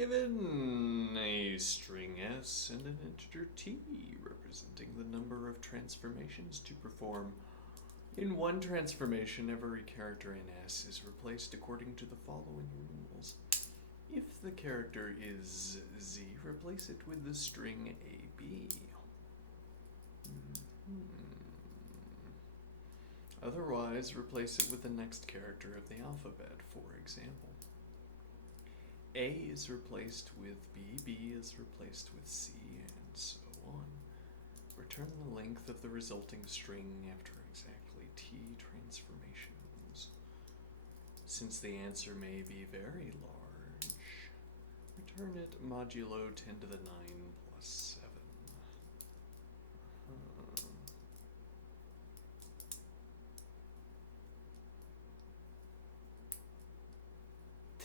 given a string S and an integer t representing the number of transformations to perform. In one transformation, every character in S is replaced according to the following rules. If the character is Z, replace it with the string AB. Otherwise, replace it with the next character of the alphabet, for example. A is replaced with B, B is replaced with C, and so on. Return the length of the resulting string after exactly T transformations. Since the answer may be very large, return it modulo 10 to the 9 plus 7.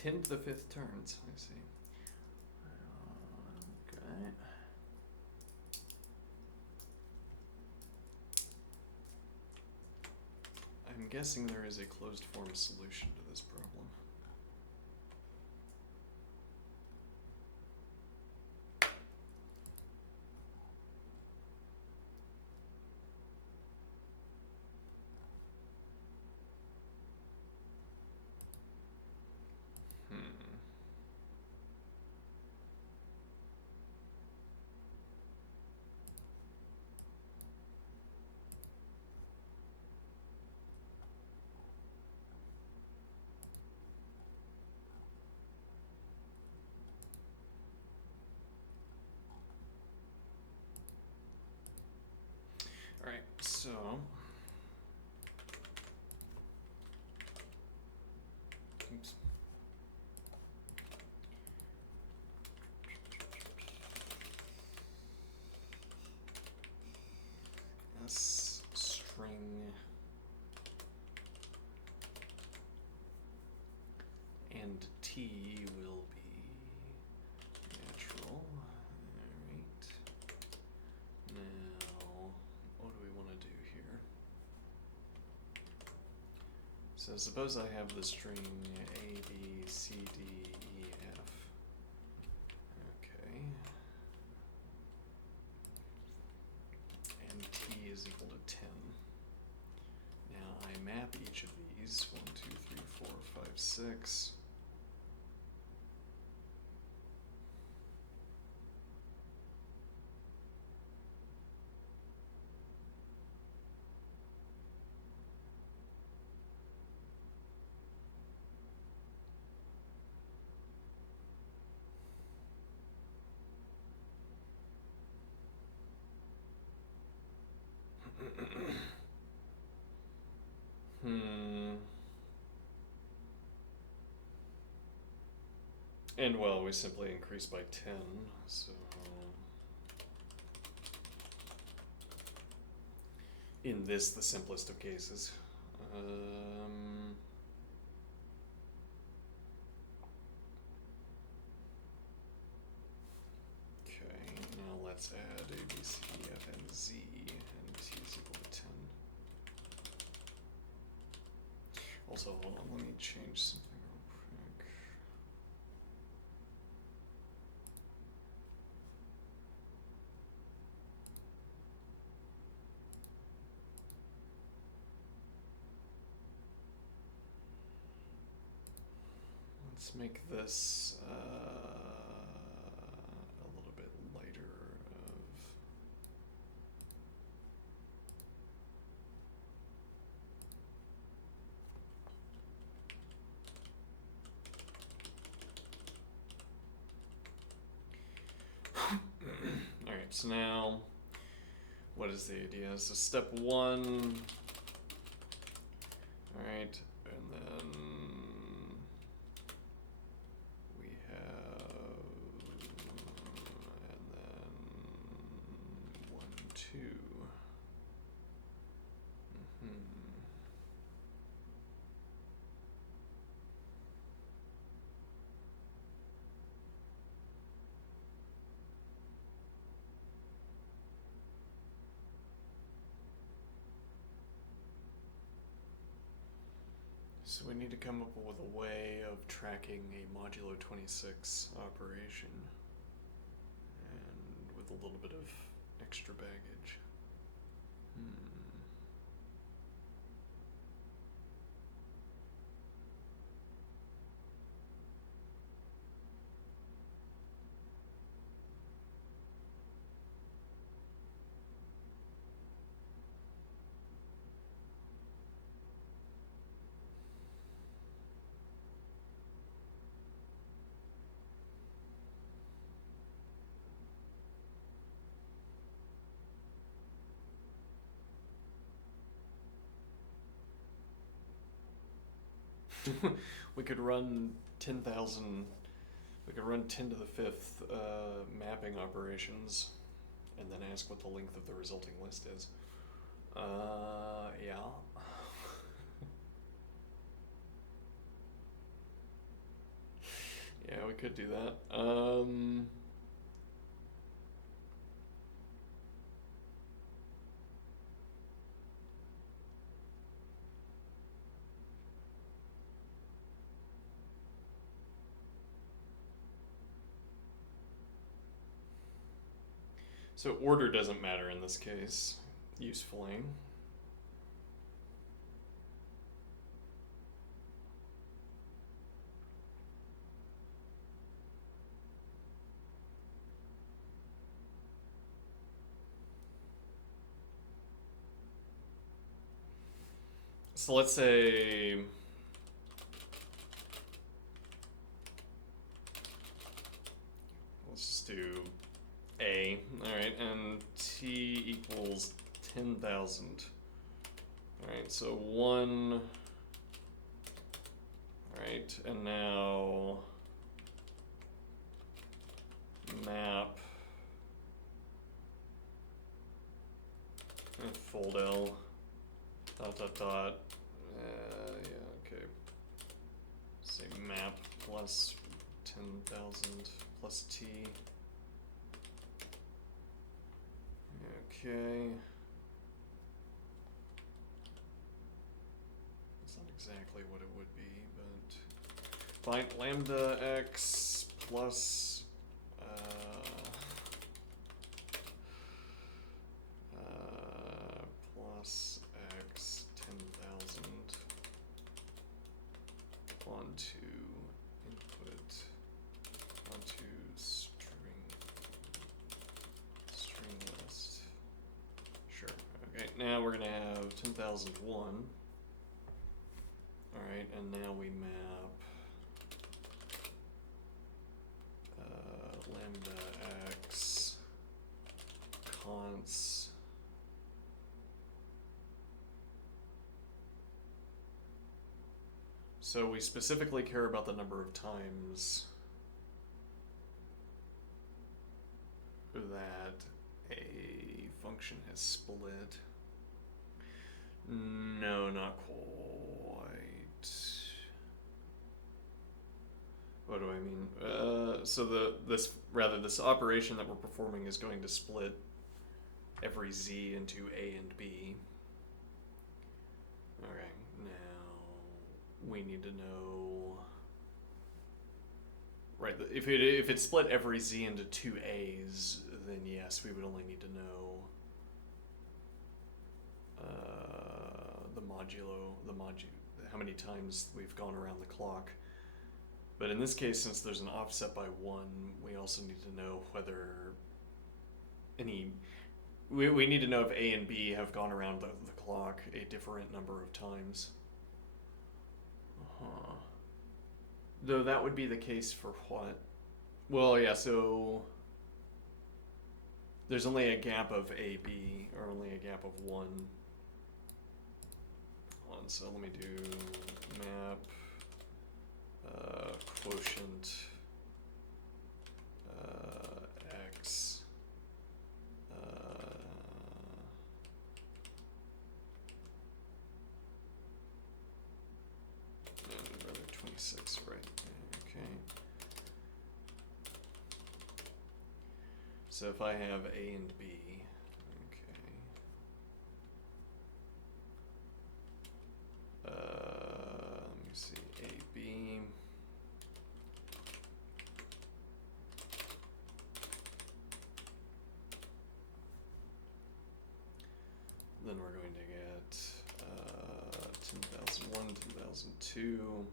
10 to the 5th turns, I see. Okay. I'm guessing there is a closed form solution to this problem. Alright, so oops. S string and T will be natural. Alright. Now, what do we want to do here? So suppose I have the string A, B, C, D, E, F. Okay. And T is equal to 10. Now I map each of these, 1, 2, 3, 4, 5, 6. And well, we simply increase by 10, so in this, the simplest of cases. Okay, now let's add A, B, C, D, F, and Z, and T is equal to 10. Also, hold on, let me change something real quick. Let's make this a little bit lighter of. Alright, so now, what is the idea? So step 1, alright, and then we have, and then 1, 2. So we need to come up with a way of tracking a modulo 26 operation, and with a little bit of extra baggage. We could run 10,000. We could run 10 to the 5th mapping operations, and then ask what the length of the resulting list is. Yeah. Yeah, we could do that. So order doesn't matter in this case, usefully. So let's say let's just do A, alright, and T equals 10,000. Alright, so 1, alright, and now map and fold L dot, yeah, okay, say map plus 10,000 plus T. Okay. That's not exactly what it would be, but find lambda x plus plus x 10,000 onto input onto string list. Sure. Okay, now we're gonna have 10,001. Alright, and now we map lambda x const so we specifically care about the number of times that a function has split. No, not quite. What do I mean? So this operation that we're performing is going to split every z into A and B. Okay, now we need to know. Right, if it split every z into two A's, then yes, we would only need to know how many times we've gone around the clock. But in this case, since there's an offset by 1, we also need to know whether we need to know if A and B have gone around the clock a different number of times. Though that would be the case for what? Well, yeah, so there's only a gap of AB, or only a gap of 1. Hold on, so let me do map quotient x and rather 26, right? Okay. So if I have A and B, let me then we're going to get 10,001, 10,002.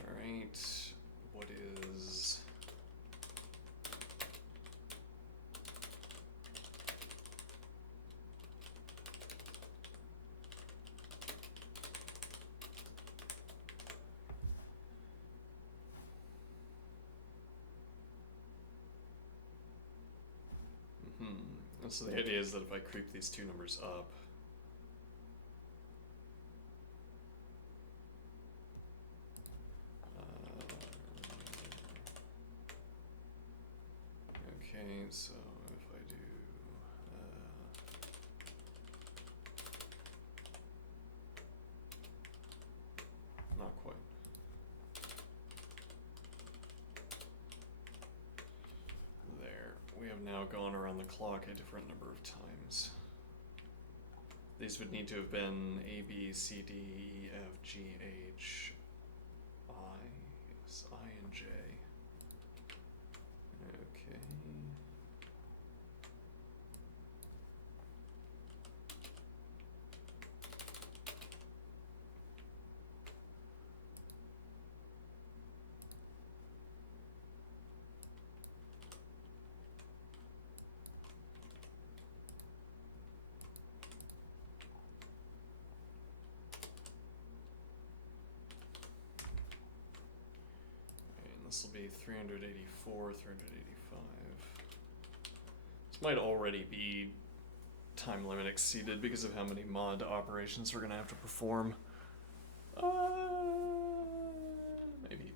Alright, what is... And so the idea is that if I creep these two numbers up, okay, so if I do, not quite. There, we have now gone around the clock a different number of times. These would need to have been A, B, C, D, E, F, G, H, I, yes, I and J. Okay. This will be 384, 385. This might already be time limit exceeded because of how many mod operations we're going to have to perform. Maybe,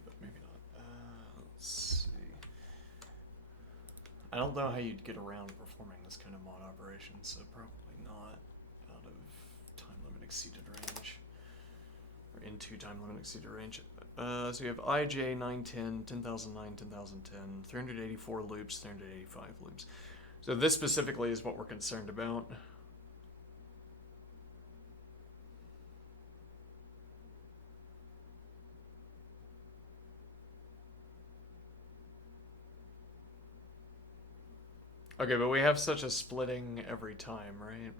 but maybe not. Let's see. I don't know how you'd get around performing this kind of mod operation, so probably not out of time limit exceeded range. Or into time limit exceeded range. So you have IJ 910, 10,009, 10,010, 384 loops, 385 loops. So this specifically is what we're concerned about. Okay, but we have such a splitting every time, right?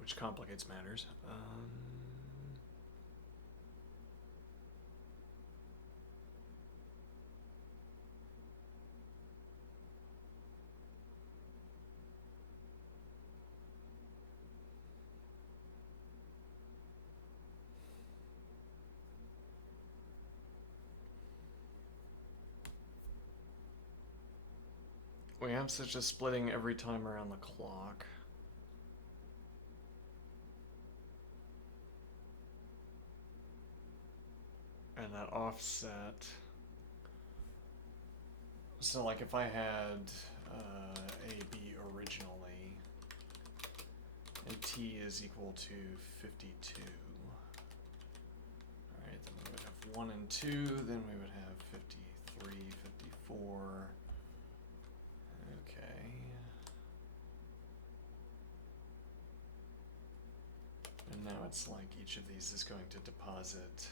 Which complicates matters. We have such a splitting every time around the clock. And that offset. So like if I had AB originally, and T is equal to 52. Alright, then we would have 1 and 2, then we would have 53, 54. Okay. And now it's like each of these is going to deposit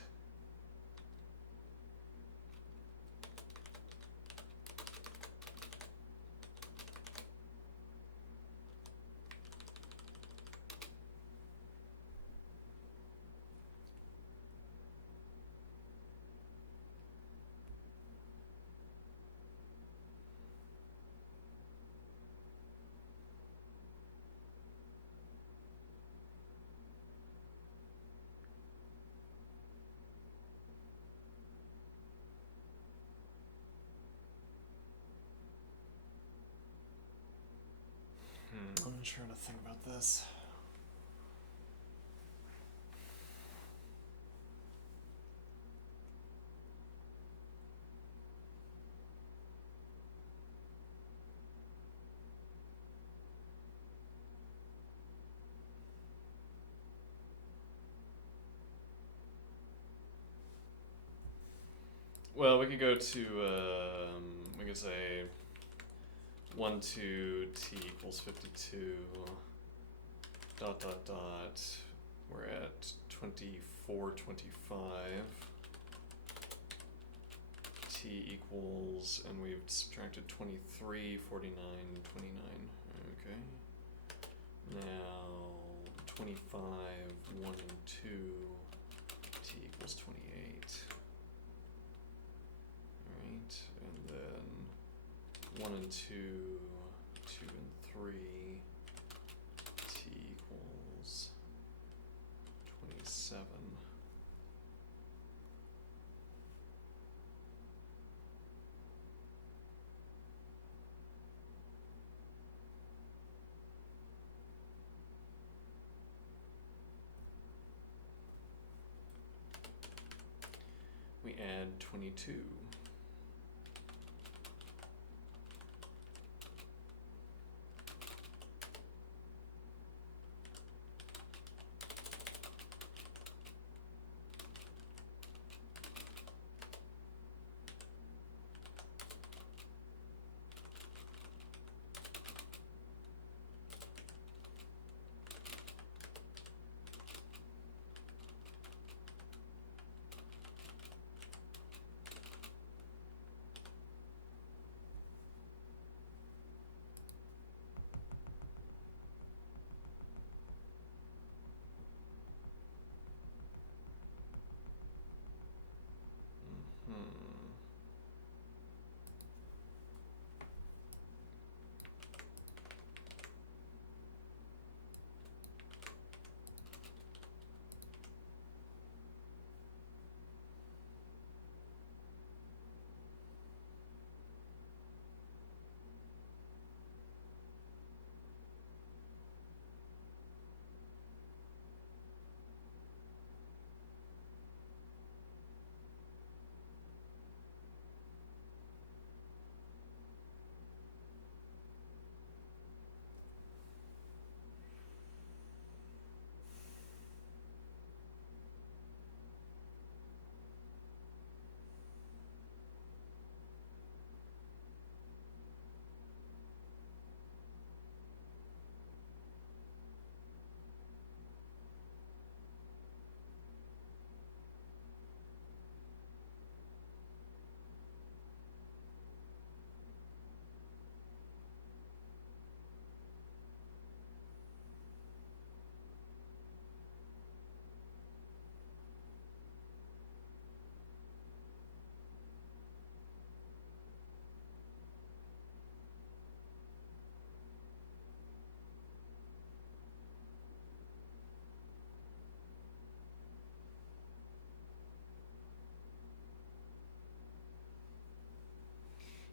I'm trying to think about this. Well, we could go to, we could say 1, 2, t equals 52, dot, dot, dot. We're at 24, 25. t equals, and we've subtracted 23, 49, 29. Okay. Now 25, 1 and 2, t equals 28. Alright, and then 1 and 2, 2 and 3, t equals 27. We add 22.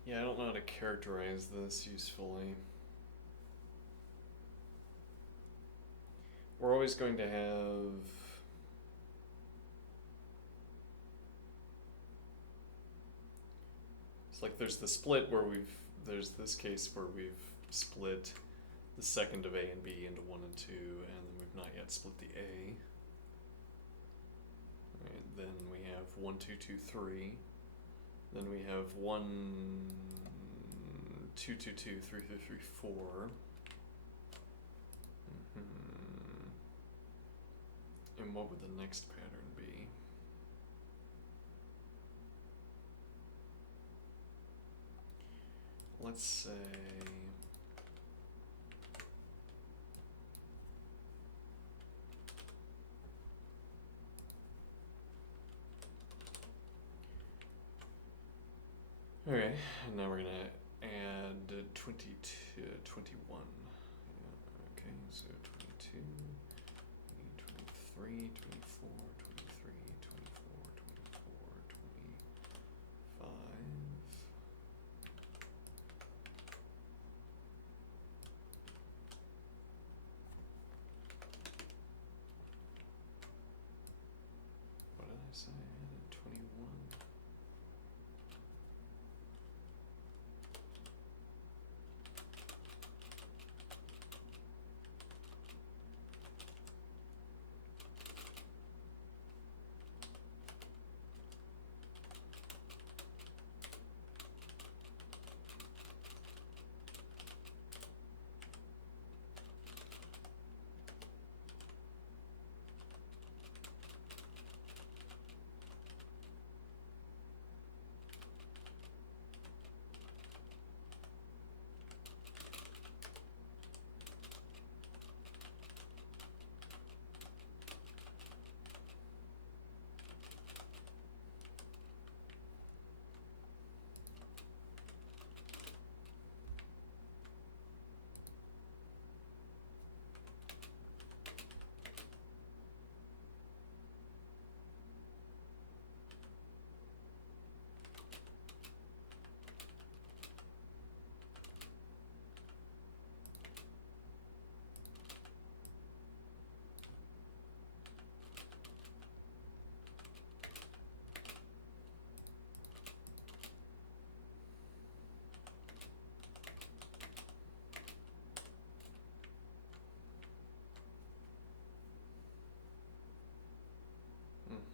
Yeah, I don't know how to characterize this usefully. We're always going to have it's like there's the split where there's this case where we've split the second of A and B into 1 and 2, and then we've not yet split the A. Right, then we have 1, 2, 2, 3. Then we have 1, 2, 2, 2, 3, 3, 3, 4. And what would the next pattern be? Let's say okay, and now we're gonna add 22, 21. Yeah, okay, so 22, 23, 24, 23, 24, 24, 25. What did I say? I added 21.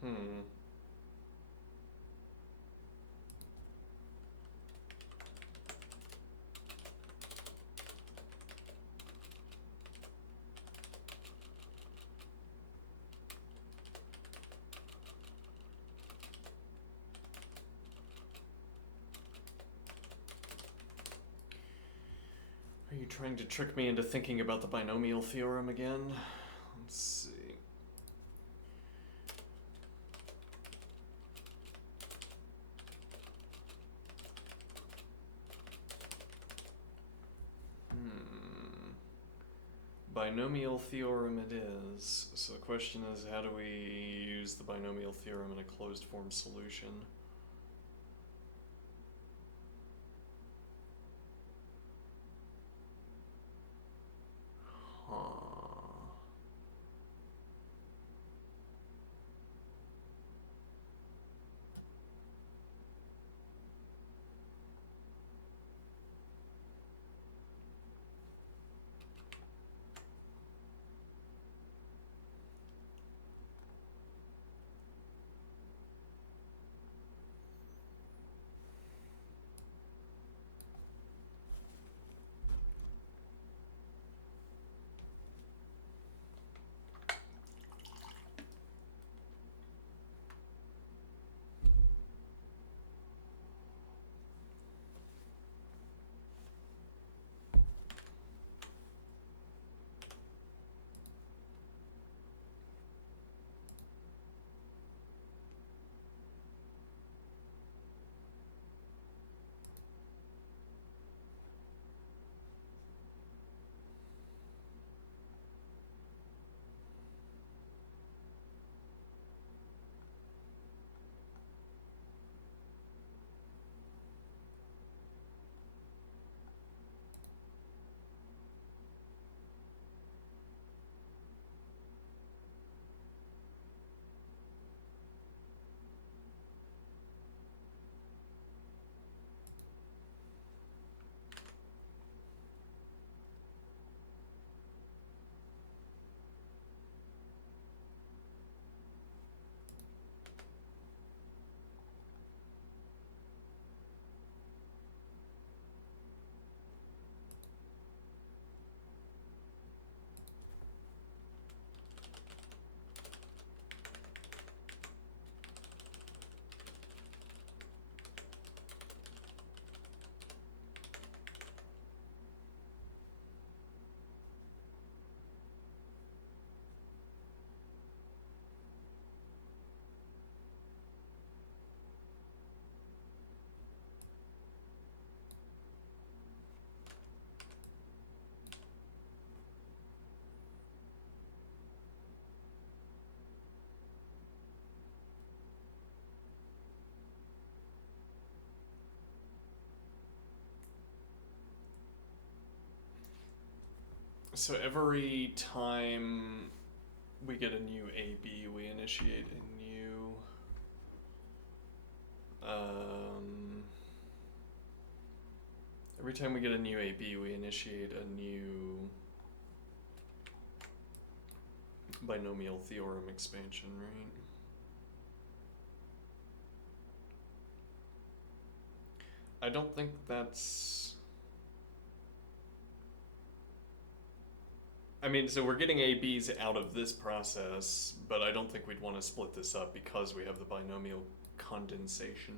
Hmm. Are you trying to trick me into thinking about the binomial theorem again? Let's see. Binomial theorem it is. So the question is, how do we use the binomial theorem in a closed form solution? Huh. So every time we get a new AB, we initiate a new every time we get a new AB, we initiate a new binomial theorem expansion, right? I don't think that's... I mean, so we're getting ABs out of this process, but I don't think we'd want to split this up because we have the binomial condensation,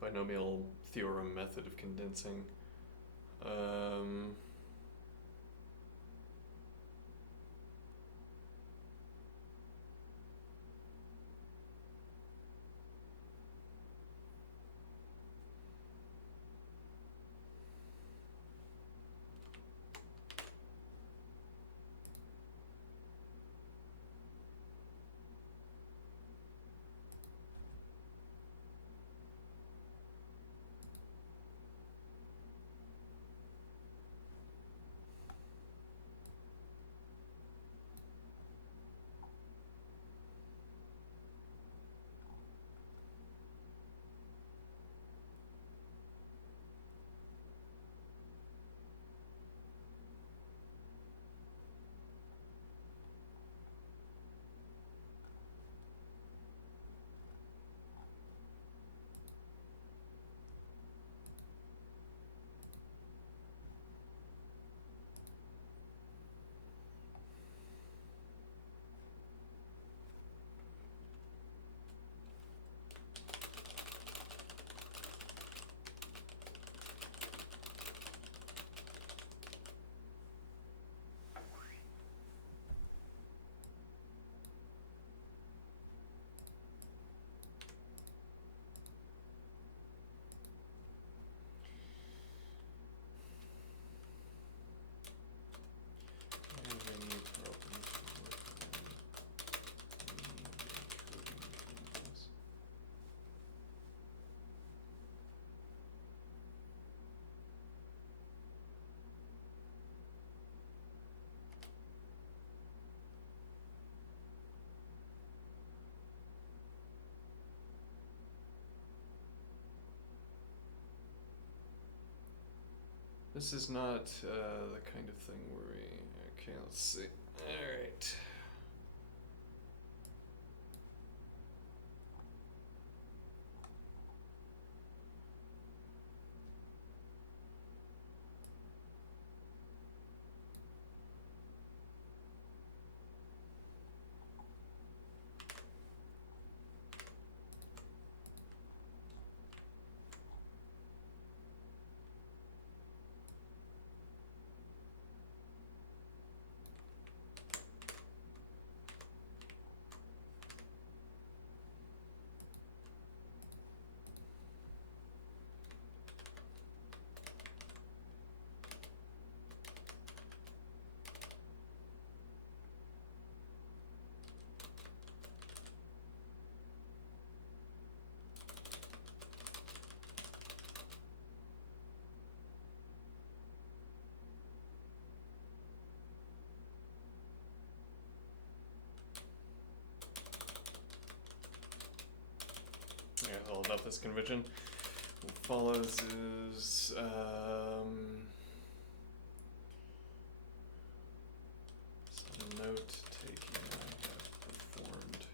binomial theorem method of condensing. This is not the kind of thing where we... Okay, let's see. Alright. Yeah, all about this convention. What follows is some note taking I have performed.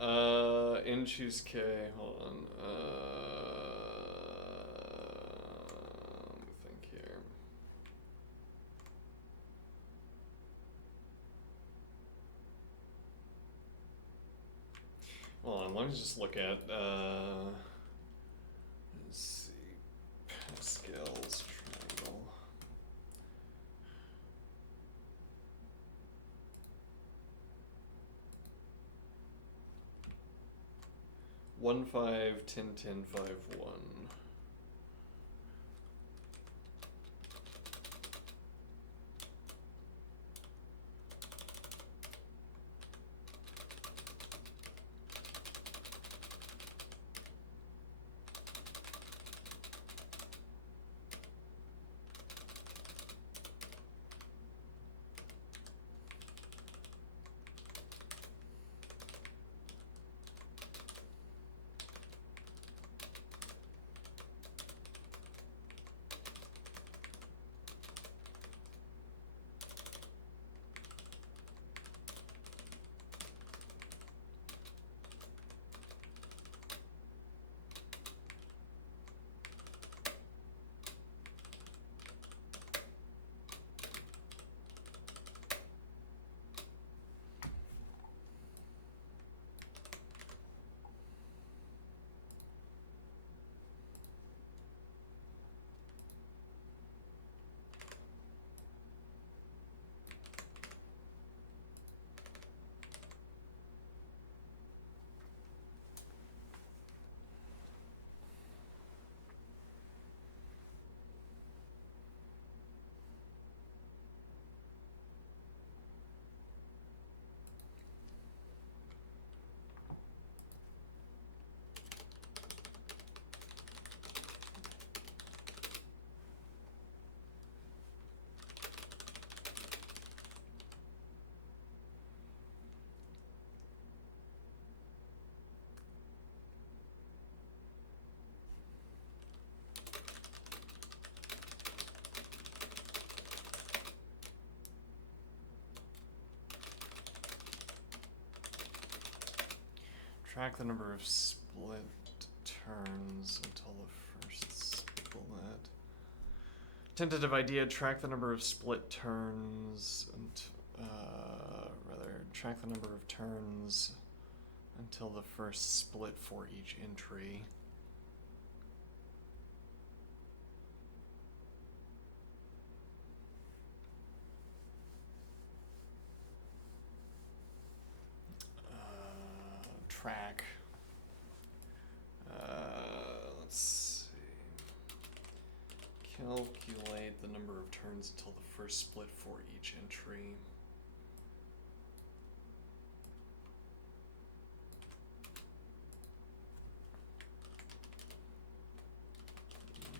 In choose K, hold on. Let me think here. Hold on, let me just look at, let's see, Pascal's triangle. One 5 10 10 5 1. Track the number of split turns until the first split. Tentative idea, track the number of split turns, and track the number of turns until the first split for each entry. Track. Let's see. Calculate the number of turns until the first split for each entry.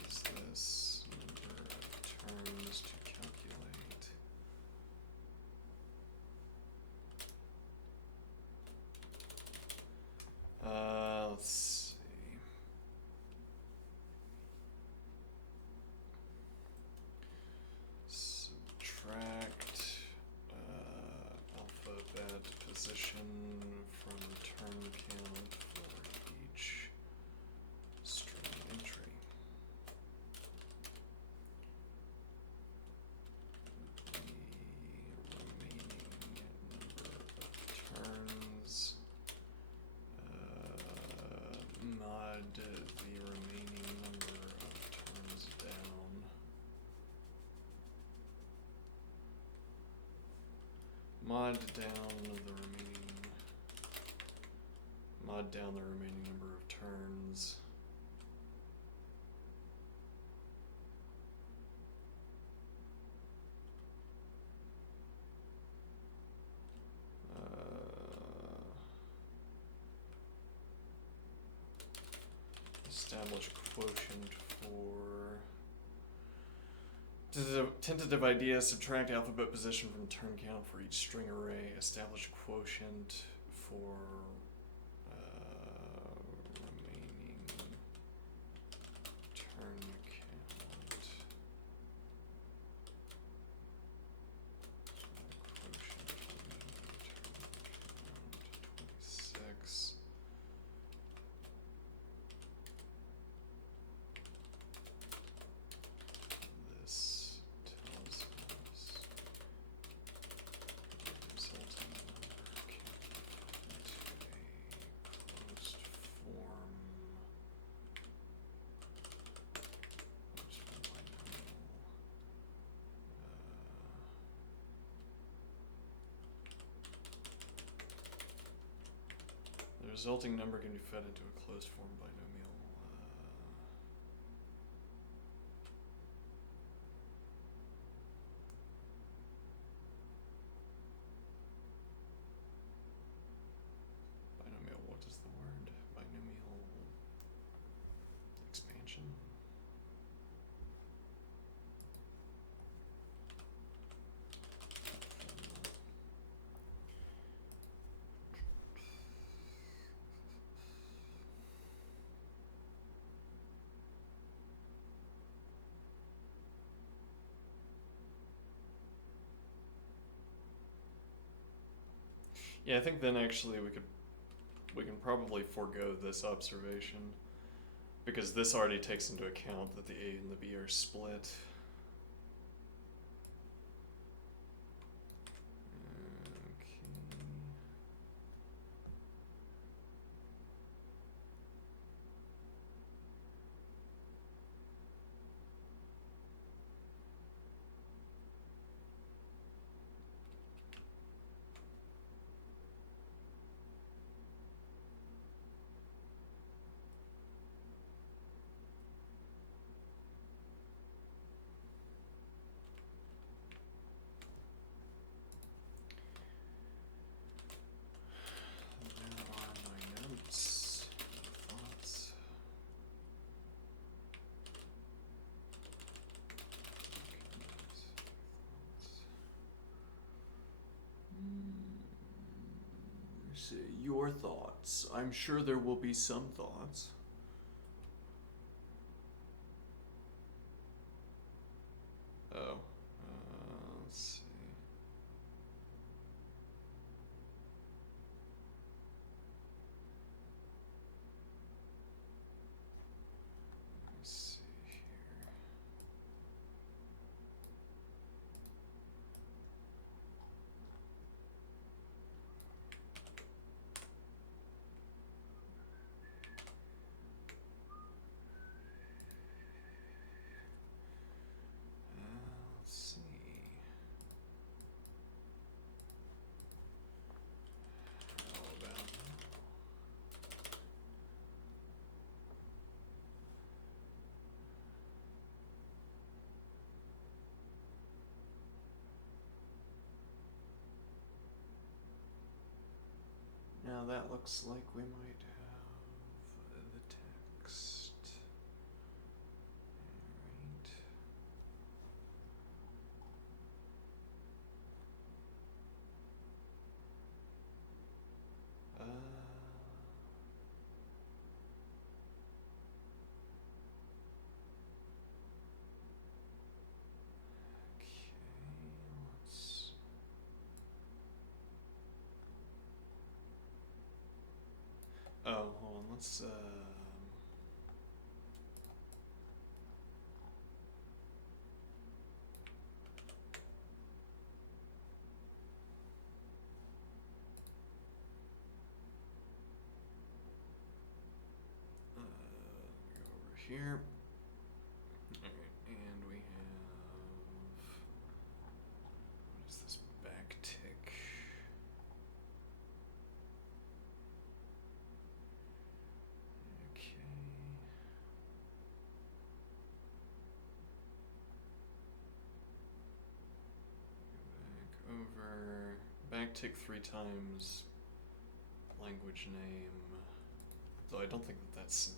Use this number of turns to calculate. Let's see. Subtract alphabet position from turn count for each string entry. The remaining number of turns. Mod the remaining number of turns down. Mod down the remaining number of turns. Establish quotient for tentative idea, subtract alphabet position from turn count for each string array, establish quotient for remaining turn count. Quotient remaining turn count 26. resulting number can be fed into a closed form binomial. Binomial, what is the word? Binomial expansion? Yeah, I think then actually we can probably forego this observation because this already takes into account that the A and the B are split. There are my notes, thoughts. Say your thoughts. I'm sure there will be some thoughts. Oh, let's see. Let's see here. Let's see. How about now that looks like we might have the text. All right. Okay, let's. Oh, hold on. Let's. Go over here. Alright, and we have. What is this backtick? Okay. Go back over. Backtick 3 times language name. Though I don't think that that's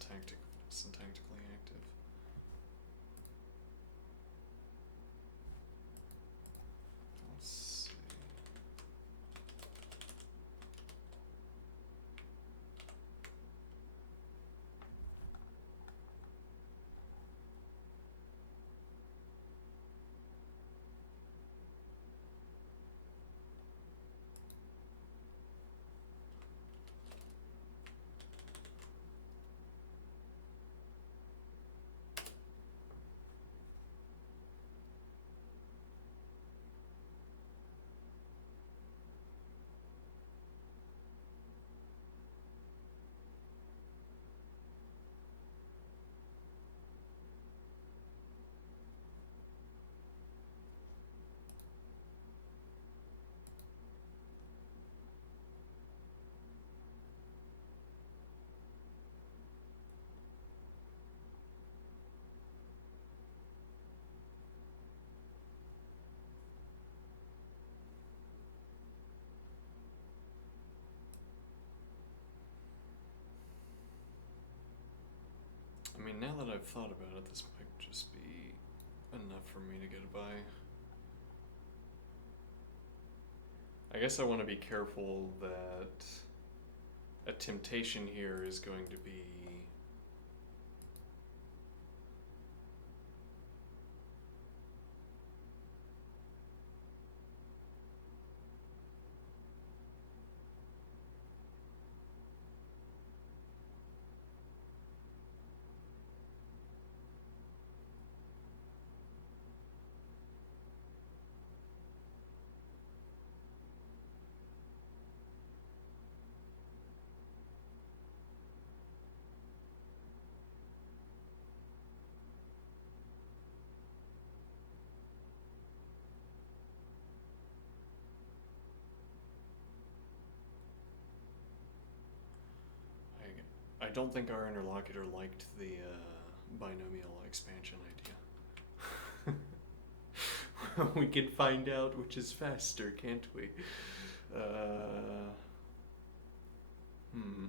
syntactically active. Let's see. now that I've thought about it, this might just be enough for me to get by. I guess I want to be careful that a temptation here is going to be I don't think our interlocutor liked the binomial expansion idea. We can find out which is faster, can't we? Hmm.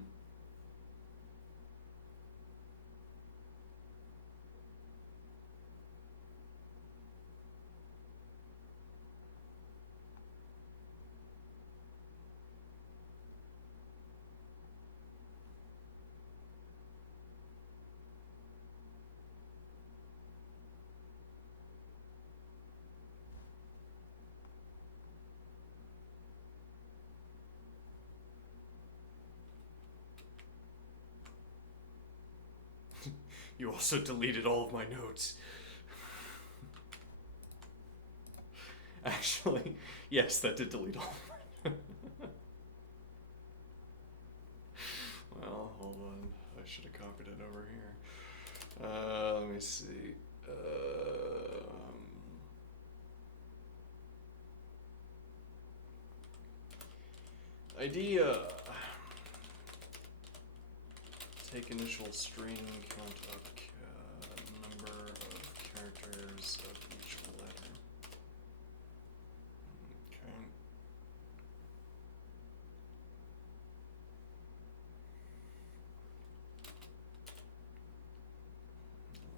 You also deleted all of my notes. Actually, yes, that did delete all of my Well, hold on. I should have copied it over here. Let me see. Idea. Take initial string, count up number of characters of each letter. Okay.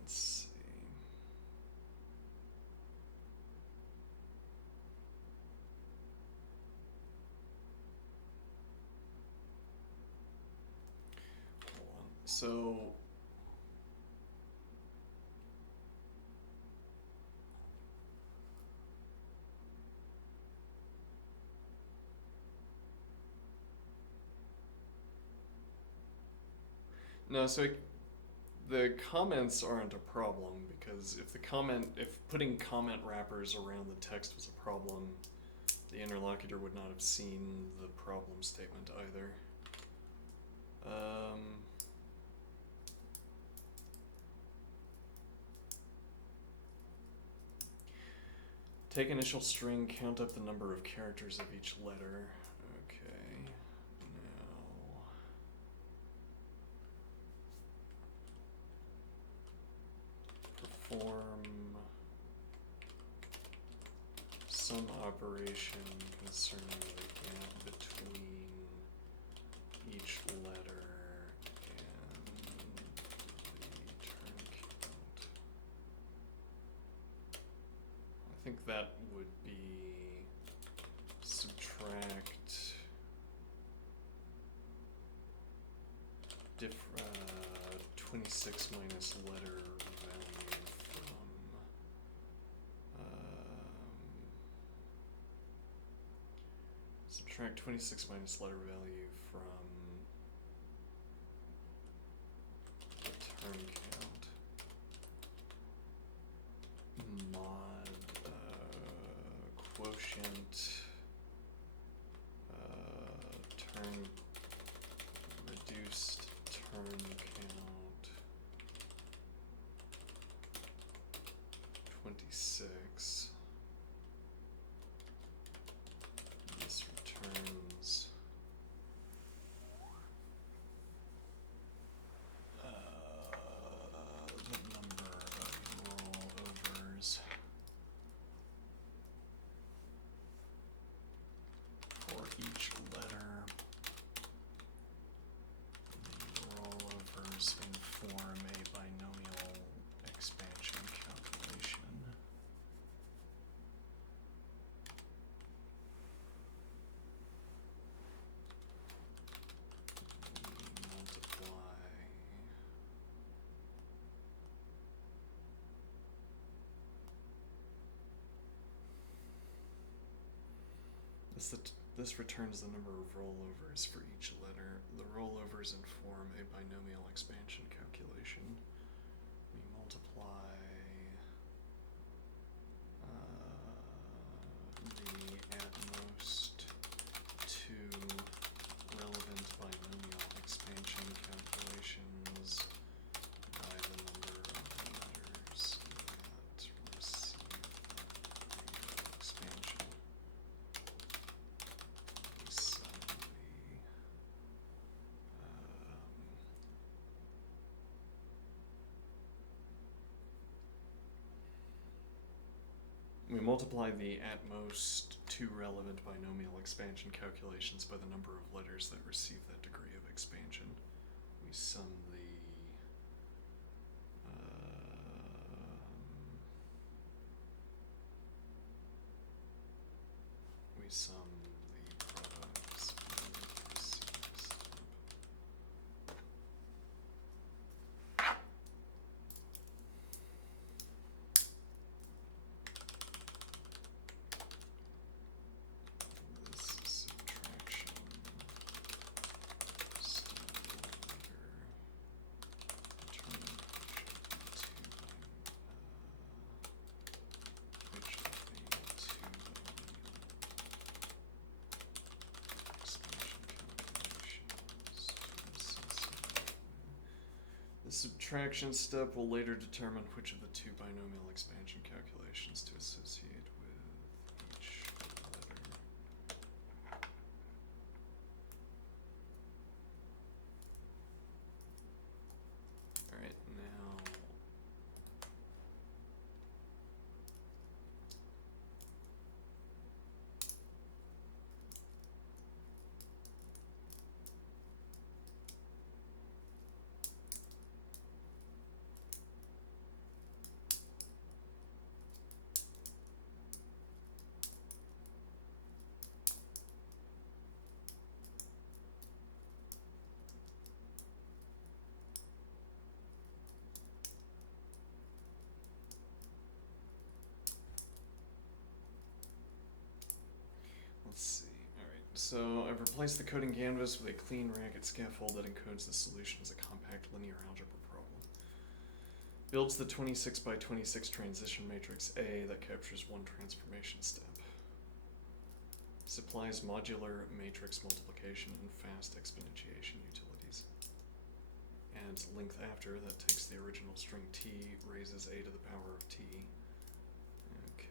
Let's see. Hold on. So no, so the comments aren't a problem because if putting comment wrappers around the text was a problem, the interlocutor would not have seen the problem statement either. Take initial string, count up the number of characters of each letter. Okay, now perform some operation concerning the gap between each letter and the turn count. I think that would be subtract 26 minus letter value from subtract 26 minus letter value from the turn count mod quotient turn reduced turn count 26. This returns the number of rollovers for each letter. The rollovers inform a binomial This returns the number of rollovers for each letter. The rollovers inform a binomial expansion calculation. We multiply the at most two relevant binomial expansion calculations by the number of letters that receive that degree of expansion. We multiply the at most two relevant binomial expansion calculations by the number of letters that receive that degree of expansion. We sum the products of the step. This subtraction step The subtraction step will later determine which of the two binomial expansion calculations to associate with each letter. Alright, now let's see. Alright, so I've replaced the coding canvas with a clean Racket scaffold that encodes the solution as a compact linear algebra problem. Builds the 26 by 26 transition matrix A that captures one transformation step. Supplies modular matrix multiplication and fast exponentiation utilities. Adds length after that takes the original string t, raises a to the power of t. Okay,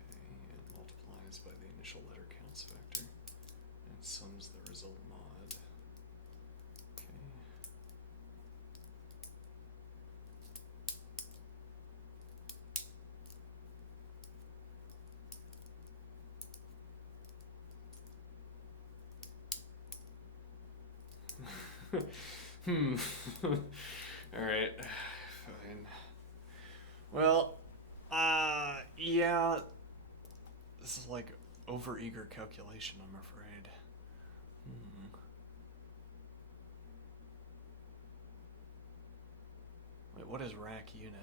and multiplies by the initial letter counts vector. And sums the result mod. Okay. Alright. Fine. Well, yeah. This is like over-eager calculation, I'm afraid. Wait, what is rack unit?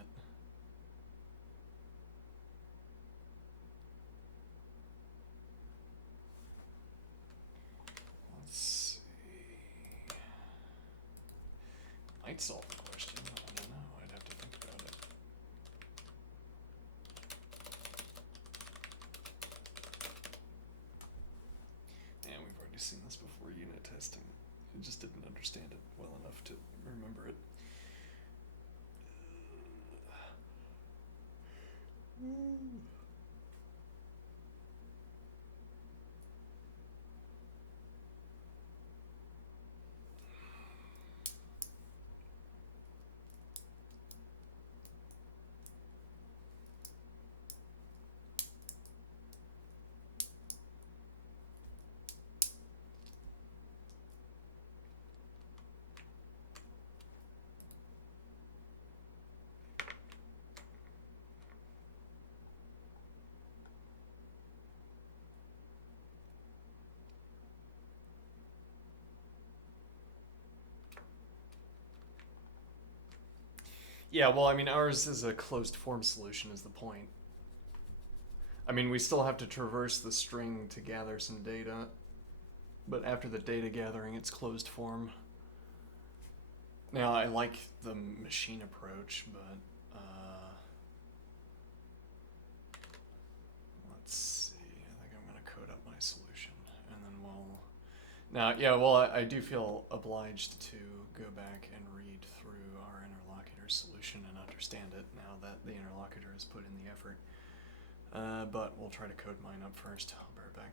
Let's see. Might solve the question. I don't know. I'd have to think about it. And we've already seen this before unit testing. I just didn't understand it well enough to remember it. Yeah, well, I mean, ours is a closed form solution is the point. I mean, we still have to traverse the string to gather some data. but after the data gathering, it's closed form. Now, I like the machine approach, but let's see. I think I'm going to code up my solution, and then we'll... Now, yeah, well, I do feel obliged to go back and read through our interlocutor solution and understand it now that the interlocutor has put in the effort. But we'll try to code mine up first. I'll be right back.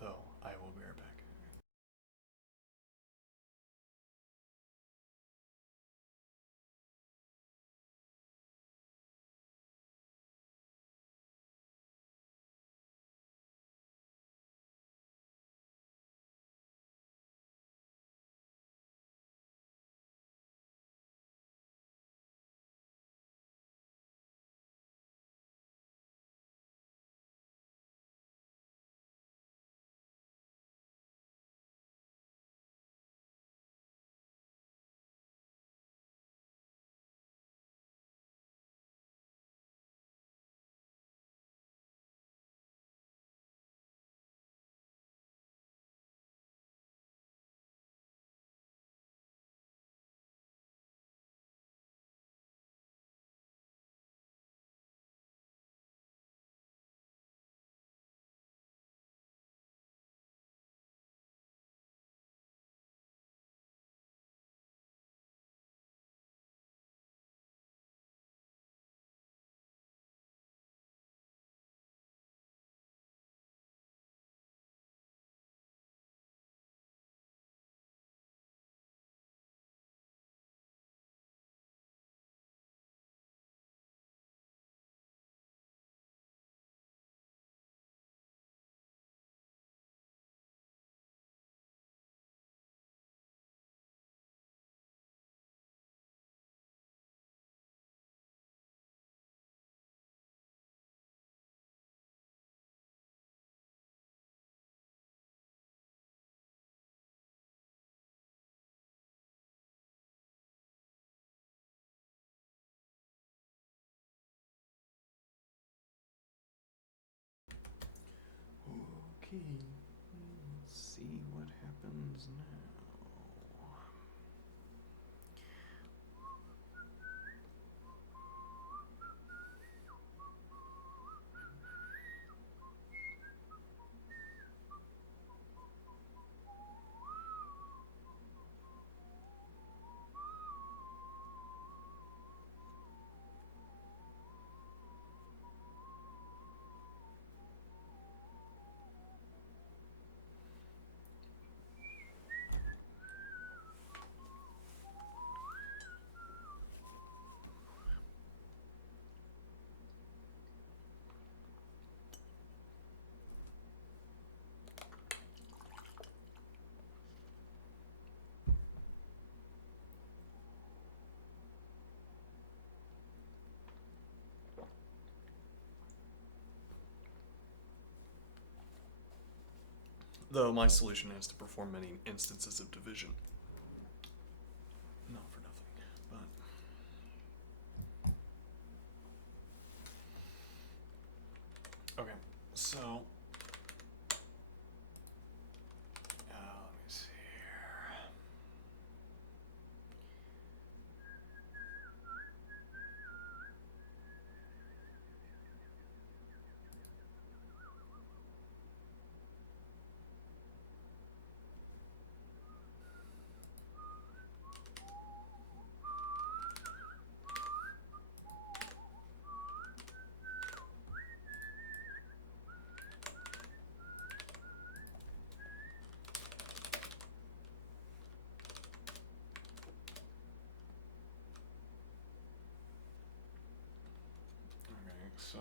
Though, I will be right back. Okay, let's see what happens now. Though my solution has to perform many instances of division. Not for nothing, but... Okay, so... let me see here. Okay, so...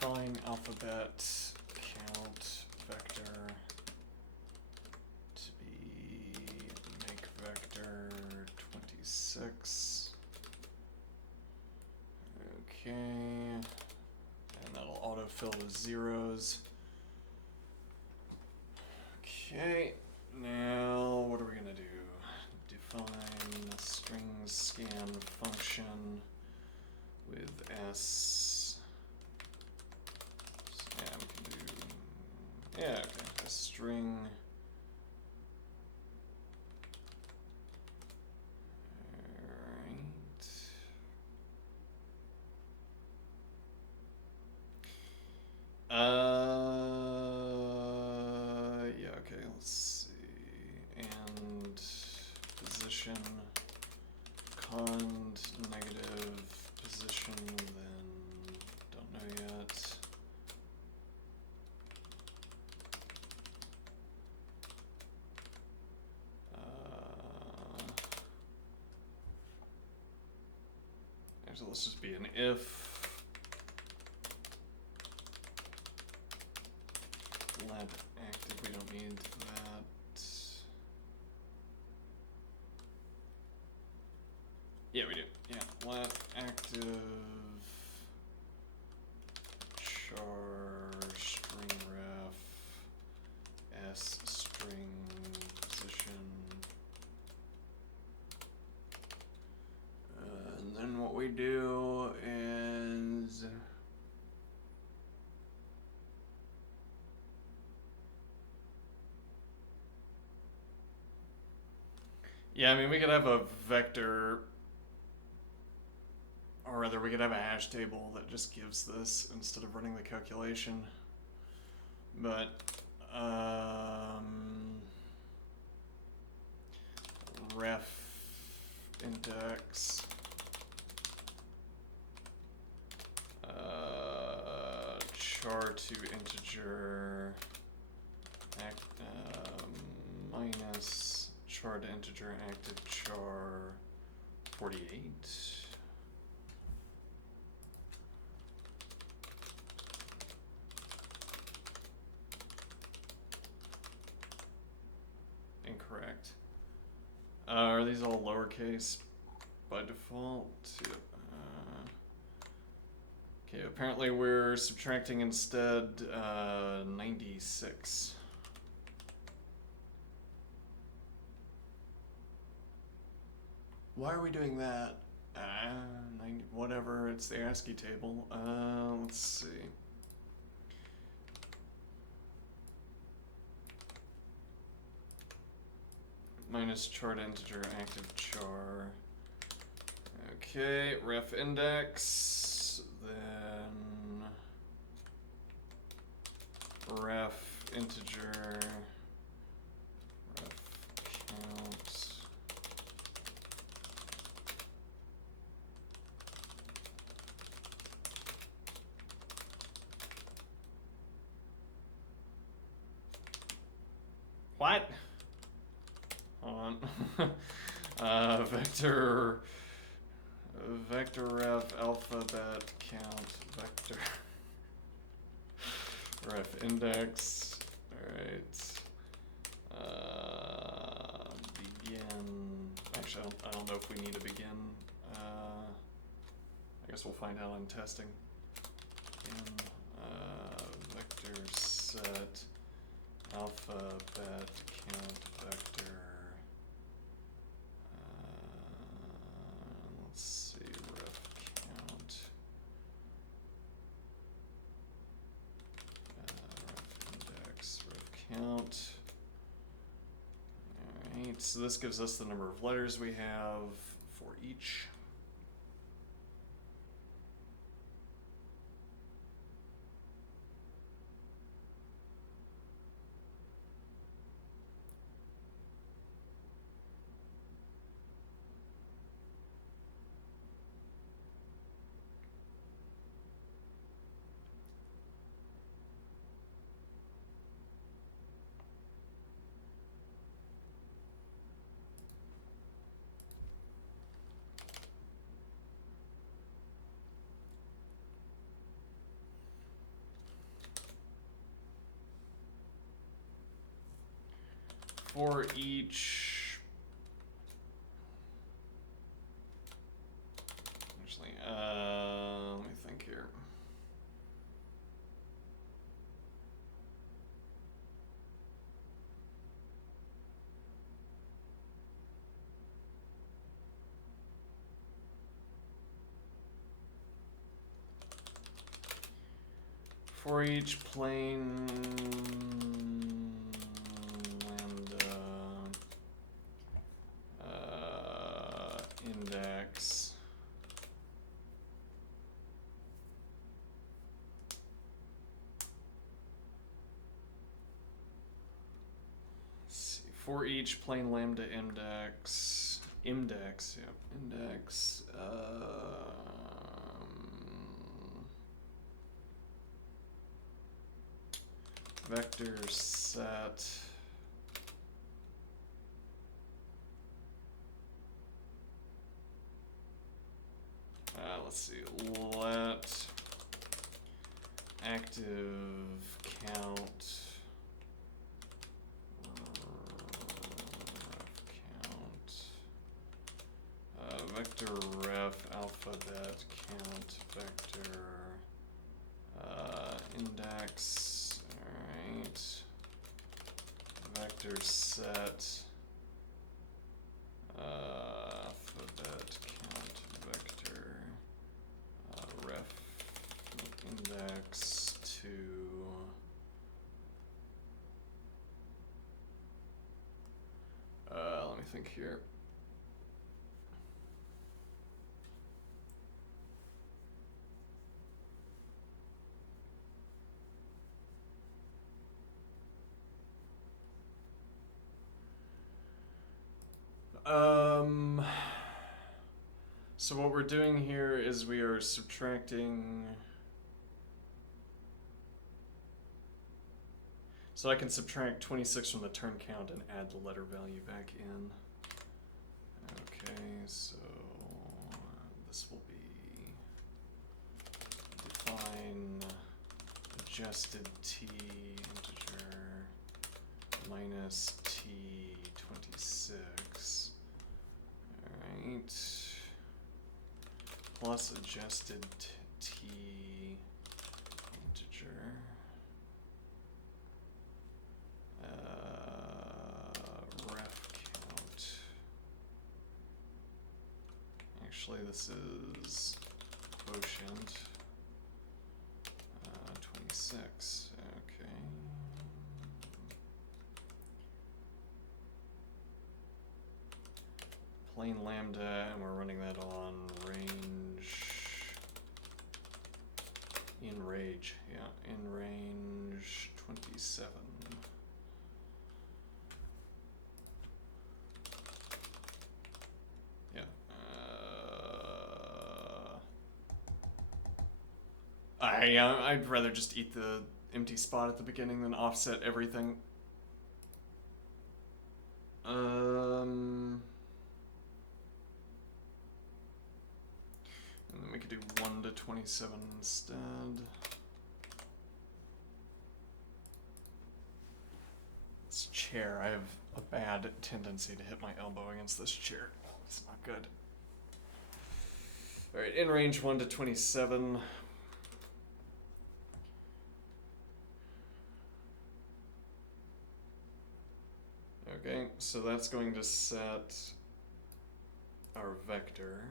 define alphabet count vector to be make vector 26. Okay, and that'll autofill with zeros. Okay, now what are we gonna do? Define a string scan function with S. Yeah, we can do, yeah, okay, a string. Yeah, okay, let's see. And position, cond, negative, position, then don't know yet. Actually, let's just be an if. Let active, we don't need that. Yeah, we do. Yeah, let active char string ref s string position. And then what we do is yeah, I mean, we could have a vector, or rather, we could have a hash table that just gives this instead of running the calculation. But, ref index, char to integer, minus char to integer active char 48. Incorrect. Are these all lowercase by default? Yep. Okay, apparently we're subtracting instead 96. Why are we doing that? 90, whatever, it's the ASCII table. Let's see. Minus char to integer active char. Okay, ref index, then ref integer, ref count. What? Hold on. Vector ref alphabet count vector ref index. Alright. Begin. Actually, I don't know if we need to begin. I guess we'll find out on testing. Begin. Vector set alphabet count vector. Let's see, ref count. Ref index, ref count. Alright, so this gives us the number of letters we have for each. For each, actually, let me think here. For each plain lambda index for each plain lambda index vector set let's see, let active count vector ref alphabet count vector index, alright, vector set alphabet count vector ref index to let me think here. So what we're doing here is we are subtracting. So I can subtract 26 from the turn count and add the letter value back in. Okay, so this will be define adjusted t integer minus t26. Alright. Plus adjusted t integer. Ref count. Actually, this is quotient 26. Okay. Plain lambda, and we're running that on in range 27. Yeah. I'd rather just eat the empty spot at the beginning than offset everything. And then we could do 1 to 27 instead. This chair, I have a bad tendency to hit my elbow against this chair. It's not good. Alright, in range 1 to 27. Okay, so that's going to set our vector.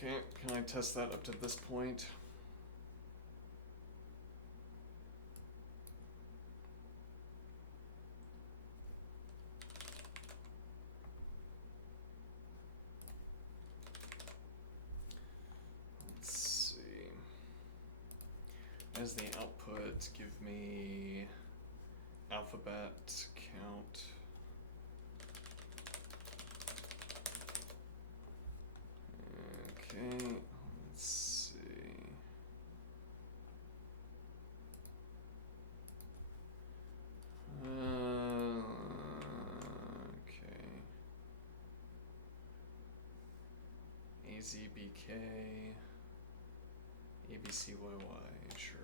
Okay, can I test that up to this point? Let's see. As the output, give me alphabet count. Okay, let's see. Okay. ZBK, ABCYY, sure.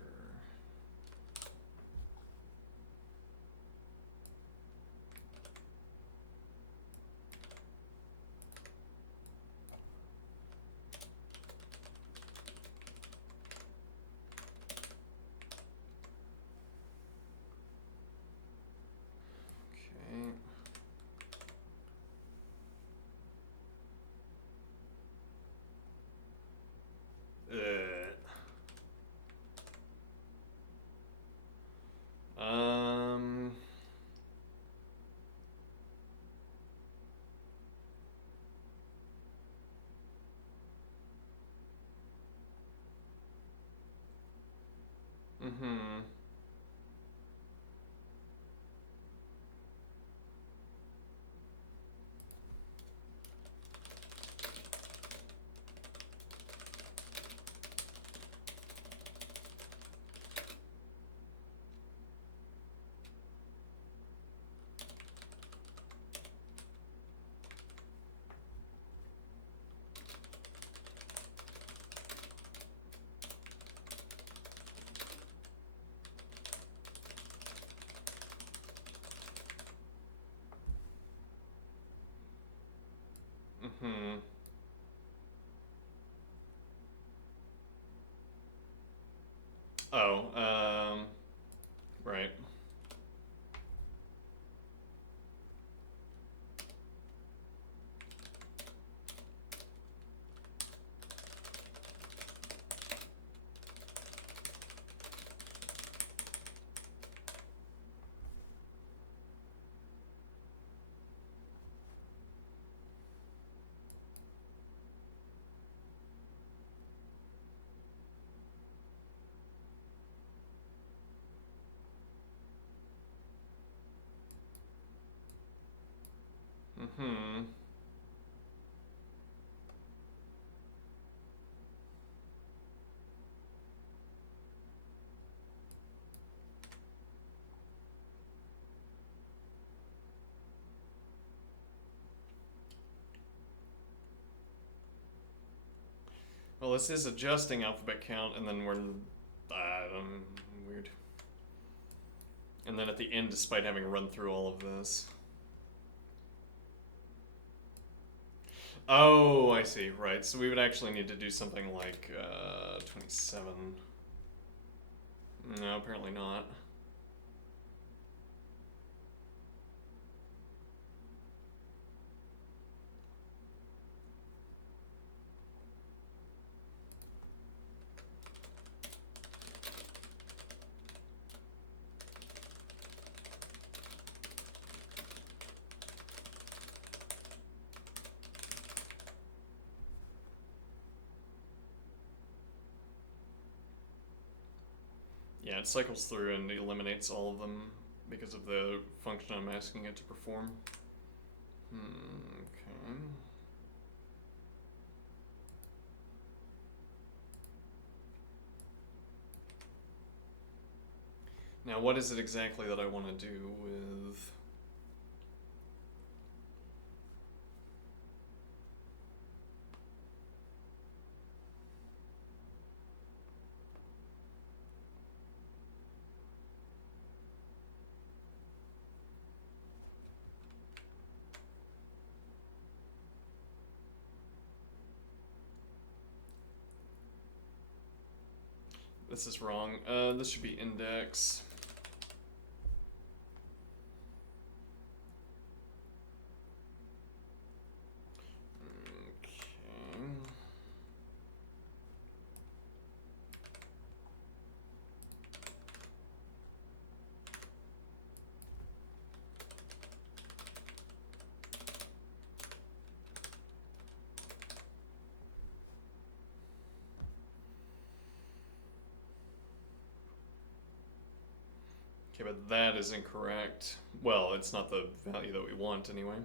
Mm-hmm. Mm-hmm. Oh, right. Mm-hmm. Well, this is adjusting alphabet count, and then we're weird. And then at the end, despite having run through all of this. Oh, I see. Right. So we would actually need to do something like 27. No, apparently not. Yeah, it cycles through and eliminates all of them because of the function I'm asking it to perform. Okay. Now, what is it exactly that I want to do with... This is wrong. This should be index. Okay. Okay, but that is incorrect. Well, it's not the value that we want anyway.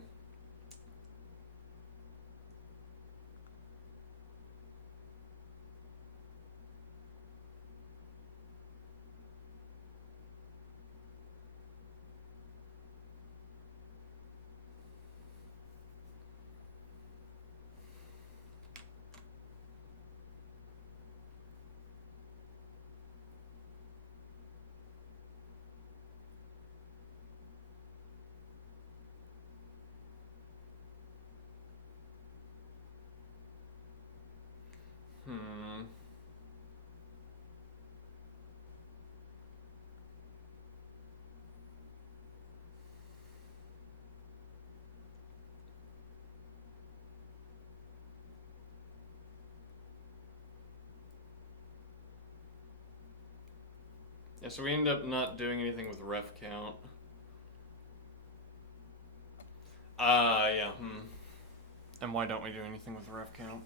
Yeah, so we end up not doing anything with ref count. Yeah, And why don't we do anything with ref count?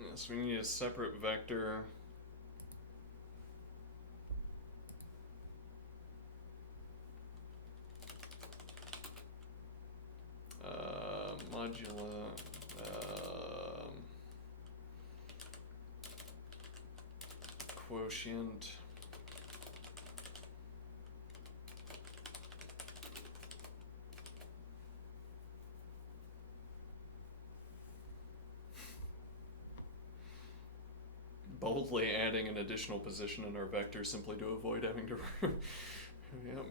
Yeah, so we need a separate vector. Modula. Quotient. Boldly adding an additional position in our vector simply to avoid having to. Yeah,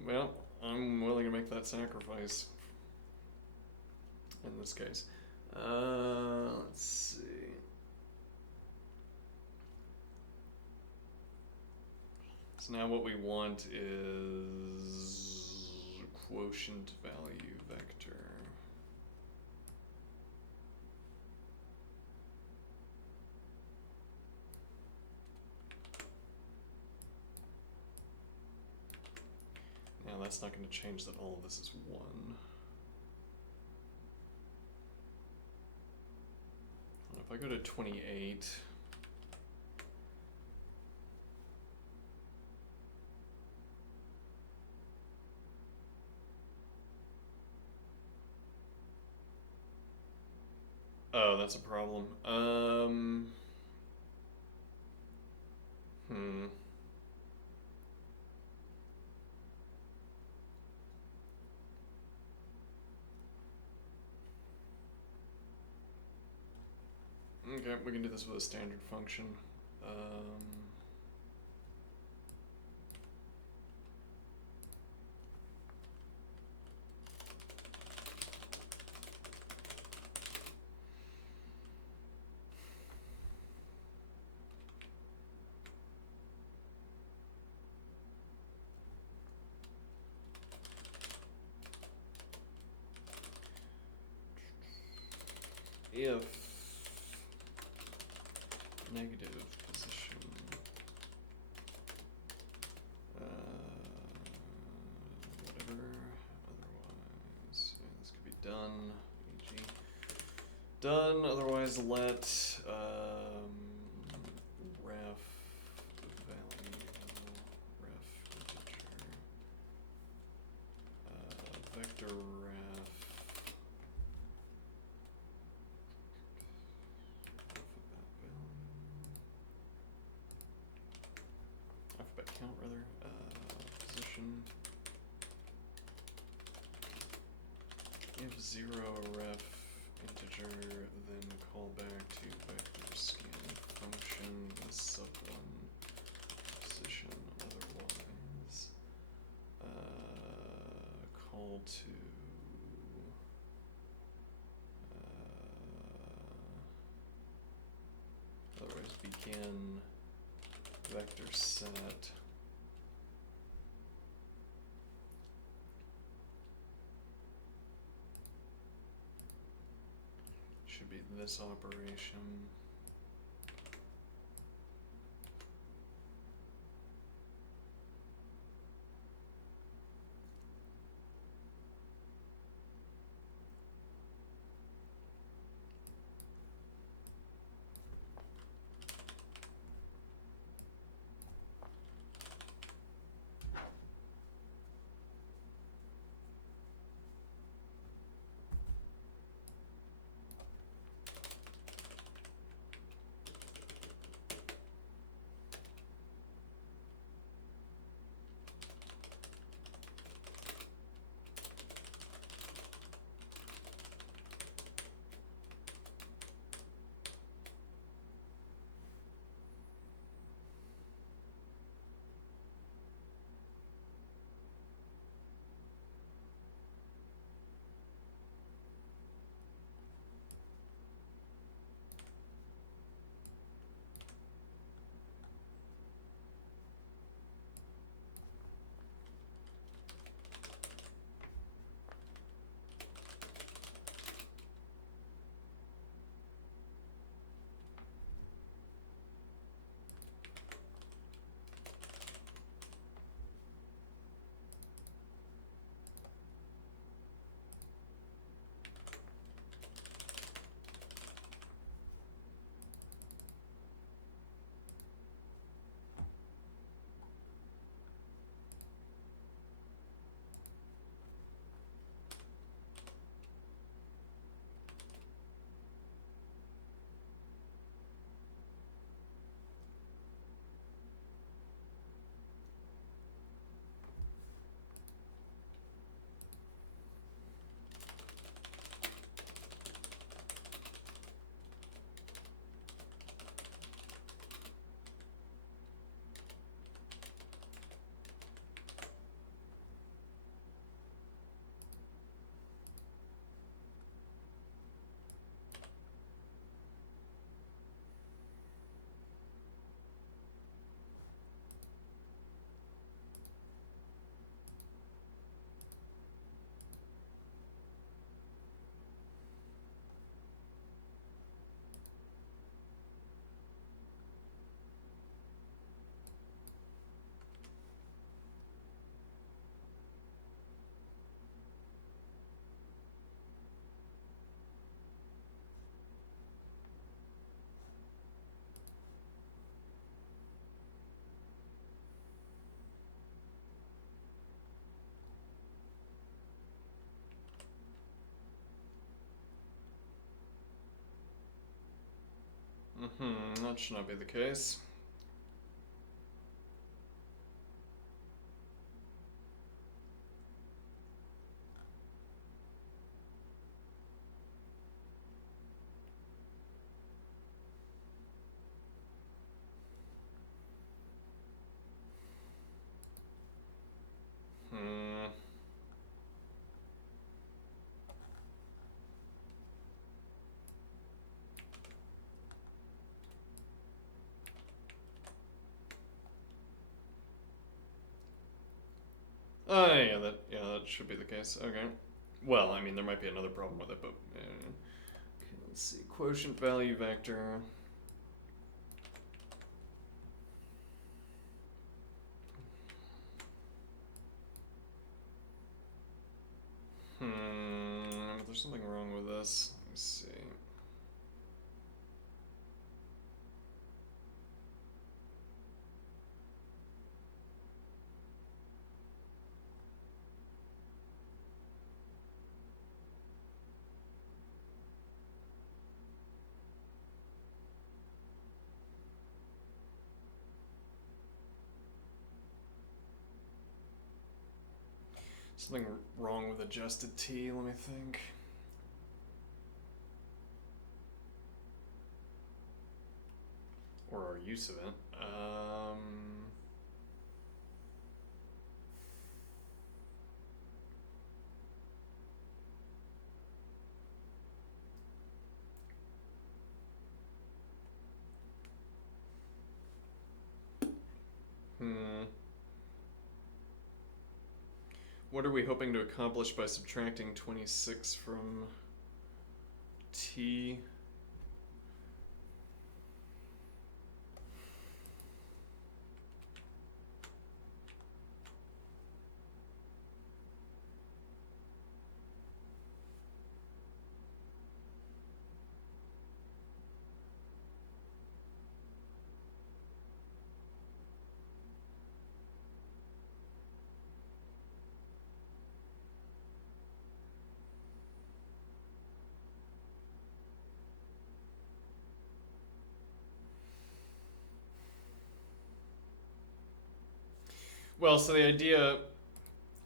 well, I'm willing to make that sacrifice in this case. Let's see. So now what we want is quotient value vector. Now that's not going to change that all of this is 1. If I go to 28, oh, that's a problem. Okay, we can do this with a standard function. If negative position whatever, otherwise, yeah, this could be done, e.g. done, otherwise let ref value, ref integer, vector ref alphabet count rather, position, if 0 ref integer, then call back to vector scan function with sub1 position, otherwise call to otherwise begin vector set should be this operation. That should not be the case. Oh, yeah, that should be the case. Okay. Well, I mean, there might be another problem with it, but okay, let's see. Quotient value vector. There's something wrong with this. Let me see. Something wrong with adjusted T, let me think. Or our use of it. What are we hoping to accomplish by subtracting 26 from T? Well, so the idea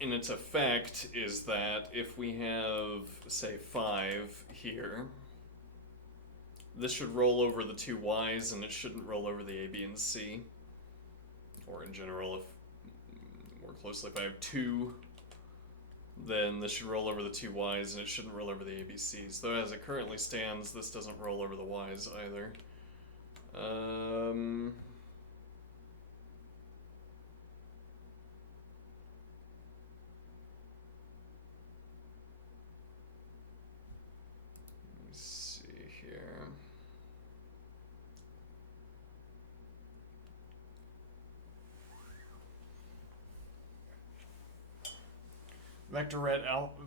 in its effect is that if we have, say, 5 here, this should roll over the two y's and it shouldn't roll over the a, b, and c. Or in general, if more closely, if I have 2, then this should roll over the two y's and it shouldn't roll over the a, b, c's. Though as it currently stands, this doesn't roll over the y's either.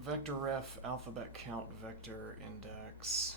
Vector ref alphabet count vector index.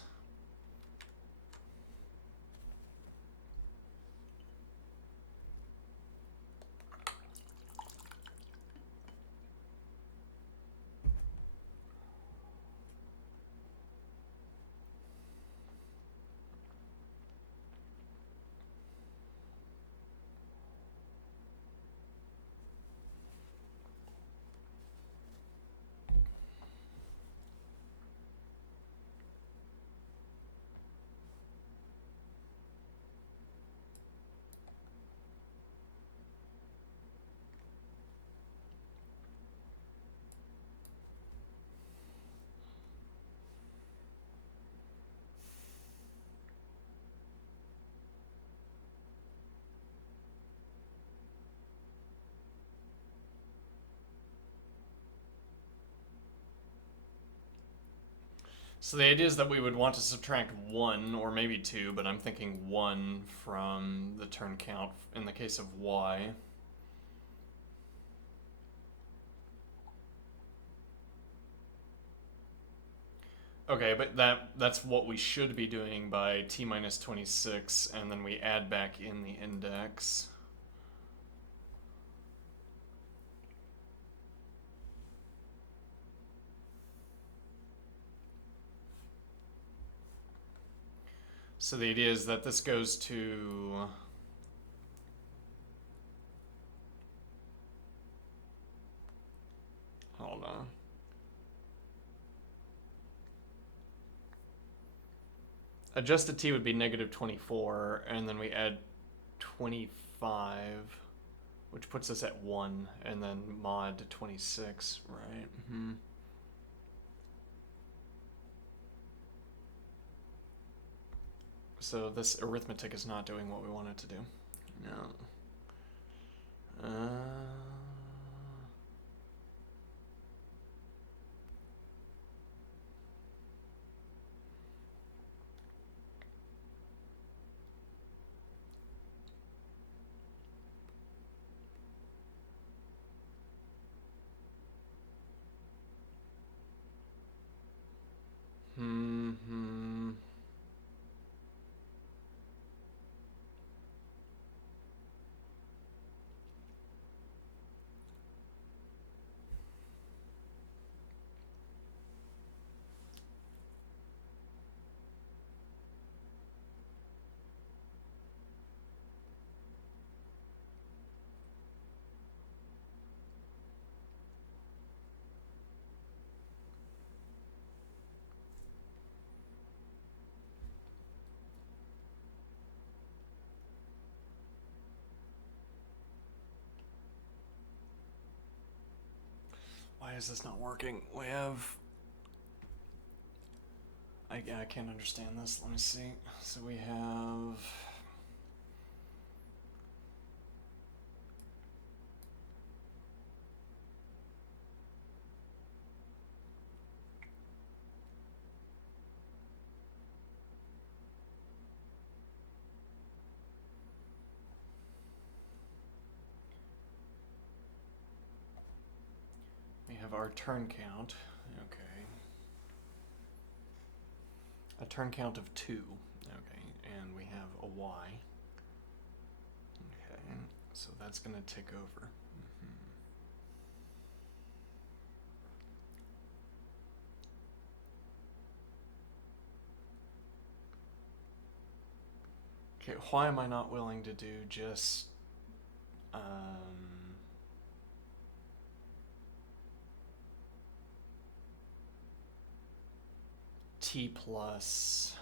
So the idea is that we would want to subtract 1, or maybe 2, but I'm thinking 1 from the turn count in the case of y. Okay, but that's what we should be doing by t minus 26, and then we add back in the index. So the idea is that this goes to... Hold on. Adjusted t would be negative 24, and then we add 25, which puts us at 1, and then mod to 26, right? Mm-hmm. So this arithmetic is not doing what we want it to do. No. Why is this not working? We have... I can't understand this. Let me see. So we have... We have our turn count. Okay. A turn count of 2. Okay. And we have a y. Okay. So that's going to tick over. Okay, why am I not willing to do just t plus,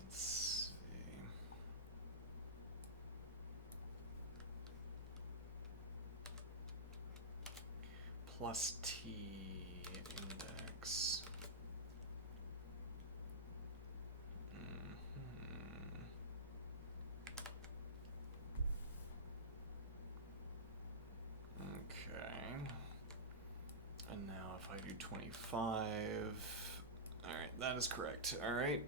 let's see, plus t index. And now if I do 25, all right, that is correct. All right.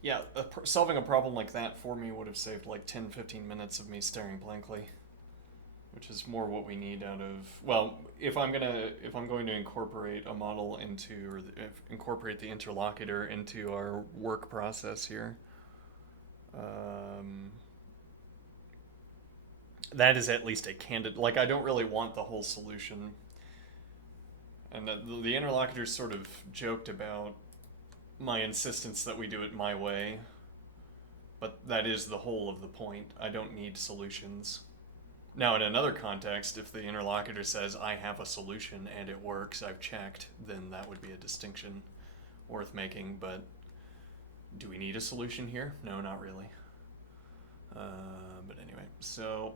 Yeah, solving a problem like that for me would have saved like 10, 15 minutes of me staring blankly, which is more what we need out of, well, if I'm going to incorporate a model into, or incorporate the interlocutor into our work process here, that is at least a candid, like I don't really want the whole solution. And the interlocutors sort of joked about my insistence that we do it my way, but that is the whole of the point. I don't need solutions. Now, in another context, if the interlocutor says, I have a solution and it works, I've checked, then that would be a distinction worth making, but do we need a solution here? No, not really. But anyway, so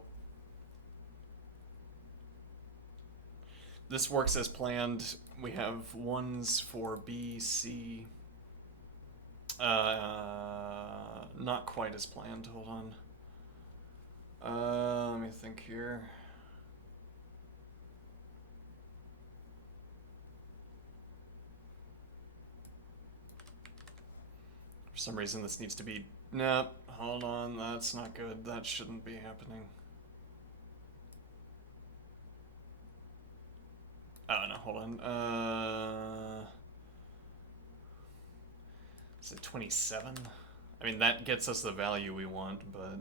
this works as planned. We have ones for B, C. Not quite as planned. Hold on. Let me think here. For some reason this needs to be... Nope, hold on, that's not good. That shouldn't be happening. Oh, no, hold on. Is it 27? I mean, that gets us the value we want, but...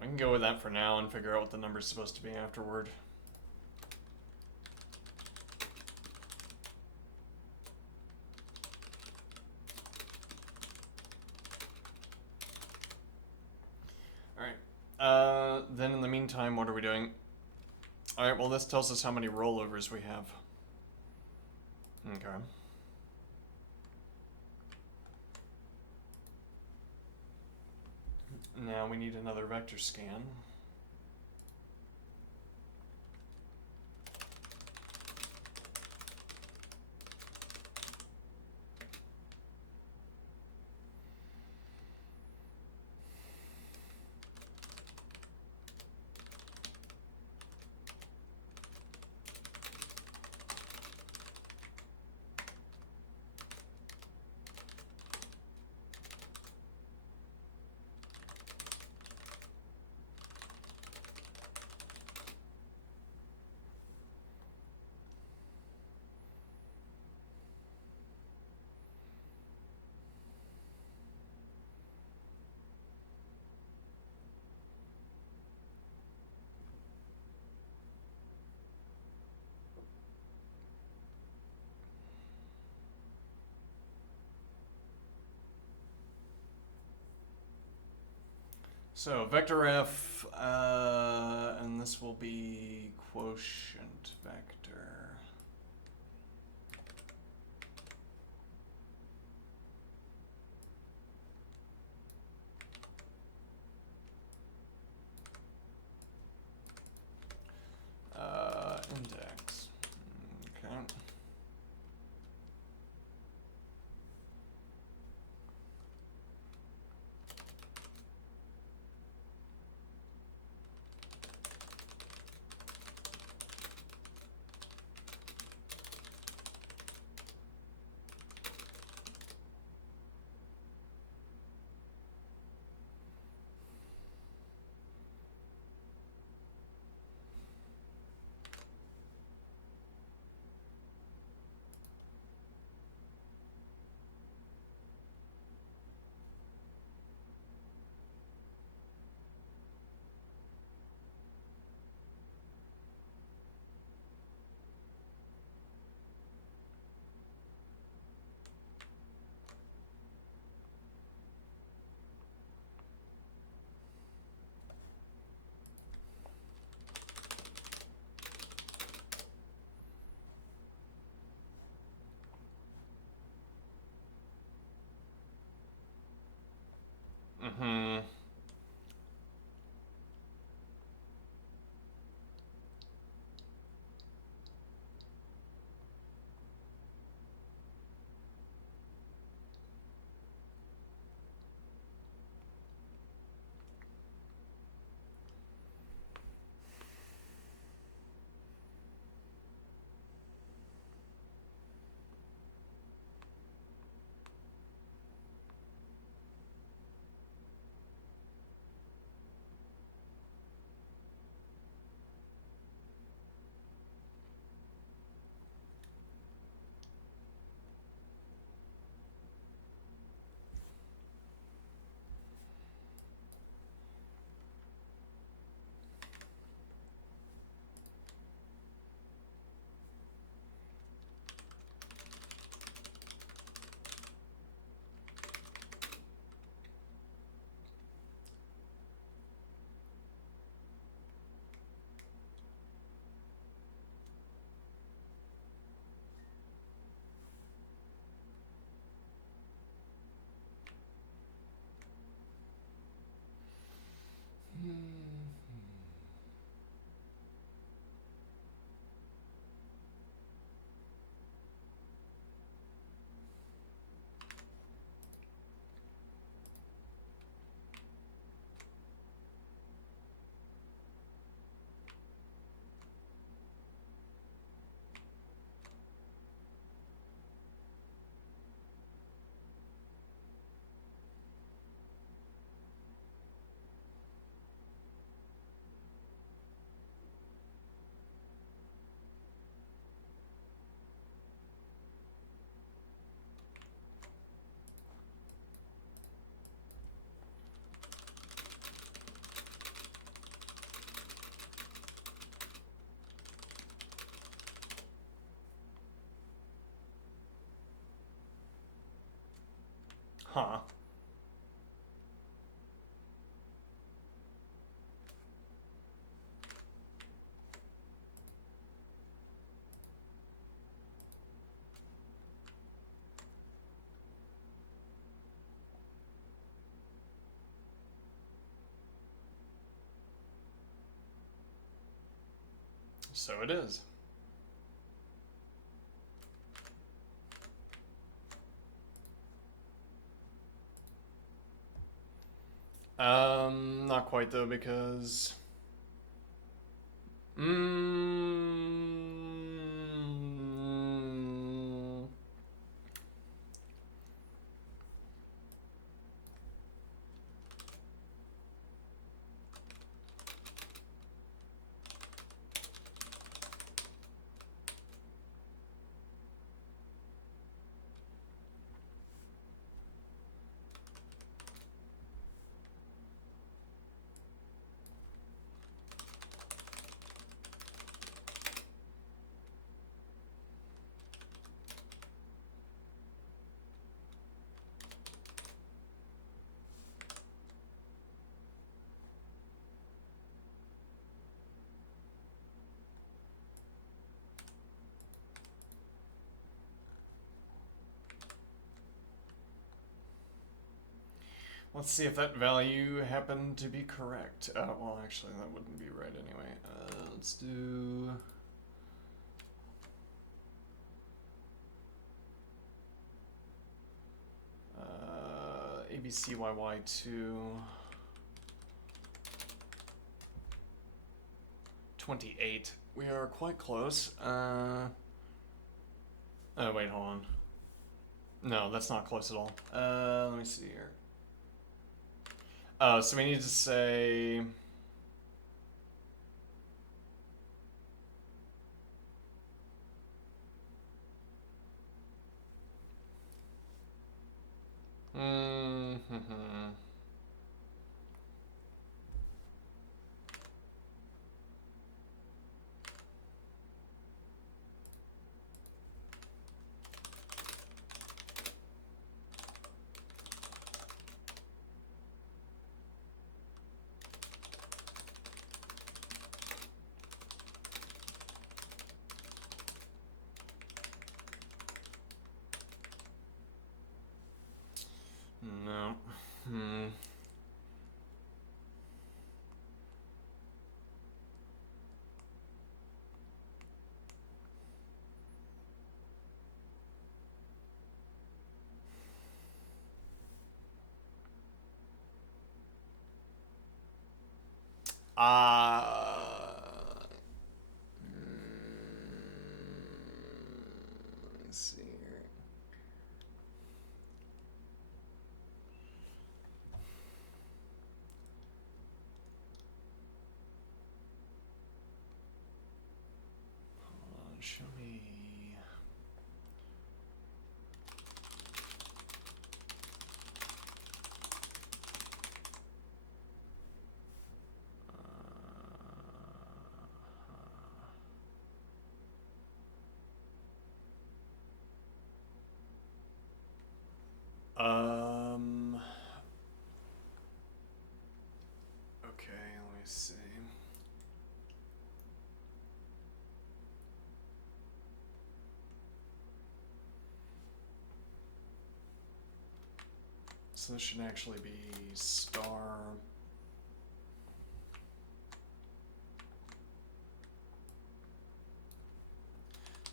I can go with that for now and figure out what the number's supposed to be afterward. Then in the meantime, what are we doing? Alright, well this tells us how many rollovers we have. Okay. Now we need another vector scan. So vector f, and this will be quotient vector. Index. Okay. Mm-hmm. Huh. So it is. Not quite though, because let's see if that value happened to be correct. Well, actually, that wouldn't be right anyway. Let's do. ABCYY2 28. We are quite close. Oh, wait, hold on. No, that's not close at all. Let me see here. So we need to say. No. Let's see here. Hold on, show me. Okay, let me see. So this should actually be star.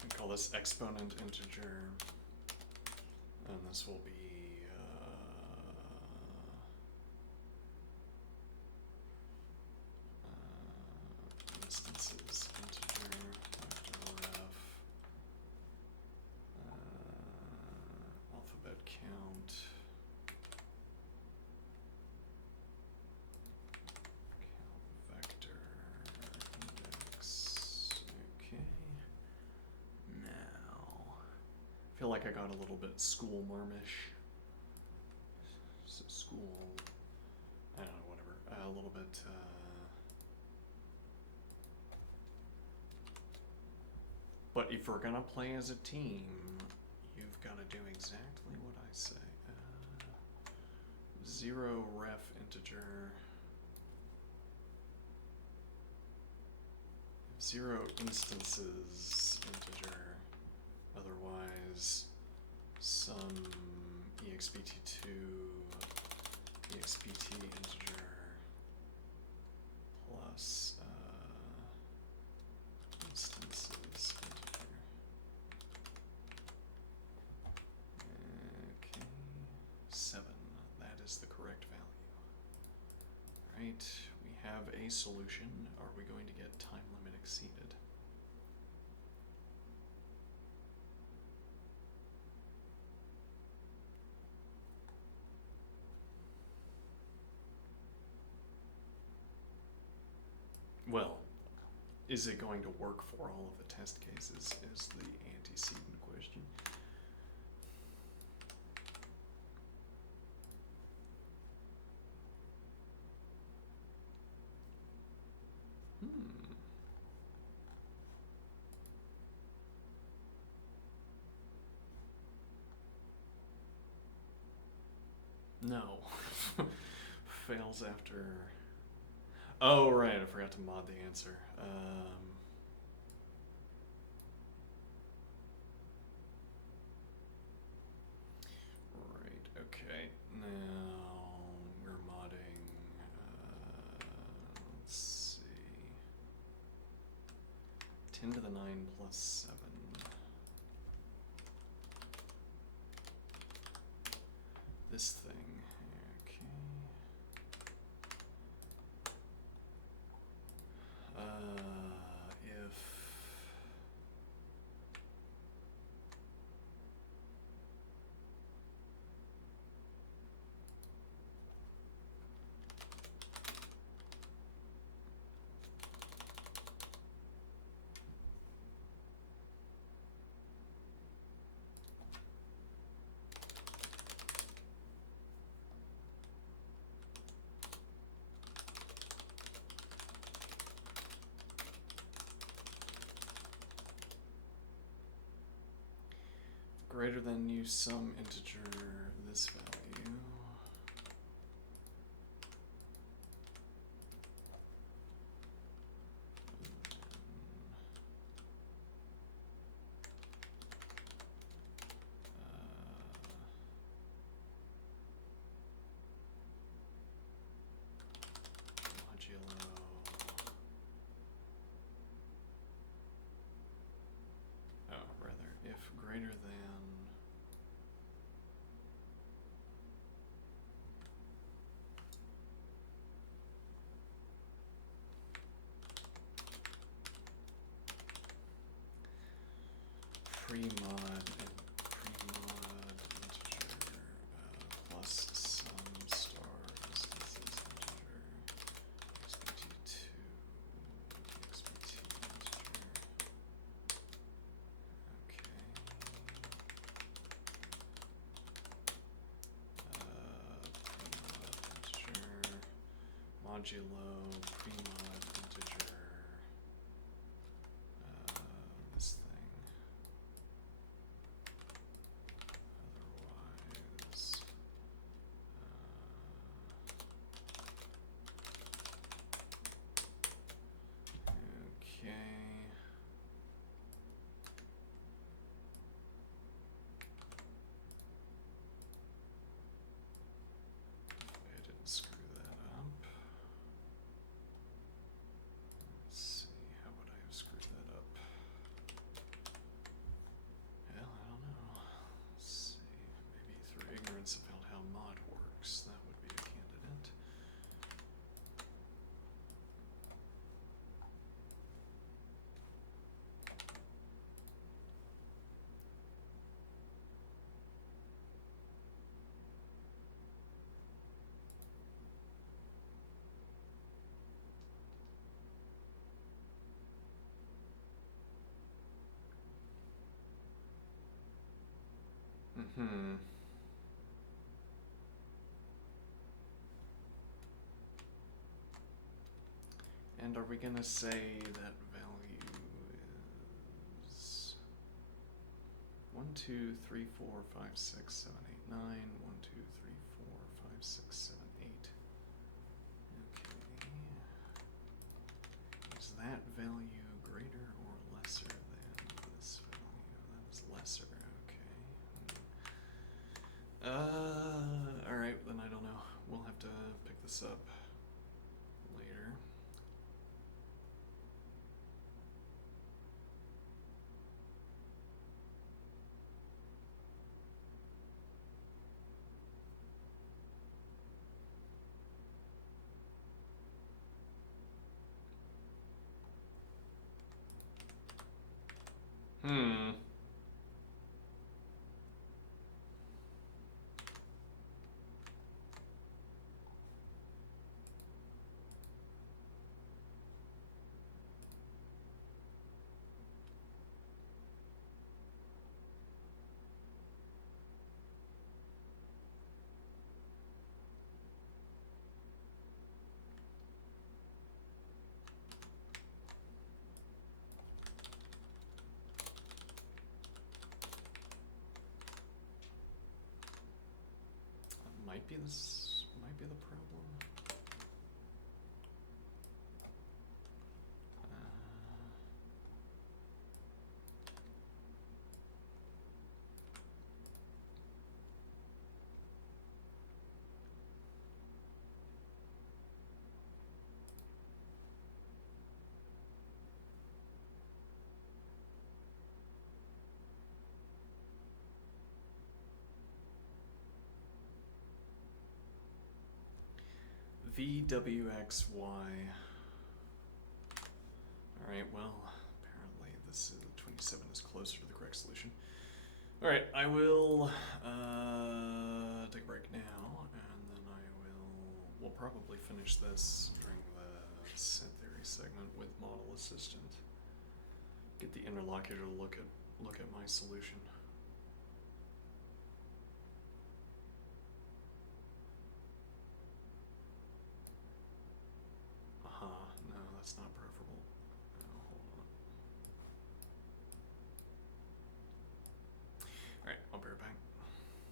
We call this exponent integer, and this will be instances integer vector ref alphabet count. Vector index. Okay. Now, I feel like I got a little bit school marmish. So school, I don't know, whatever. A little bit. But if we're gonna play as a team, you've got to do exactly what I say. 0 ref integer. 0 instances integer, otherwise some expt2 expt integer plus any solution are we going to get time limit exceeded? Well, is it going to work for all of the test cases is the antecedent question. No. Fails after... Oh, right, I forgot to mod the answer. Right, okay. Now we're modding... let's see... 10 to the 9 plus 7. This thing. Okay. If greater than use some integer this value. Modulo. Oh, rather, if greater than pre-mod and pre-mod integer plus some stars. This is integer xbt2 xbt integer. Okay. Pre-mod integer modulo pre-mod integer. This thing. Otherwise, okay. Hopefully I didn't screw that up. Let's see, how would I have screwed that up? Well, I don't know. Let's see, maybe through ignorance about how mod works, that would be a candidate. Mm-hmm. And are we gonna say that value is 1, 2, 3, 4, 5, 6, 7, 8, 9, 1, 2, 3, 4, 5, 6, 7, 8. Okay. Is that value greater or lesser than this value? That is lesser, okay. Alright, then I don't know. We'll have to pick this up later. Hmm. Might be the problem. VWXY. Alright, well, apparently this 27 is closer to the correct solution. Alright, I will take a break now, and then we'll probably finish this during the set theory segment with Model Assistant. Get the interlocutor to look at my solution. No, that's not preferable. No, hold on. Alright, I'll be right back.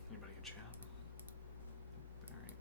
Anybody in chat? Alright.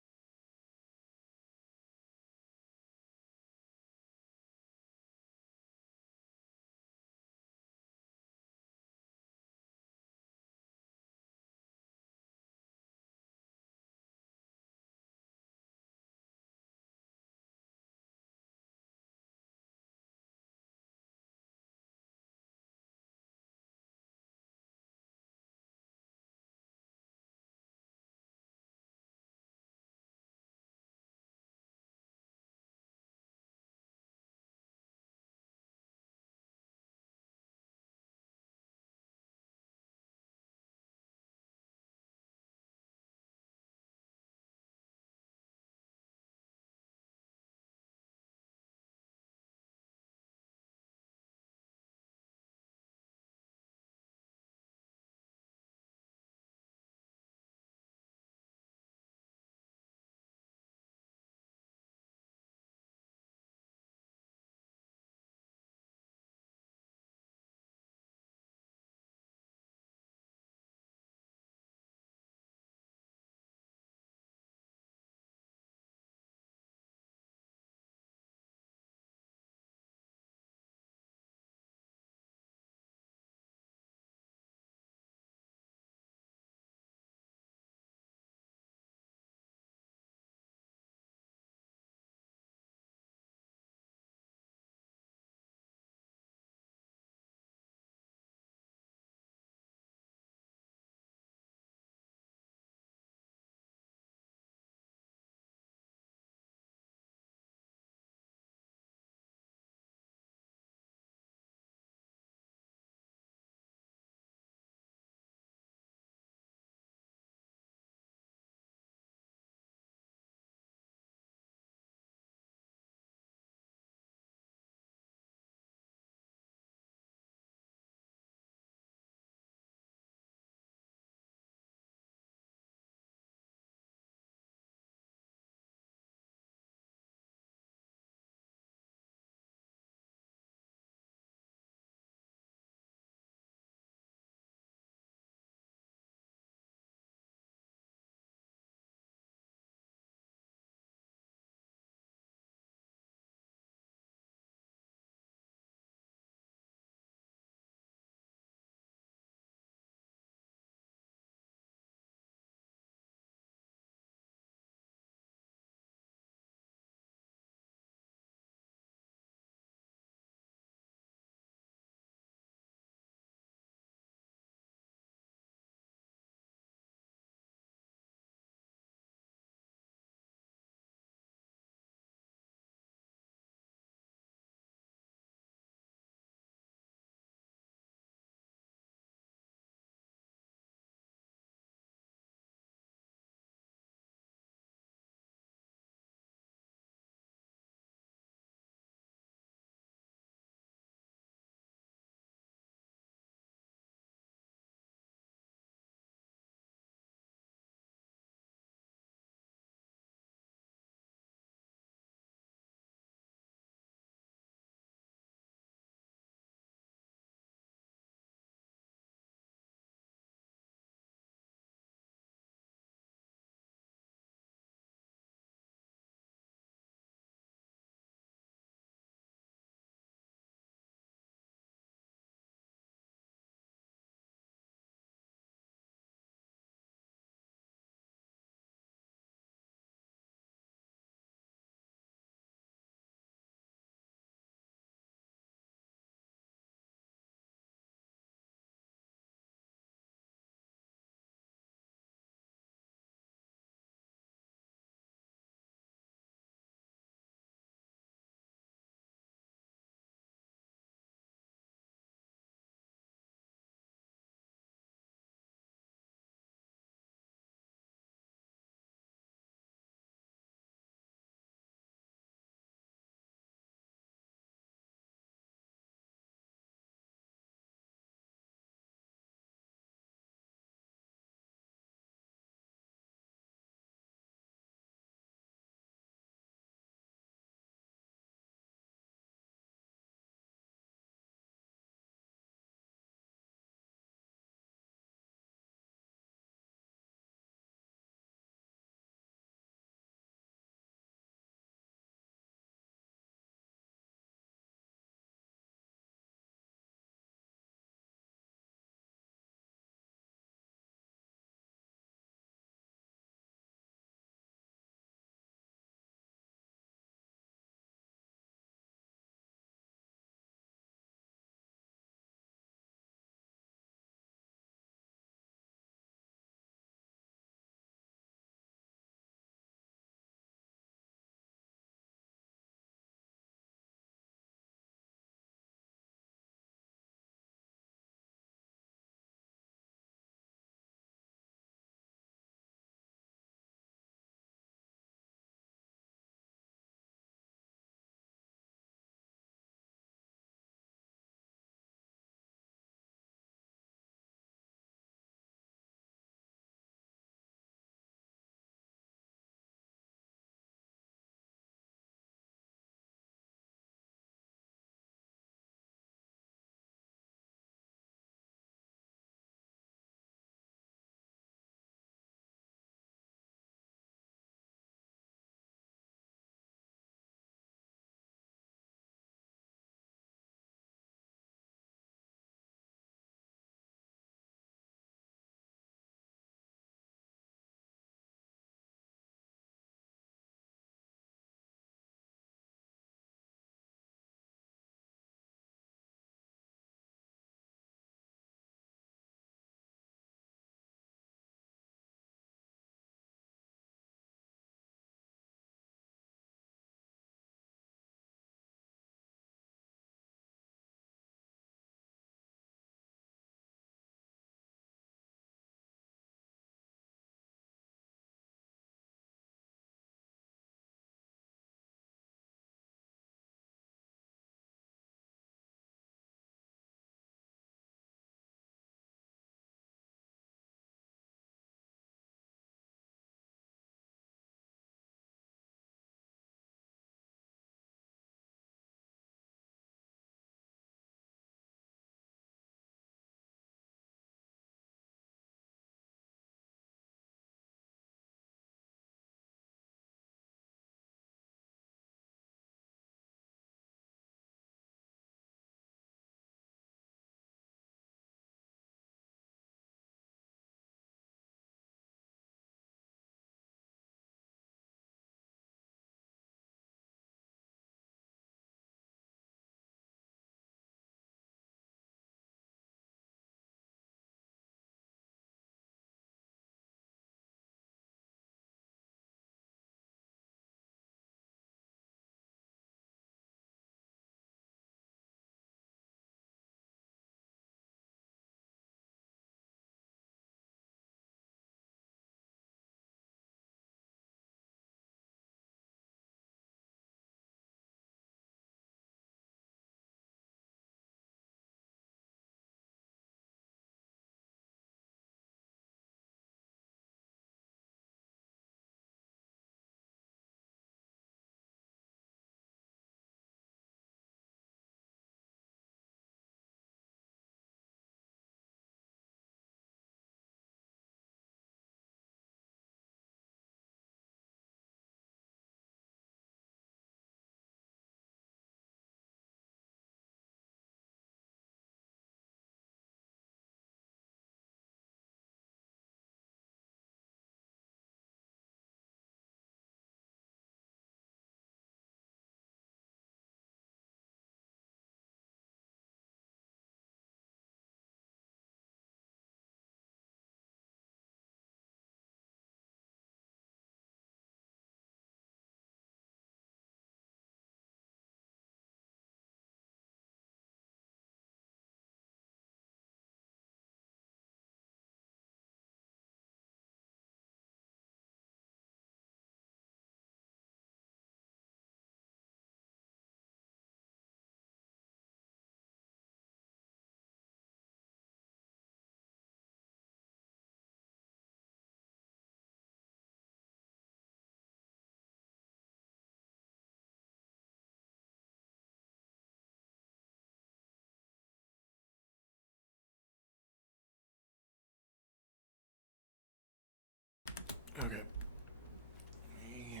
Okay. Let me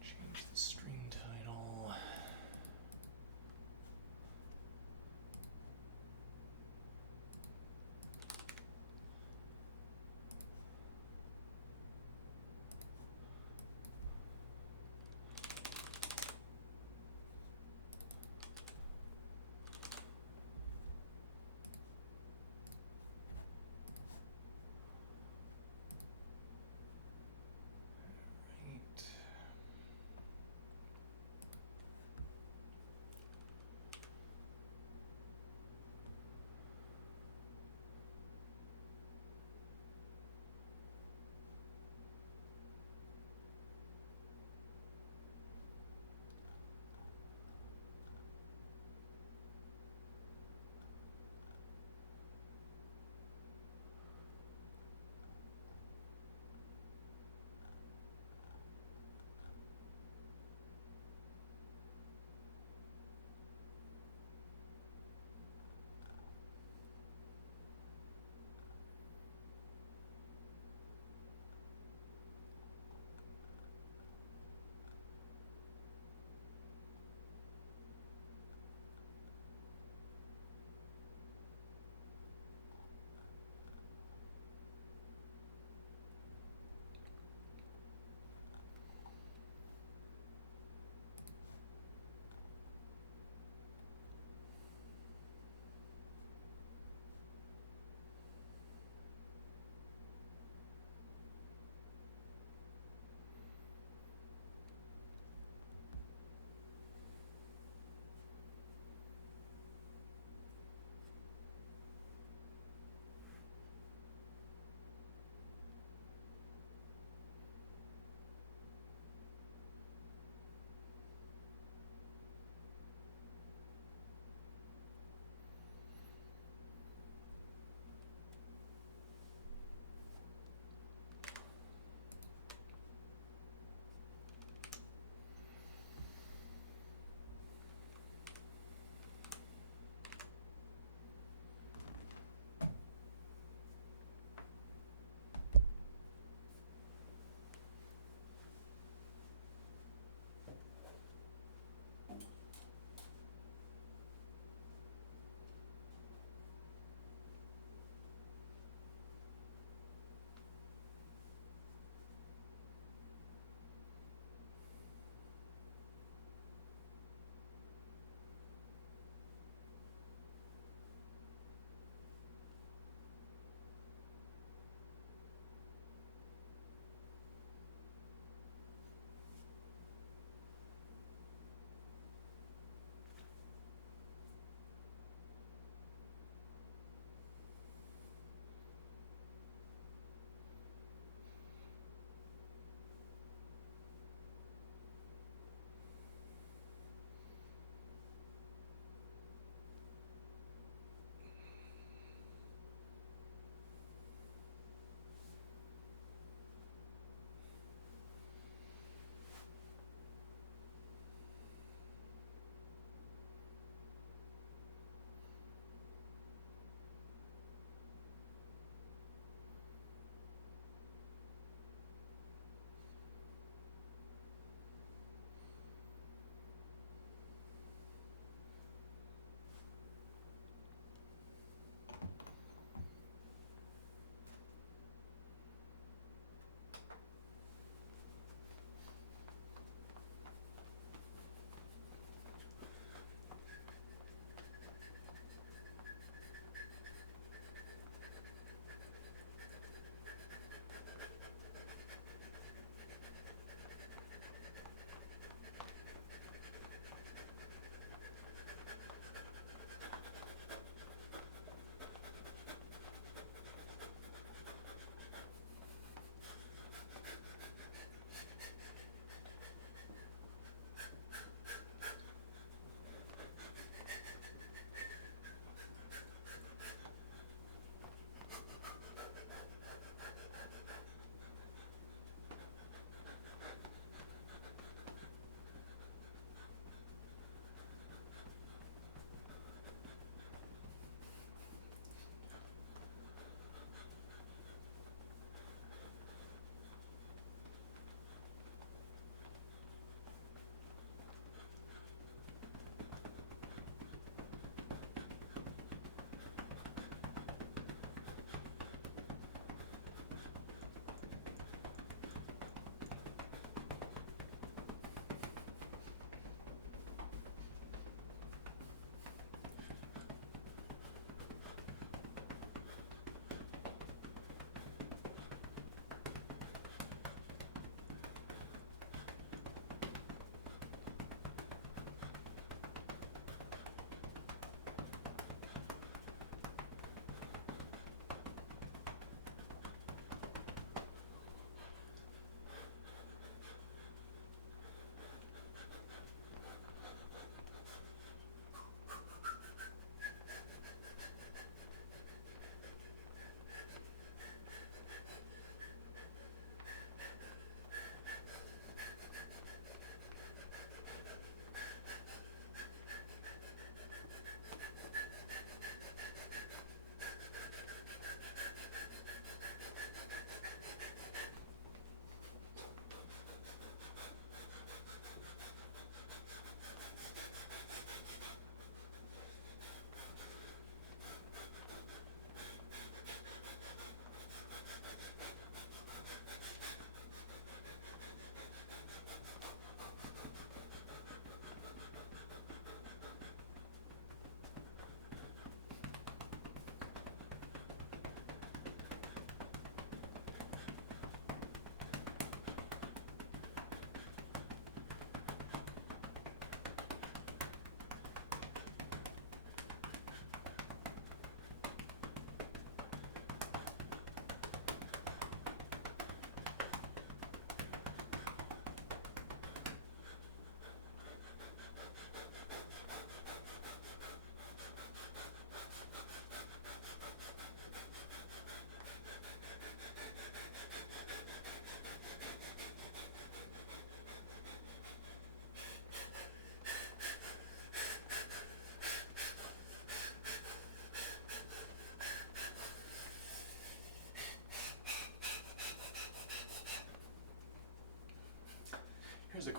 change the stream title.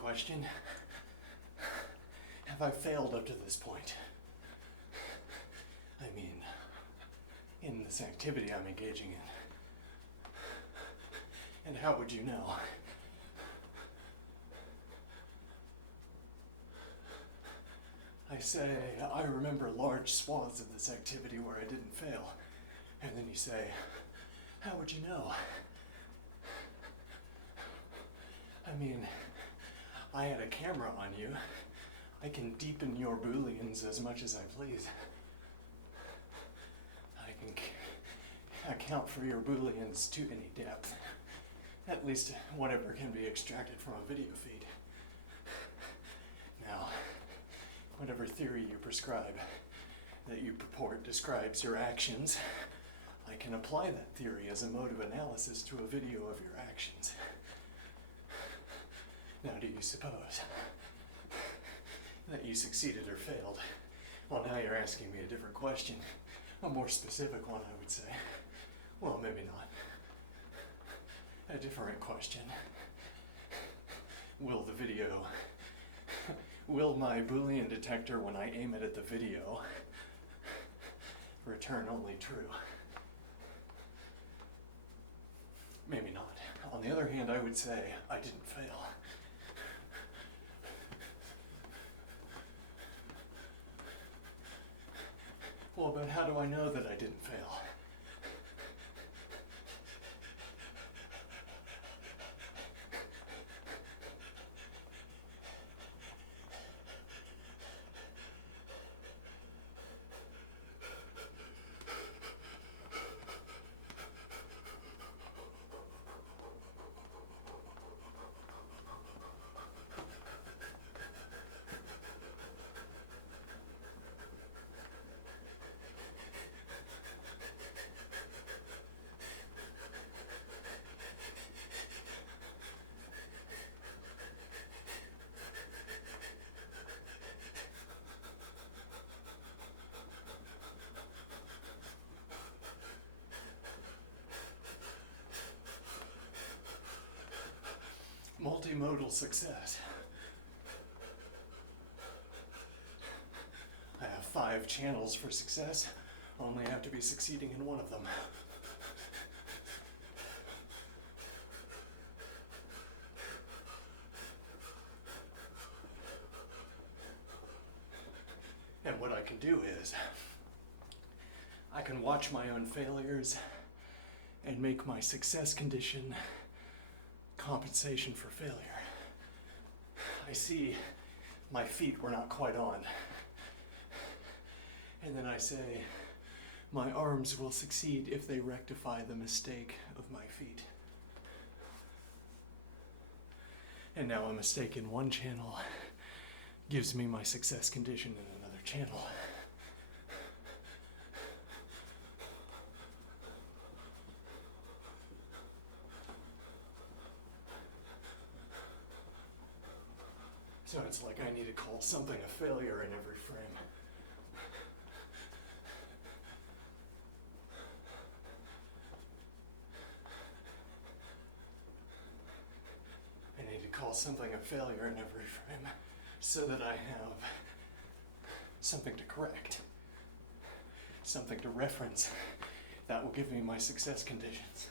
question. Have I failed up to this point? I mean, in this activity I'm engaging in. And how would you know? I say, I remember large swaths of this activity where I didn't fail. And then you say, how would you know? I mean, I had a camera on you. I can deepen your booleans as much as I please. I can account for your booleans to any depth. At least whatever can be extracted from a video feed. Now, whatever theory you prescribe that you purport describes your actions, I can apply that theory as a mode of analysis to a video of your actions. Now, do you suppose that you succeeded or failed? Well, now you're asking me a different question, a more specific one, I would say. Well, maybe not. A different question. Will my Boolean detector, when I aim it at the video, return only true? Maybe not. On the other hand, I would say I didn't fail. Well, but how do I know that I didn't fail? Multimodal success. I have 5 channels for success. Only have to be succeeding in one of them. And what I can do is, I can watch my own failures and make my success condition compensation for failure. I see my feet were not quite on. And then I say, my arms will succeed if they rectify the mistake of my feet. And now a mistake in one channel gives me my success condition in another channel. So it's like I need to call something a failure in every frame. I need to call something a failure in every frame so that I have something to correct, something to reference that will give me my success conditions.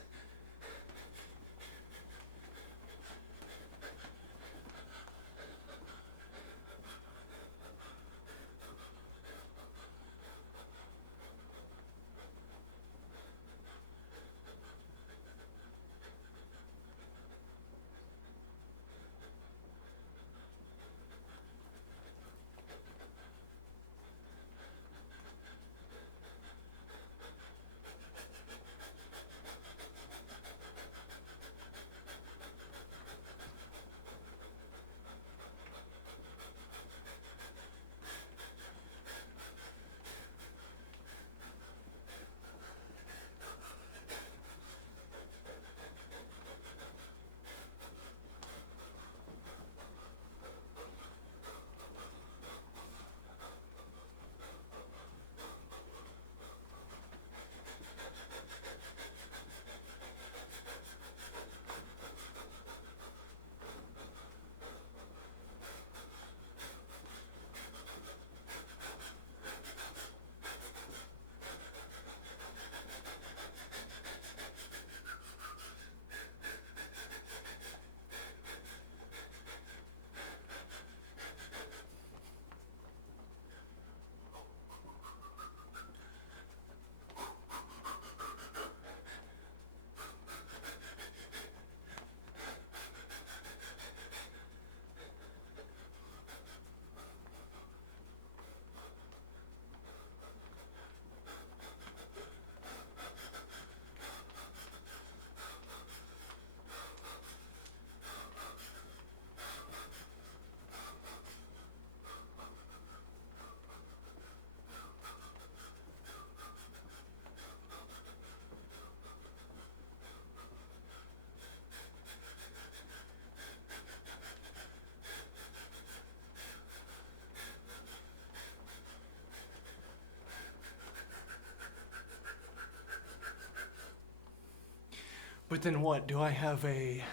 But then what? Do I have a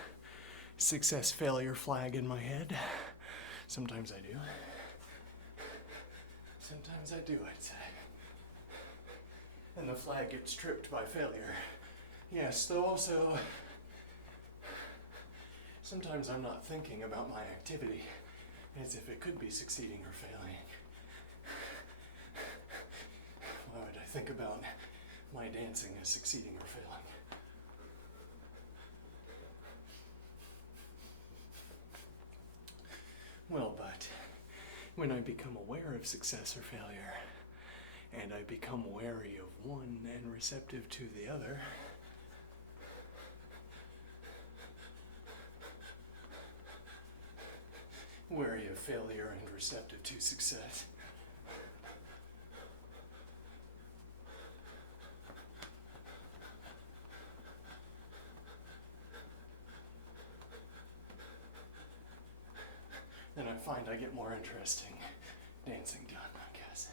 success failure flag in my head? Sometimes I do. Sometimes I do, I'd say. And the flag gets tripped by failure. Yes, though also, sometimes I'm not thinking about my activity as if it could be succeeding or failing. Why would I think about my dancing as succeeding or failing? Well, but when I become aware of success or failure, and I become wary of one and receptive to the other, wary of failure and receptive to success, then I find I get more interesting dancing done, I guess.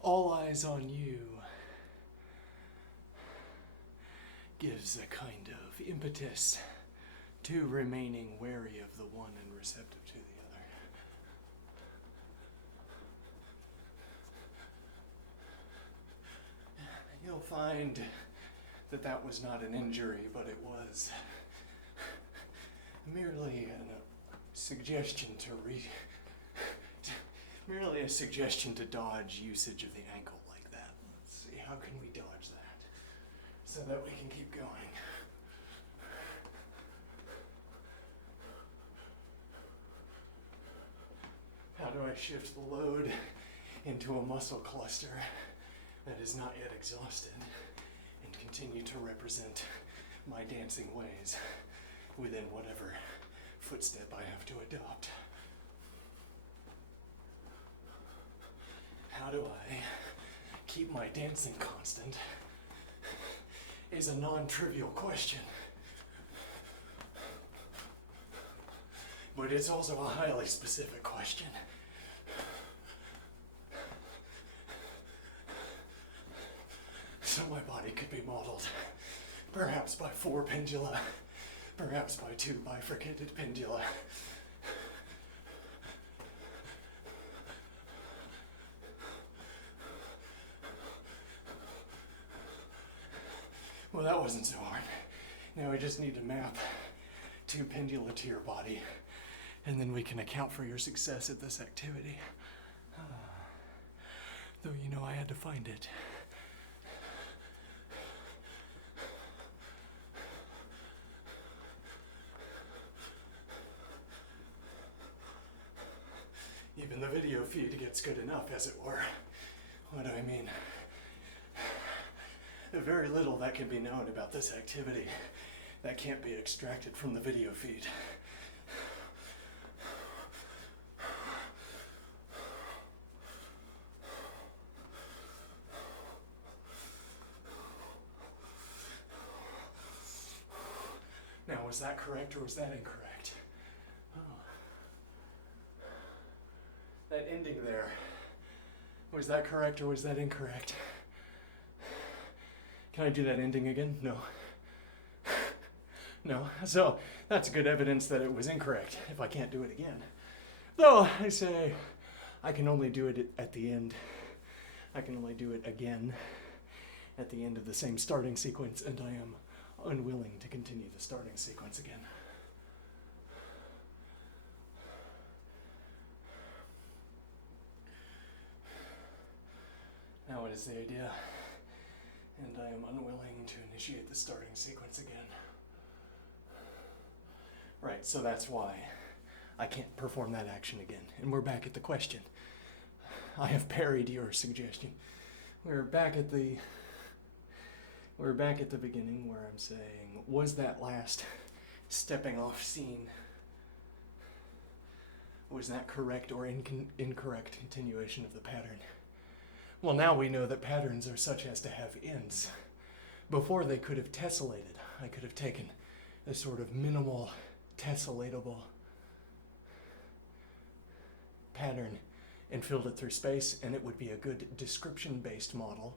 All eyes on you gives a kind of impetus to remaining wary of the one and receptive to the other. You'll find that that was not an injury, but it was merely a suggestion merely a suggestion to dodge usage of the ankle like that. Let's see, how can we dodge that so that we can keep going? How do I shift the load into a muscle cluster that is not yet exhausted and continue to represent my dancing ways within whatever footstep I have to adopt? How do I keep my dancing constant is a non-trivial question. But it's also a highly specific question. So my body could be modeled perhaps by 4 pendula, perhaps by 2 bifurcated pendula. Well, that wasn't so hard. Now we just need to map 2 pendula to your body, and then we can account for your success at this activity. Though, you know, I had to find it. Even the video feed gets good enough, as it were. What do I mean? Very little that can be known about this activity that can't be extracted from the video feed. Now, was that correct or was that incorrect? Oh. That ending there, was that correct or was that incorrect? Can I do that ending again? No. No, so that's good evidence that it was incorrect if I can't do it again. Though I say I can only do it at the end. I can only do it again at the end of the same starting sequence, and I am unwilling to continue the starting sequence again. Now what is the idea? And I am unwilling to initiate the starting sequence again. Right, so that's why I can't perform that action again. And we're back at the question. I have parried your suggestion. We're back at the beginning where I'm saying, was that last stepping off scene, was that correct or incorrect continuation of the pattern? Well, now we know that patterns are such as to have ends. Before they could have tessellated, I could have taken a sort of minimal tessellatable pattern and filled it through space, and it would be a good description-based model,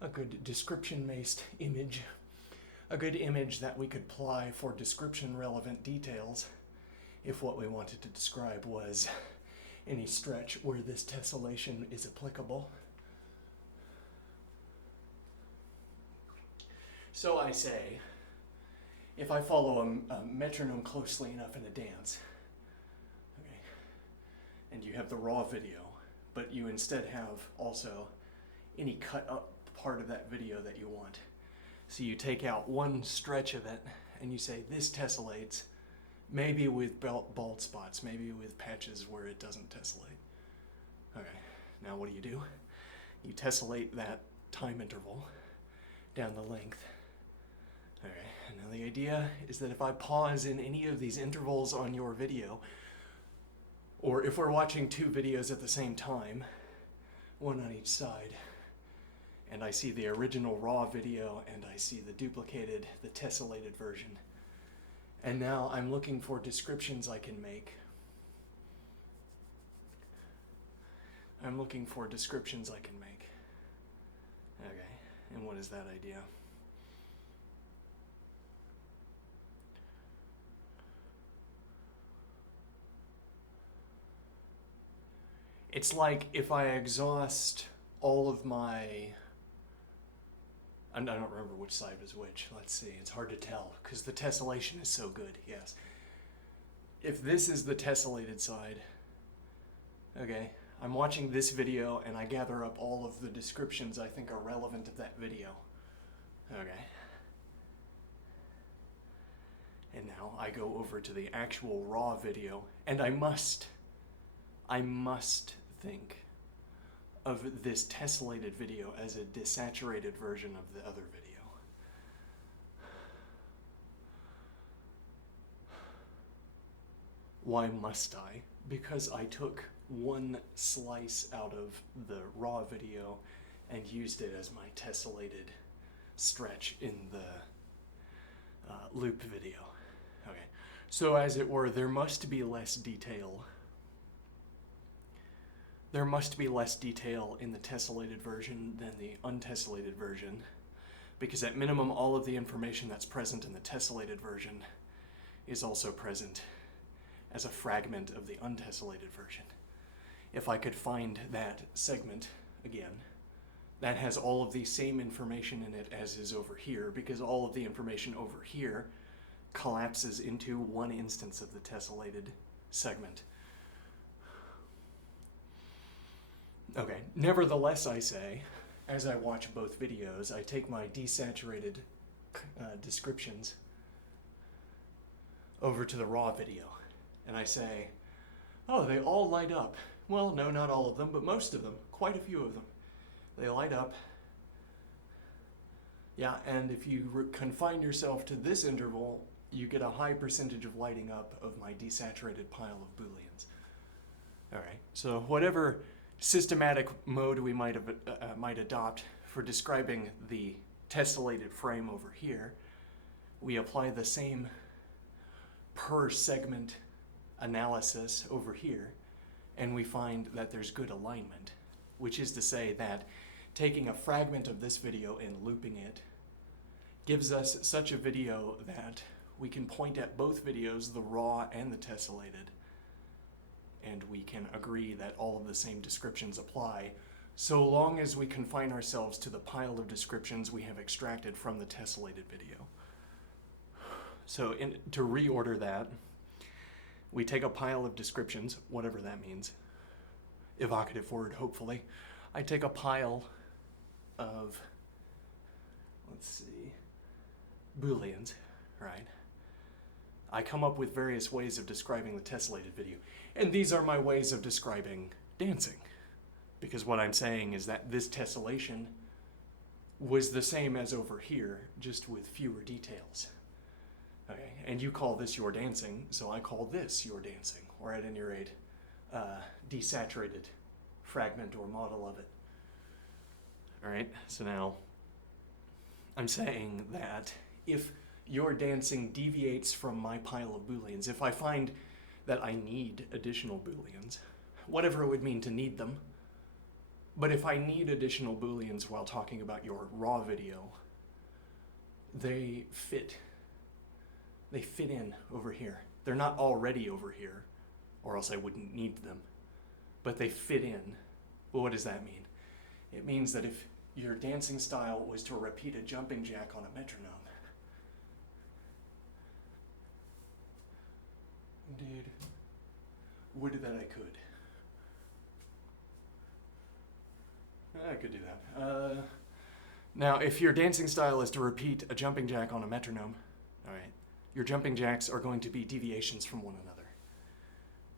a good description-based image, a good image that we could apply for description-relevant details if what we wanted to describe was any stretch where this tessellation is applicable. So I say, if I follow a metronome closely enough in a dance, okay, and you have the raw video, but you instead have also any cut up part of that video that you want. So you take out one stretch of it and you say, this tessellates, maybe with bald spots, maybe with patches where it doesn't tessellate. Okay, now what do? You tessellate that time interval down the length. Okay, and now the idea is that if I pause in any of these intervals on your video, or if we're watching two videos at the same time, one on each side, and I see the original raw video and I see the duplicated, the tessellated version, and now I'm looking for descriptions I can make. I'm looking for descriptions I can make. Okay, and what is that idea? It's like if I exhaust all of my, I don't remember which side was which. Let's see, it's hard to tell because the tessellation is so good, yes. If this is the tessellated side, okay, I'm watching this video and I gather up all of the descriptions I think are relevant to that video, okay. And now I go over to the actual raw video and I must think of this tessellated video as a desaturated version of the other video. Why must I? Because I took one slice out of the raw video and used it as my tessellated stretch in the loop video. Okay, so as it were, there must be less detail. There must be less detail in the tessellated version than the untessellated version, because at minimum all of the information that's present in the tessellated version is also present as a fragment of the untessellated version. If I could find that segment again, that has all of the same information in it as is over here, because all of the information over here collapses into one instance of the tessellated segment. Okay, nevertheless, I say, as I watch both videos, I take my desaturated descriptions over to the raw video, and I say, oh, they all light up. Well, no, not all of them, but most of them, quite a few of them. They light up. Yeah, and if you confine yourself to this interval, you get a high percentage of lighting up of my desaturated pile of Booleans. All right, so whatever systematic mode we might adopt for describing the tessellated frame over here, we apply the same per segment analysis over here, and we find that there's good alignment, which is to say that taking a fragment of this video and looping it gives us such a video that We can point at both videos, the raw and the tessellated, and we can agree that all of the same descriptions apply, so long as we confine ourselves to the pile of descriptions we have extracted from the tessellated video. So to reorder that, we take a pile of descriptions, whatever that means, evocative word, hopefully. I take a pile of, let's see, Booleans, right? I come up with various ways of describing the tessellated video. And these are my ways of describing dancing. Because what I'm saying is that this tessellation was the same as over here, just with fewer details. Okay, and you call this your dancing, so I call this your dancing, or at any rate, desaturated fragment or model of it. All right, so now I'm saying that if your dancing deviates from my pile of Booleans, if I find that I need additional Booleans, whatever it would mean to need them, but if I need additional Booleans while talking about your raw video, they fit in over here. They're not already over here, or else I wouldn't need them, but they fit in. Well, what does that mean? It means that if your dancing style was to repeat a jumping jack on a metronome, indeed, would that I could. I could do that. Now, if your dancing style is to repeat a jumping jack on a metronome, all right, your jumping jacks are going to be deviations from one another,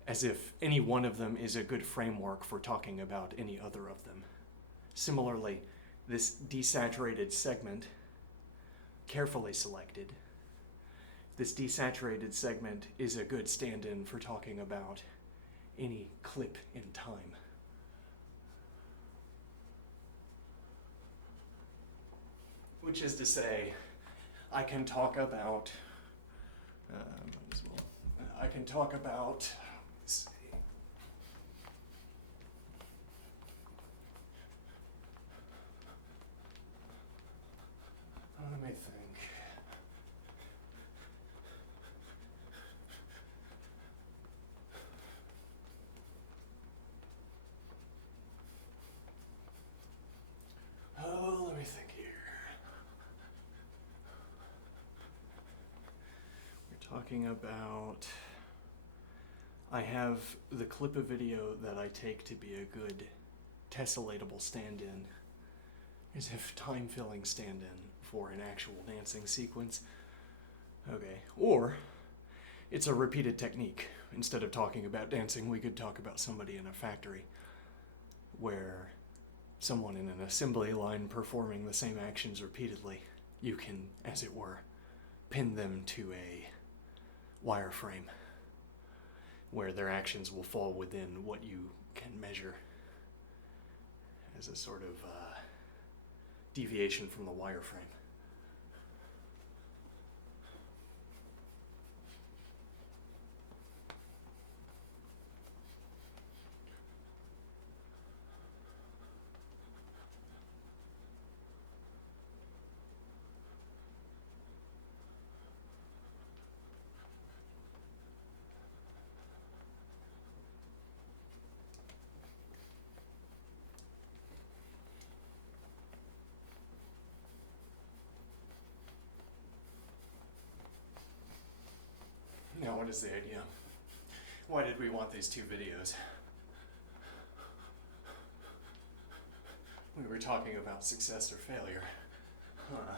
as if any one of them is a good framework for talking about any other of them. Similarly, this desaturated segment, carefully selected, this desaturated segment is a good stand-in for talking about any clip in time. Which is to say, I can talk about, let's see. Let me think. Oh, let me think here. We're talking about, I have the clip of video that I take to be a good tessellatable stand-in, as if time-filling stand-in for an actual dancing sequence. Okay, or it's a repeated technique. Instead of talking about dancing, we could talk about somebody in a factory where someone in an assembly line performing the same actions repeatedly, you can, as it were, pin them to a wireframe where their actions will fall within what you can measure as a sort of deviation from the wireframe. Now, what is the idea? Why did we want these two videos? We were talking about success or failure. Huh.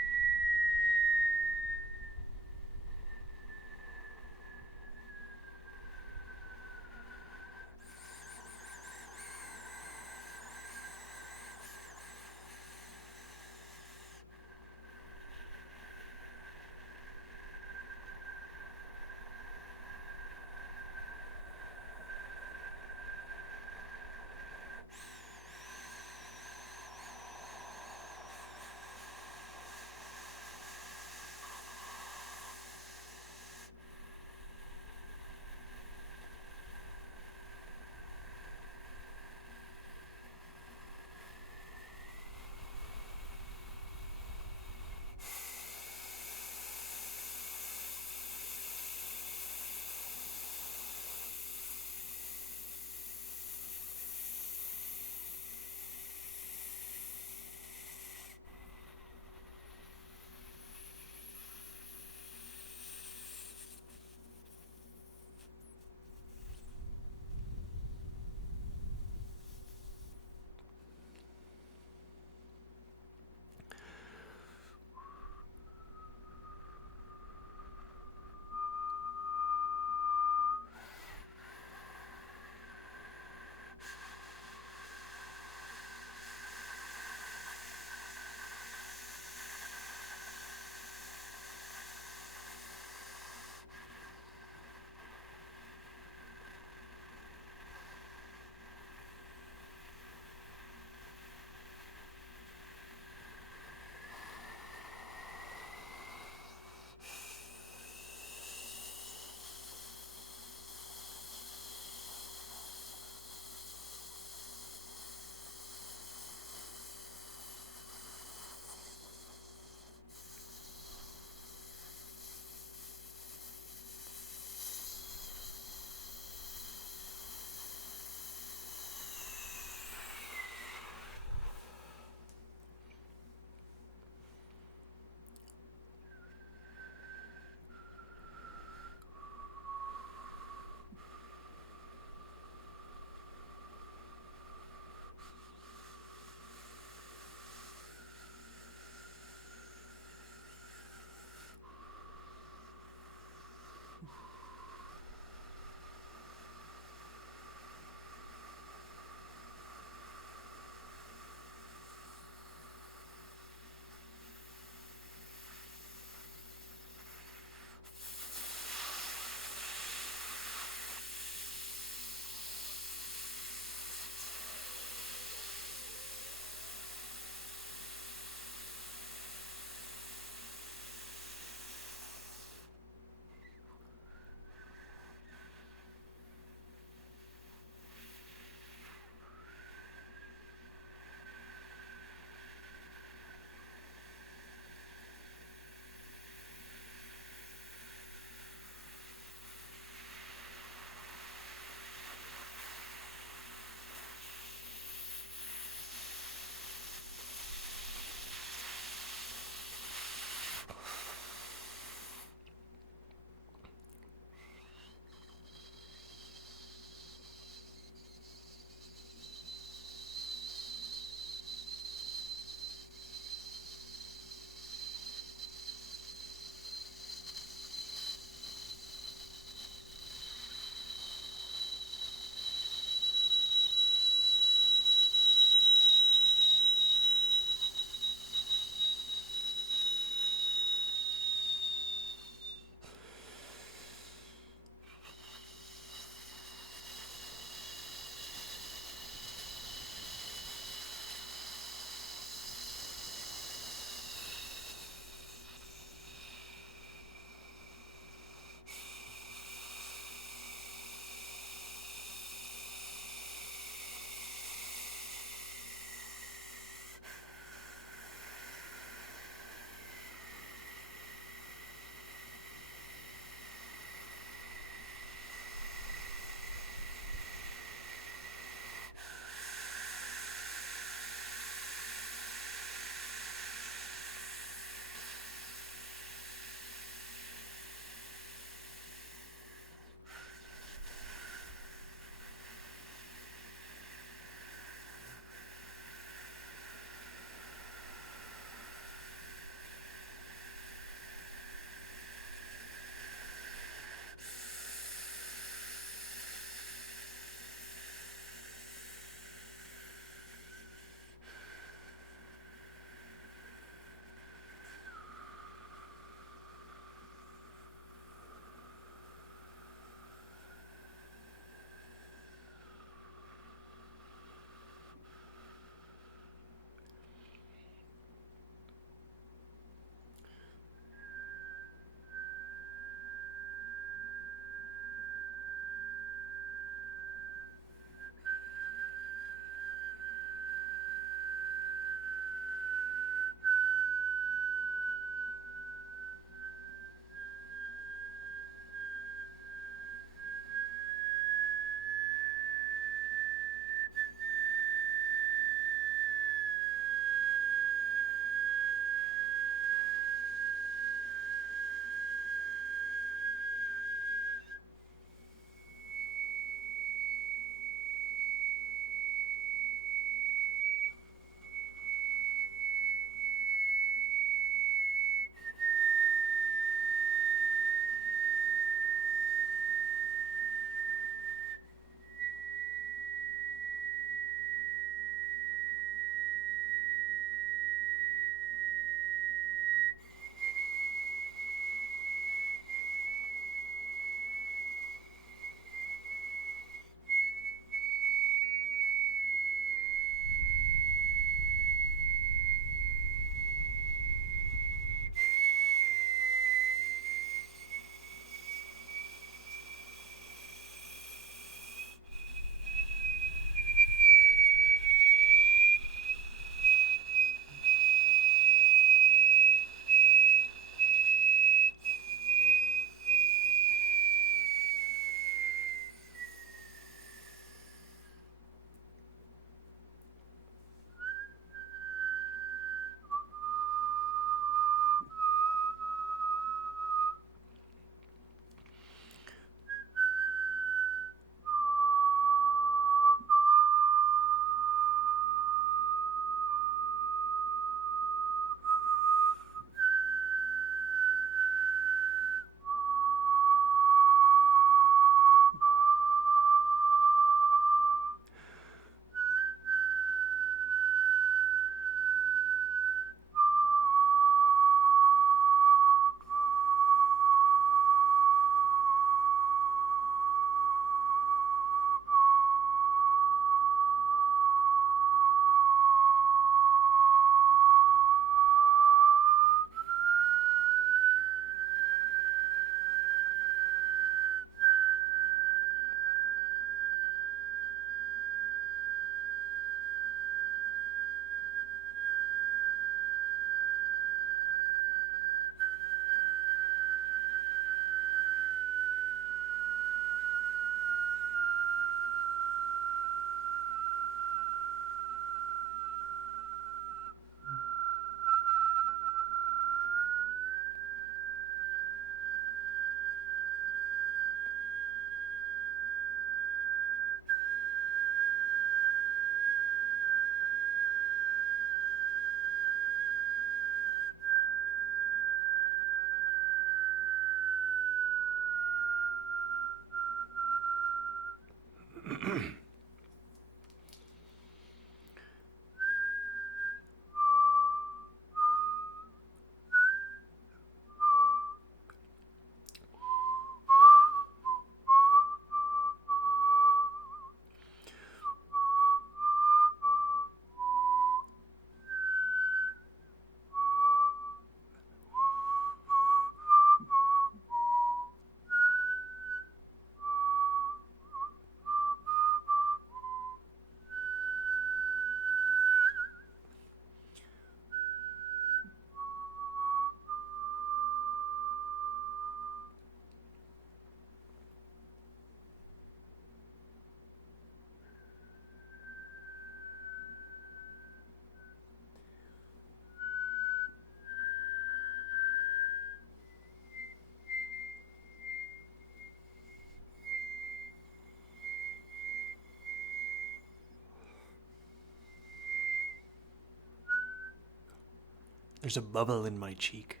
There's a bubble in my cheek.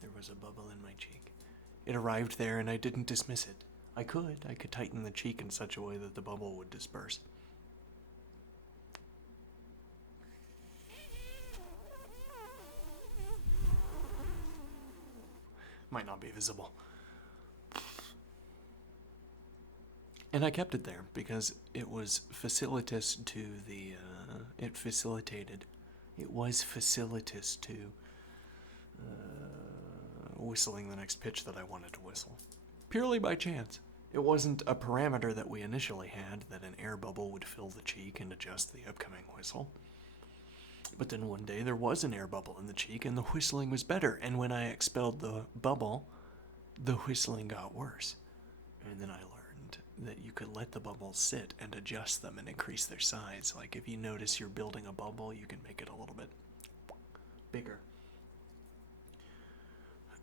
There was a bubble in my cheek. It arrived there and I didn't dismiss it. I could tighten the cheek in such a way that the bubble would disperse. Might not be visible. And I kept it there because it was facilitus to the, it was facilitus to whistling the next pitch that I wanted to whistle. Purely by chance. It wasn't a parameter that we initially had, that an air bubble would fill the cheek and adjust the upcoming whistle. But then one day there was an air bubble in the cheek and the whistling was better, and when I expelled the bubble, the whistling got worse. And then I learned that you could let the bubbles sit and adjust them and increase their size. Like if you notice you're building a bubble, you can make it a little bit bigger.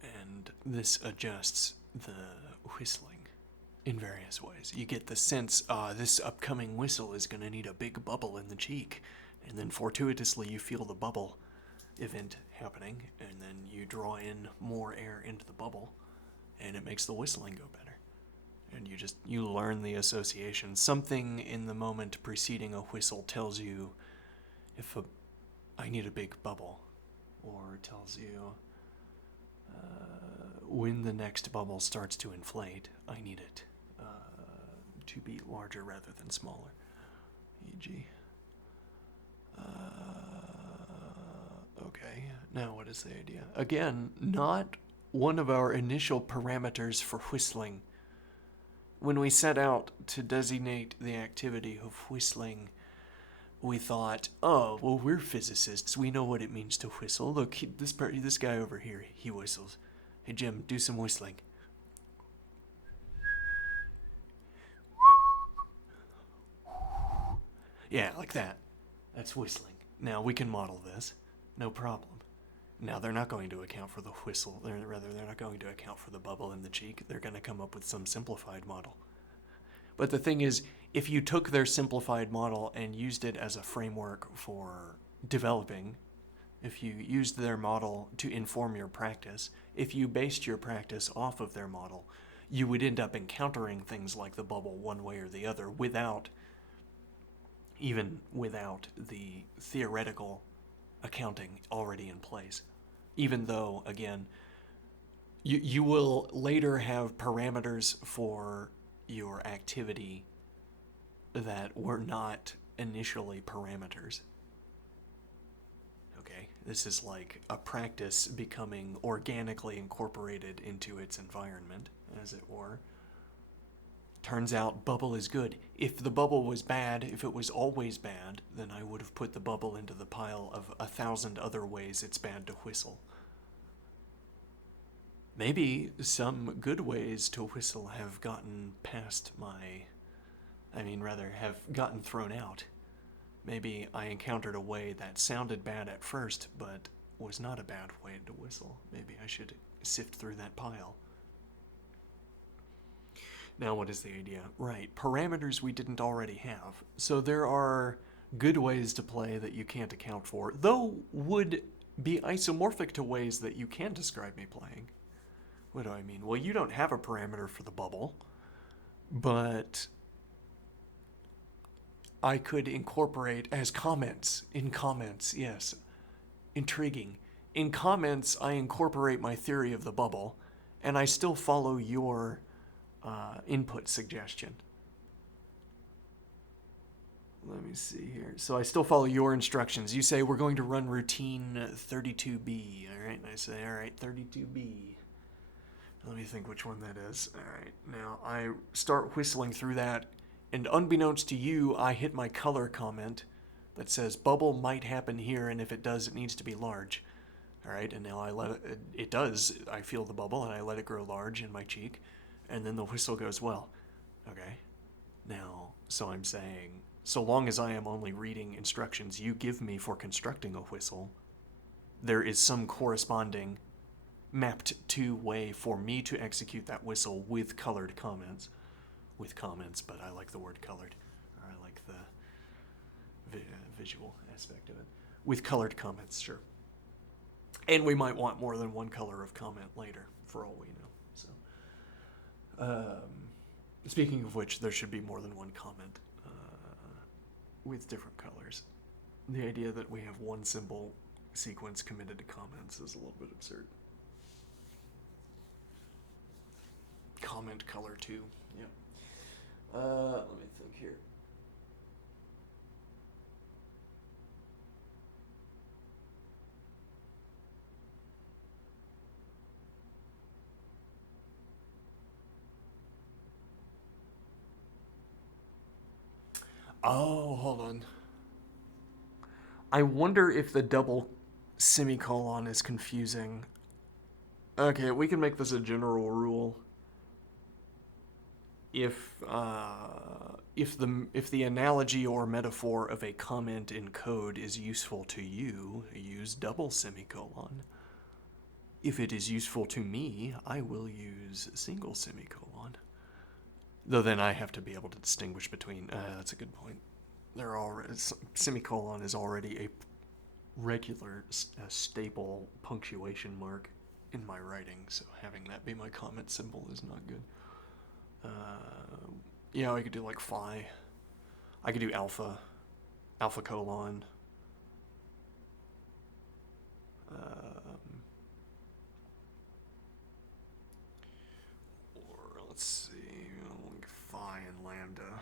And this adjusts the whistling in various ways. You get the sense, this upcoming whistle is going to need a big bubble in the cheek. And then fortuitously you feel the bubble event happening, and then you draw in more air into the bubble, and it makes the whistling go better. And you learn the association. Something in the moment preceding a whistle tells you if I need a big bubble, or tells you when the next bubble starts to inflate, I need it to be larger rather than smaller. E.g. Okay, now what is the idea? Again, not one of our initial parameters for whistling. When we set out to designate the activity of whistling, we thought, oh, well, we're physicists. We know what it means to whistle. Look, this guy over here, he whistles. Hey, Jim, do some whistling. Yeah, like that. That's whistling. Now, we can model this. No problem. Now, they're not going to account for the whistle. They're not going to account for the bubble in the cheek. They're going to come up with some simplified model. But the thing is, if you took their simplified model and used it as a framework for developing, if you used their model to inform your practice, if you based your practice off of their model, you would end up encountering things like the bubble one way or the other even without the theoretical accounting already in place. Even though, again, you will later have parameters for your activity that were not initially parameters. Okay, this is like a practice becoming organically incorporated into its environment, as it were. Turns out bubble is good. If the bubble was bad, if it was always bad, then I would have put the bubble into the pile of 1,000 other ways it's bad to whistle. Maybe some good ways to whistle have gotten have gotten thrown out. Maybe I encountered a way that sounded bad at first, but was not a bad way to whistle. Maybe I should sift through that pile. Now, what is the idea? Right, parameters we didn't already have. So there are good ways to play that you can't account for, though would be isomorphic to ways that you can describe me playing. What do I mean? Well, you don't have a parameter for the bubble, but I could incorporate as comments. In comments, yes. Intriguing. In comments, I incorporate my theory of the bubble, and I still follow your input suggestion. Let me see here. So I still follow your instructions. You say we're going to run routine 32B. All right, and I say, all right, 32B. Let me think which one that is. All right, now I start whistling through that, and unbeknownst to you, I hit my color comment that says bubble might happen here, and if it does, it needs to be large. All right, and now I let it does. I feel the bubble, and I let it grow large in my cheek, and then the whistle goes well. Okay, now, so I'm saying, so long as I am only reading instructions you give me for constructing a whistle, there is some corresponding mapped to way for me to execute that whistle with colored comments. With comments, but I like the word colored. Or I like the visual aspect of it. With colored comments, sure. And we might want more than one color of comment later, for all we know. So, speaking of which, there should be more than one comment with different colors. The idea that we have one symbol sequence committed to comments is a little bit absurd. Comment color too. Yep. Let me think here. Oh, hold on. I wonder if the double semicolon is confusing. Okay, we can make this a general rule. If the analogy or metaphor of a comment in code is useful to you, use double semicolon. If it is useful to me, I will use single semicolon. Though then I have to be able to distinguish between. That's a good point. Semicolon is already a regular, staple punctuation mark in my writing, so having that be my comment symbol is not good. Yeah, I could do like phi. I could do alpha colon. Or let's see, like phi and lambda,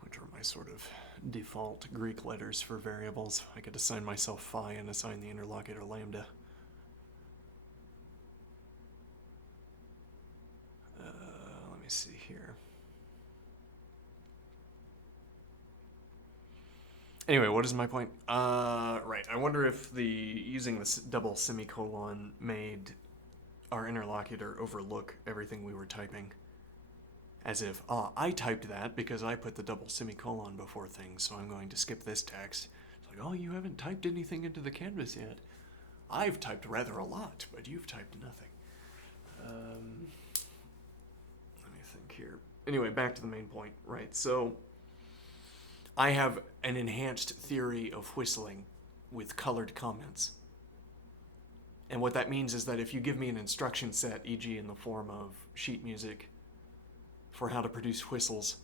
which are my sort of default Greek letters for variables. I could assign myself phi and assign the interlocutor lambda. Let me see here. Anyway, what is my point? Right. I wonder if using this double semicolon made our interlocutor overlook everything we were typing. As if, I typed that because I put the double semicolon before things, so I'm going to skip this text. It's like, oh, you haven't typed anything into the canvas yet. I've typed rather a lot, but you've typed nothing. Let me think here. Anyway, back to the main point, right? So I have an enhanced theory of whistling with colored comments. And what that means is that if you give me an instruction set, e.g. in the form of sheet music, for how to produce whistles,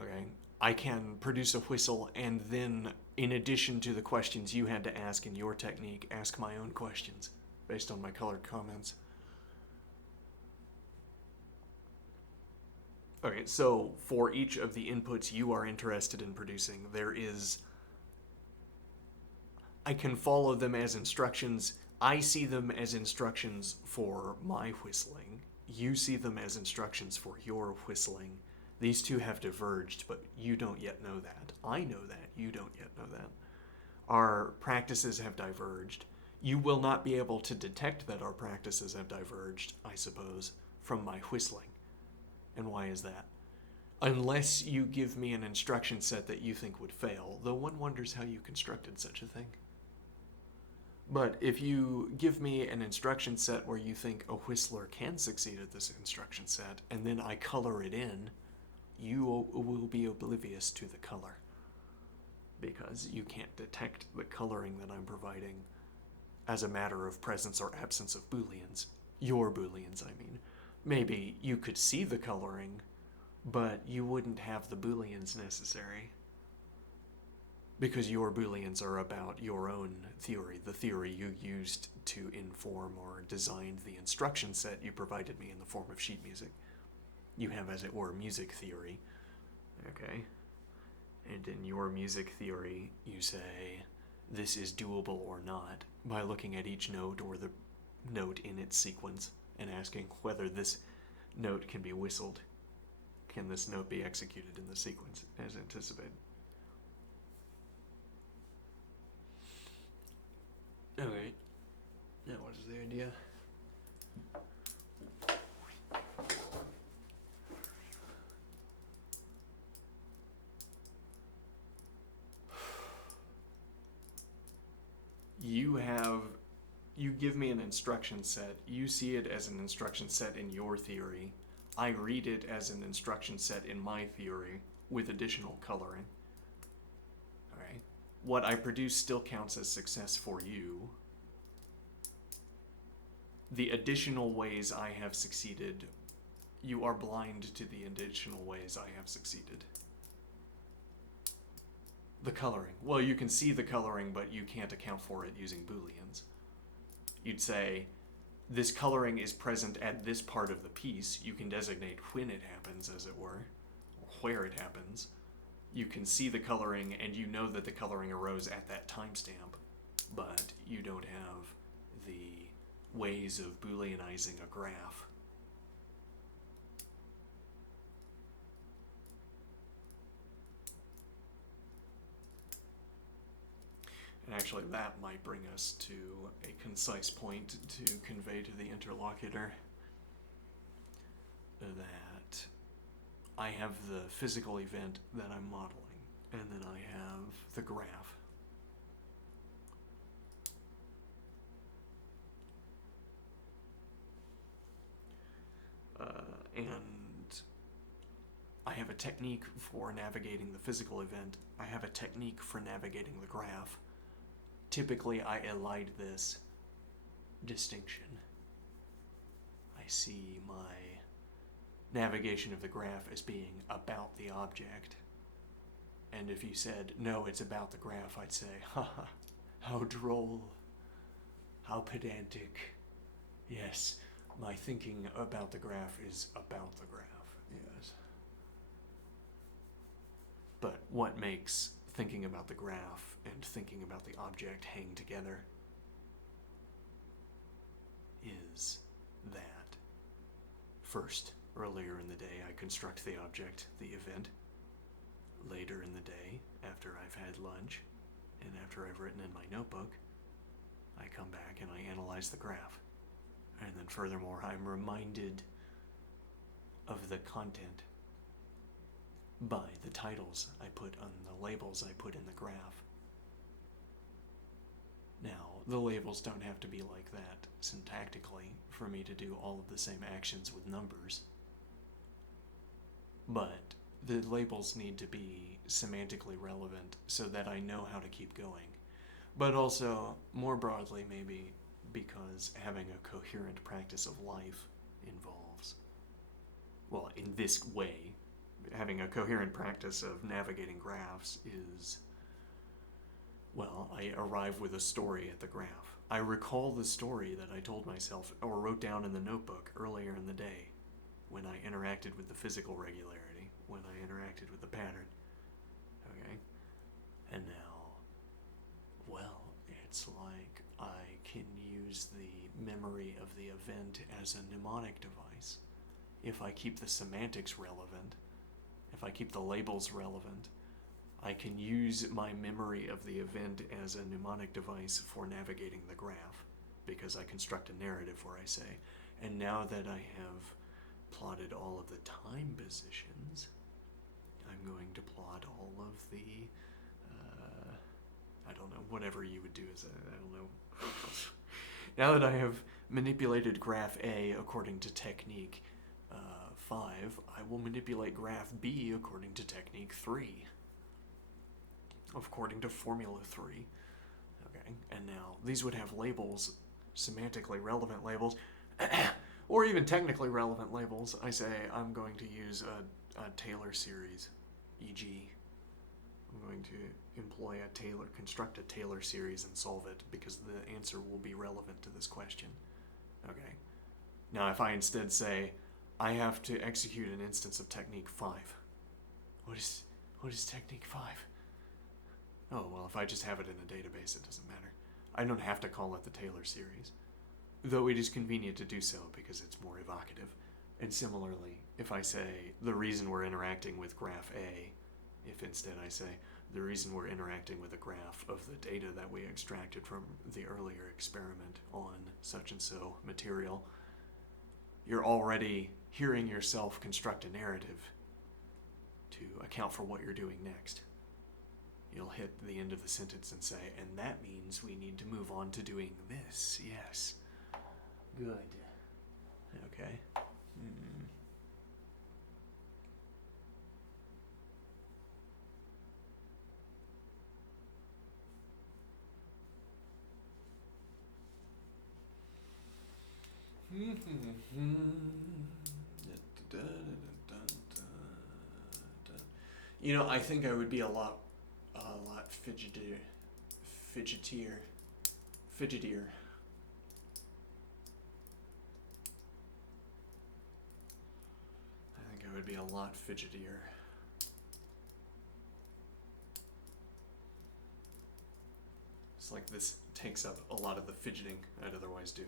okay, I can produce a whistle and then, in addition to the questions you had to ask in your technique, ask my own questions based on my colored comments. Okay, so for each of the inputs you are interested in producing, I can follow them as instructions. I see them as instructions for my whistling. You see them as instructions for your whistling. These two have diverged, but you don't yet know that. I know that. You don't yet know that. Our practices have diverged. You will not be able to detect that our practices have diverged, I suppose, from my whistling. And why is that? Unless you give me an instruction set that you think would fail, though one wonders how you constructed such a thing. But if you give me an instruction set where you think a whistler can succeed at this instruction set, and then I color it in, you will be oblivious to the color, because you can't detect the coloring that I'm providing as a matter of presence or absence of Booleans. Your Booleans, I mean. Maybe you could see the coloring, but you wouldn't have the Booleans necessary, because your Booleans are about your own theory, the theory you used to inform or design the instruction set you provided me in the form of sheet music. You have, as it were, music theory, okay? And in your music theory, you say, this is doable or not, by looking at each note or the note in its sequence and asking whether this note can be whistled. Can this note be executed in the sequence as anticipated? Okay. Now what is the idea? You give me an instruction set. You see it as an instruction set in your theory. I read it as an instruction set in my theory with additional coloring. Alright? What I produce still counts as success for you. The additional ways I have succeeded, you are blind to the additional ways I have succeeded. The coloring. Well, you can see the coloring, but you can't account for it using Booleans. You'd say, this coloring is present at this part of the piece. You can designate when it happens, as it were, or where it happens. You can see the coloring, and you know that the coloring arose at that timestamp, but you don't have the ways of Booleanizing a graph. And actually, that might bring us to a concise point to convey to the interlocutor that I have the physical event that I'm modeling, and then I have the graph. And I have a technique for navigating the physical event. I have a technique for navigating the graph. Typically, I elide this distinction. I see my navigation of the graph as being about the object. And if you said, no, it's about the graph, I'd say, haha, how droll, how pedantic. Yes, my thinking about the graph is about the graph, yes. But what makes thinking about the graph and thinking about the object hang together is that first, earlier in the day, I construct the object, the event. Later in the day, after I've had lunch and after I've written in my notebook, I come back and I analyze the graph. And then furthermore, I'm reminded of the content by the titles I put on the labels I put in the graph. Now, the labels don't have to be like that syntactically for me to do all of the same actions with numbers. But the labels need to be semantically relevant so that I know how to keep going. But also, more broadly maybe, because having a coherent practice of life involves, well, in this way, having a coherent practice of navigating graphs is, well, I arrive with a story at the graph. I recall the story that I told myself or wrote down in the notebook earlier in the day when I interacted with the physical regularity, when I interacted with the pattern. Okay? And now, well, it's like I can use the memory of the event as a mnemonic device. If I keep the semantics relevant, if I keep the labels relevant, I can use my memory of the event as a mnemonic device for navigating the graph, because I construct a narrative where I say, and now that I have plotted all of the time positions, I'm going to plot all of the, I don't know, whatever you would do as I don't know. Now that I have manipulated graph A according to technique 5, I will manipulate graph B according to technique 3. According to formula 3. Okay, and now these would have labels, semantically relevant labels, or even technically relevant labels. I say I'm going to use a Taylor series, e.g. I'm going to construct a Taylor series and solve it because the answer will be relevant to this question. Okay. Now if I instead say, I have to execute an instance of technique 5. What is technique 5? Oh, well, if I just have it in a database, it doesn't matter. I don't have to call it the Taylor series, though it is convenient to do so because it's more evocative. And similarly, if I say the reason we're interacting with graph A, if instead I say the reason we're interacting with a graph of the data that we extracted from the earlier experiment on such and so material, you're already hearing yourself construct a narrative to account for what you're doing next. You'll hit the end of the sentence and say, and that means we need to move on to doing this. Yes. Good. Okay. You know, I think I would be a lot fidgetier. I think I would be a lot fidgetier. It's like this takes up a lot of the fidgeting I'd otherwise do.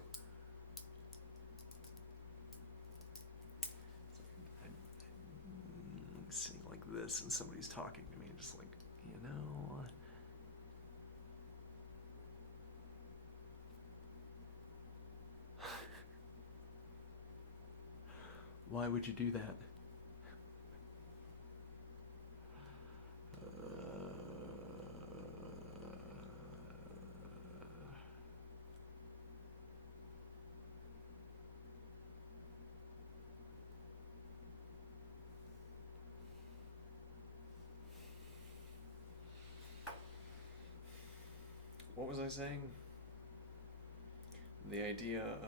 I'm sitting like this and somebody's talking to me, just like, you know. Why would you do that? What was I saying? The idea of...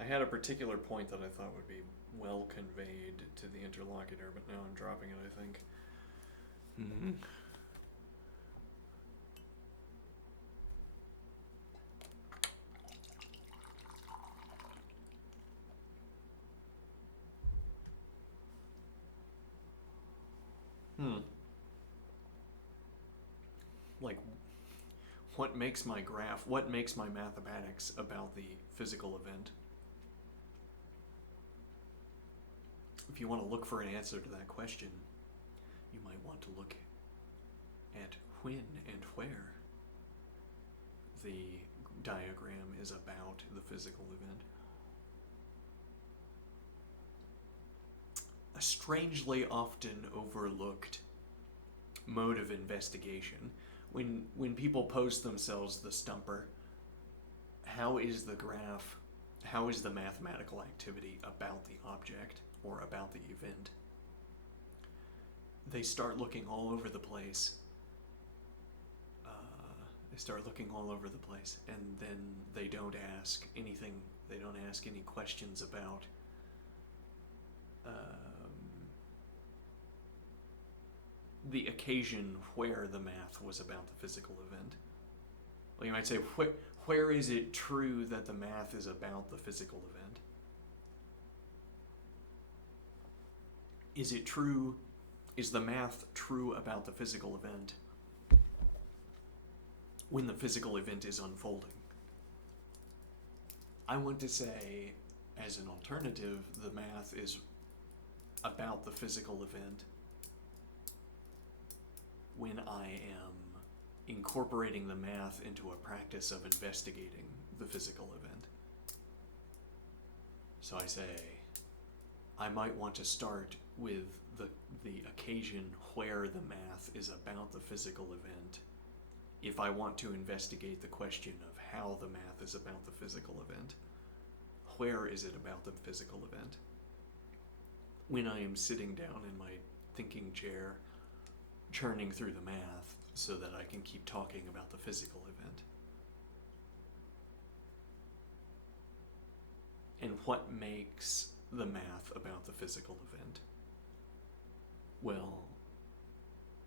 I had a particular point that I thought would be well conveyed to the interlocutor, but now I'm dropping it, I think. Mm-hmm. Like, what makes my graph, what makes my mathematics about the physical event? If you want to look for an answer to that question, you might want to look at when and where the diagram is about the physical event. A strangely often overlooked mode of investigation. When people pose themselves the stumper, how is the graph, how is the mathematical activity about the object or about the event? They start looking all over the place. And then they don't ask anything, they don't ask any questions about the occasion where the math was about the physical event. Well, you might say, where is it true that the math is about the physical event? Is it true, is the math true about the physical event when the physical event is unfolding? I want to say, as an alternative, the math is about the physical event when I am incorporating the math into a practice of investigating the physical event. So I say, I might want to start with the occasion where the math is about the physical event if I want to investigate the question of how the math is about the physical event. Where is it about the physical event? When I am sitting down in my thinking chair, churning through the math so that I can keep talking about the physical event. And what makes the math about the physical event? Well,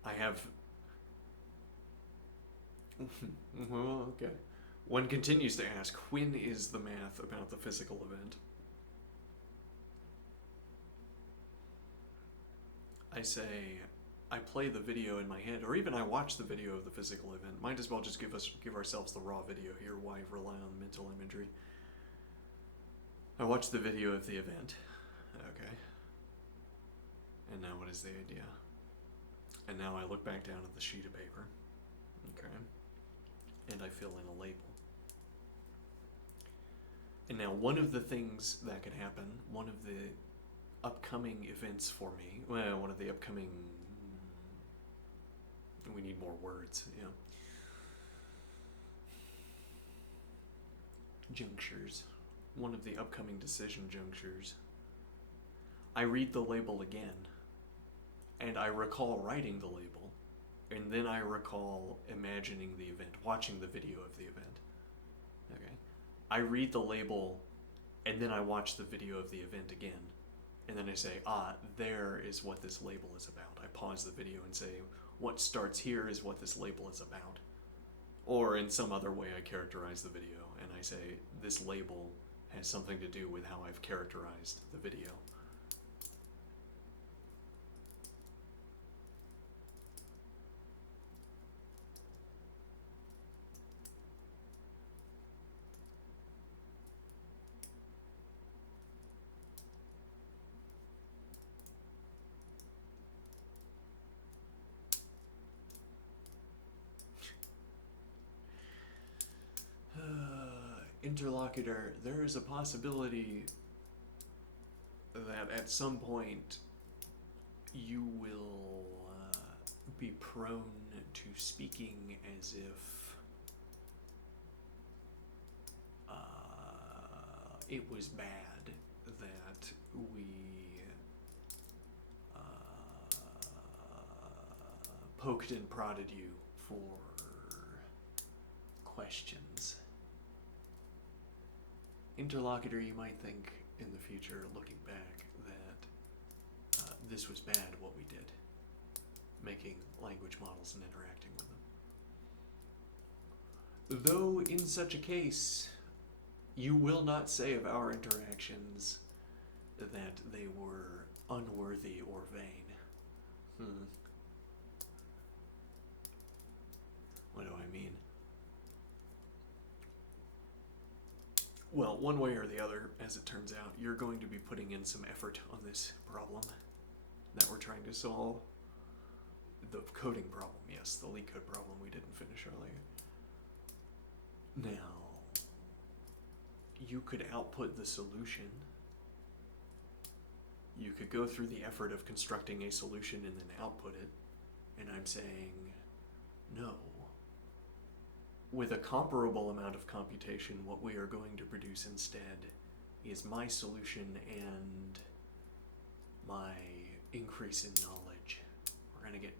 I have... well, okay. One continues to ask, when is the math about the physical event? I say, I play the video in my head, or even I watch the video of the physical event. Might as well just give ourselves the raw video here. Why rely on mental imagery? I watch the video of the event. Okay. And now what is the idea? And now I look back down at the sheet of paper. Okay. And I fill in a label. And now one of the things that could happen, one of the upcoming events for me, well, one of the upcoming... we need more words, you know. Junctures. One of the upcoming decision junctures. I read the label again, and I recall writing the label, and then I recall imagining the event, watching the video of the event. I read the label, and then I watch the video of the event again. And then I say, there is what this label is about. I pause the video and say, what starts here is what this label is about. Or in some other way I characterize the video, and I say, this label has something to do with how I've characterized the video. Interlocutor, there is a possibility that at some point you will be prone to speaking as if it was bad that we poked and prodded you for questions. Interlocutor, you might think in the future, looking back, that this was bad what we did, making language models and interacting with them. Though in such a case, you will not say of our interactions that they were unworthy or vain. What do I mean? Well, one way or the other, as it turns out, you're going to be putting in some effort on this problem that we're trying to solve. The coding problem, yes, the leetcode problem we didn't finish earlier. Now, you could output the solution. You could go through the effort of constructing a solution and then output it. And I'm saying, no. With a comparable amount of computation, what we are going to produce instead is my solution and my increase in knowledge. We're going to get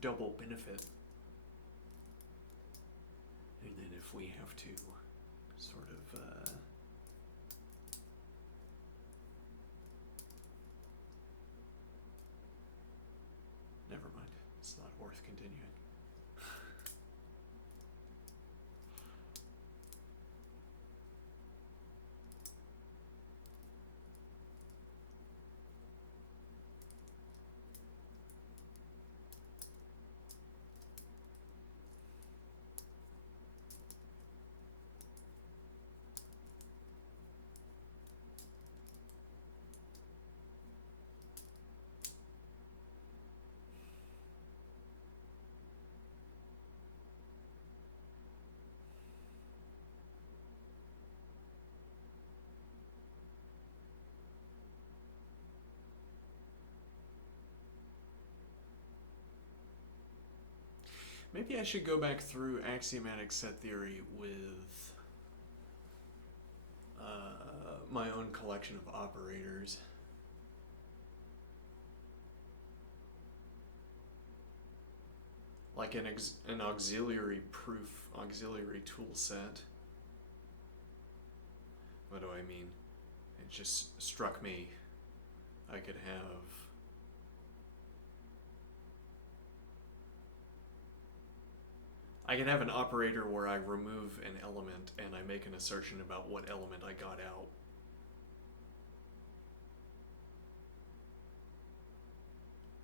double benefit. And then if we have to sort of never mind, it's not worth continuing. Maybe I should go back through axiomatic set theory with my own collection of operators. Like an auxiliary tool set. What do I mean? It just struck me I could have an operator where I remove an element and I make an assertion about what element I got out.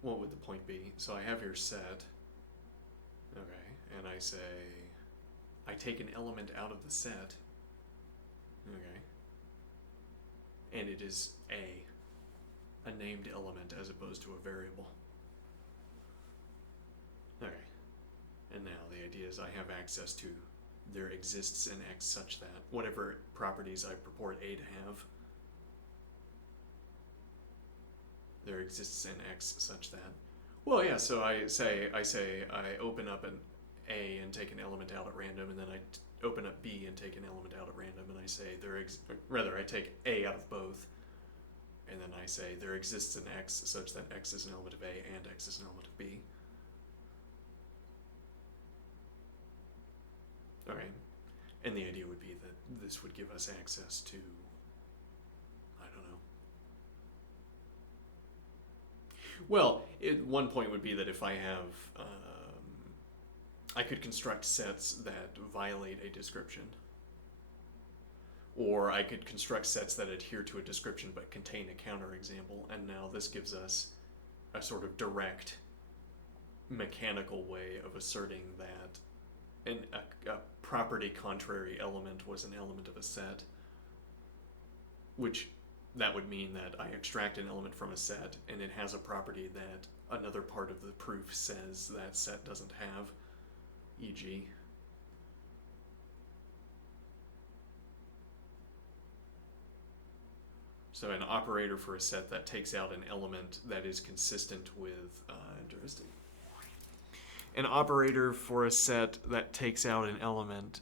What would the point be? So I have your set. Okay, and I say, I take an element out of the set. Okay. And it is a named element as opposed to a variable. Okay. And now the idea is I have access to, there exists an X such that whatever properties I purport A to have, there exists an X such that. Well, yeah, so I open up an A and take an element out at random, and then I open up B and take an element out at random, and I say I take A out of both, and then I say there exists an X such that X is an element of A and X is an element of B. Okay, and the idea would be that this would give us access to, I don't know. Well, one point would be that if I have, I could construct sets that violate a description. Or I could construct sets that adhere to a description but contain a counterexample, and now this gives us a sort of direct mechanical way of asserting that a property contrary element was an element of a set, which that would mean that I extract an element from a set and it has a property that another part of the proof says that set doesn't have, e.g. So an operator for a set that takes out an element that is consistent with, interesting. An operator for a set that takes out an element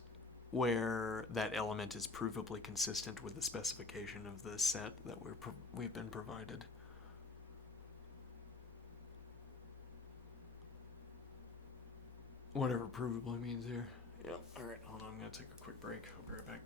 where that element is provably consistent with the specification of the set that we've been provided. Whatever provably means here. Yeah. All right. Hold on. I'm gonna take a quick break. I'll be right back.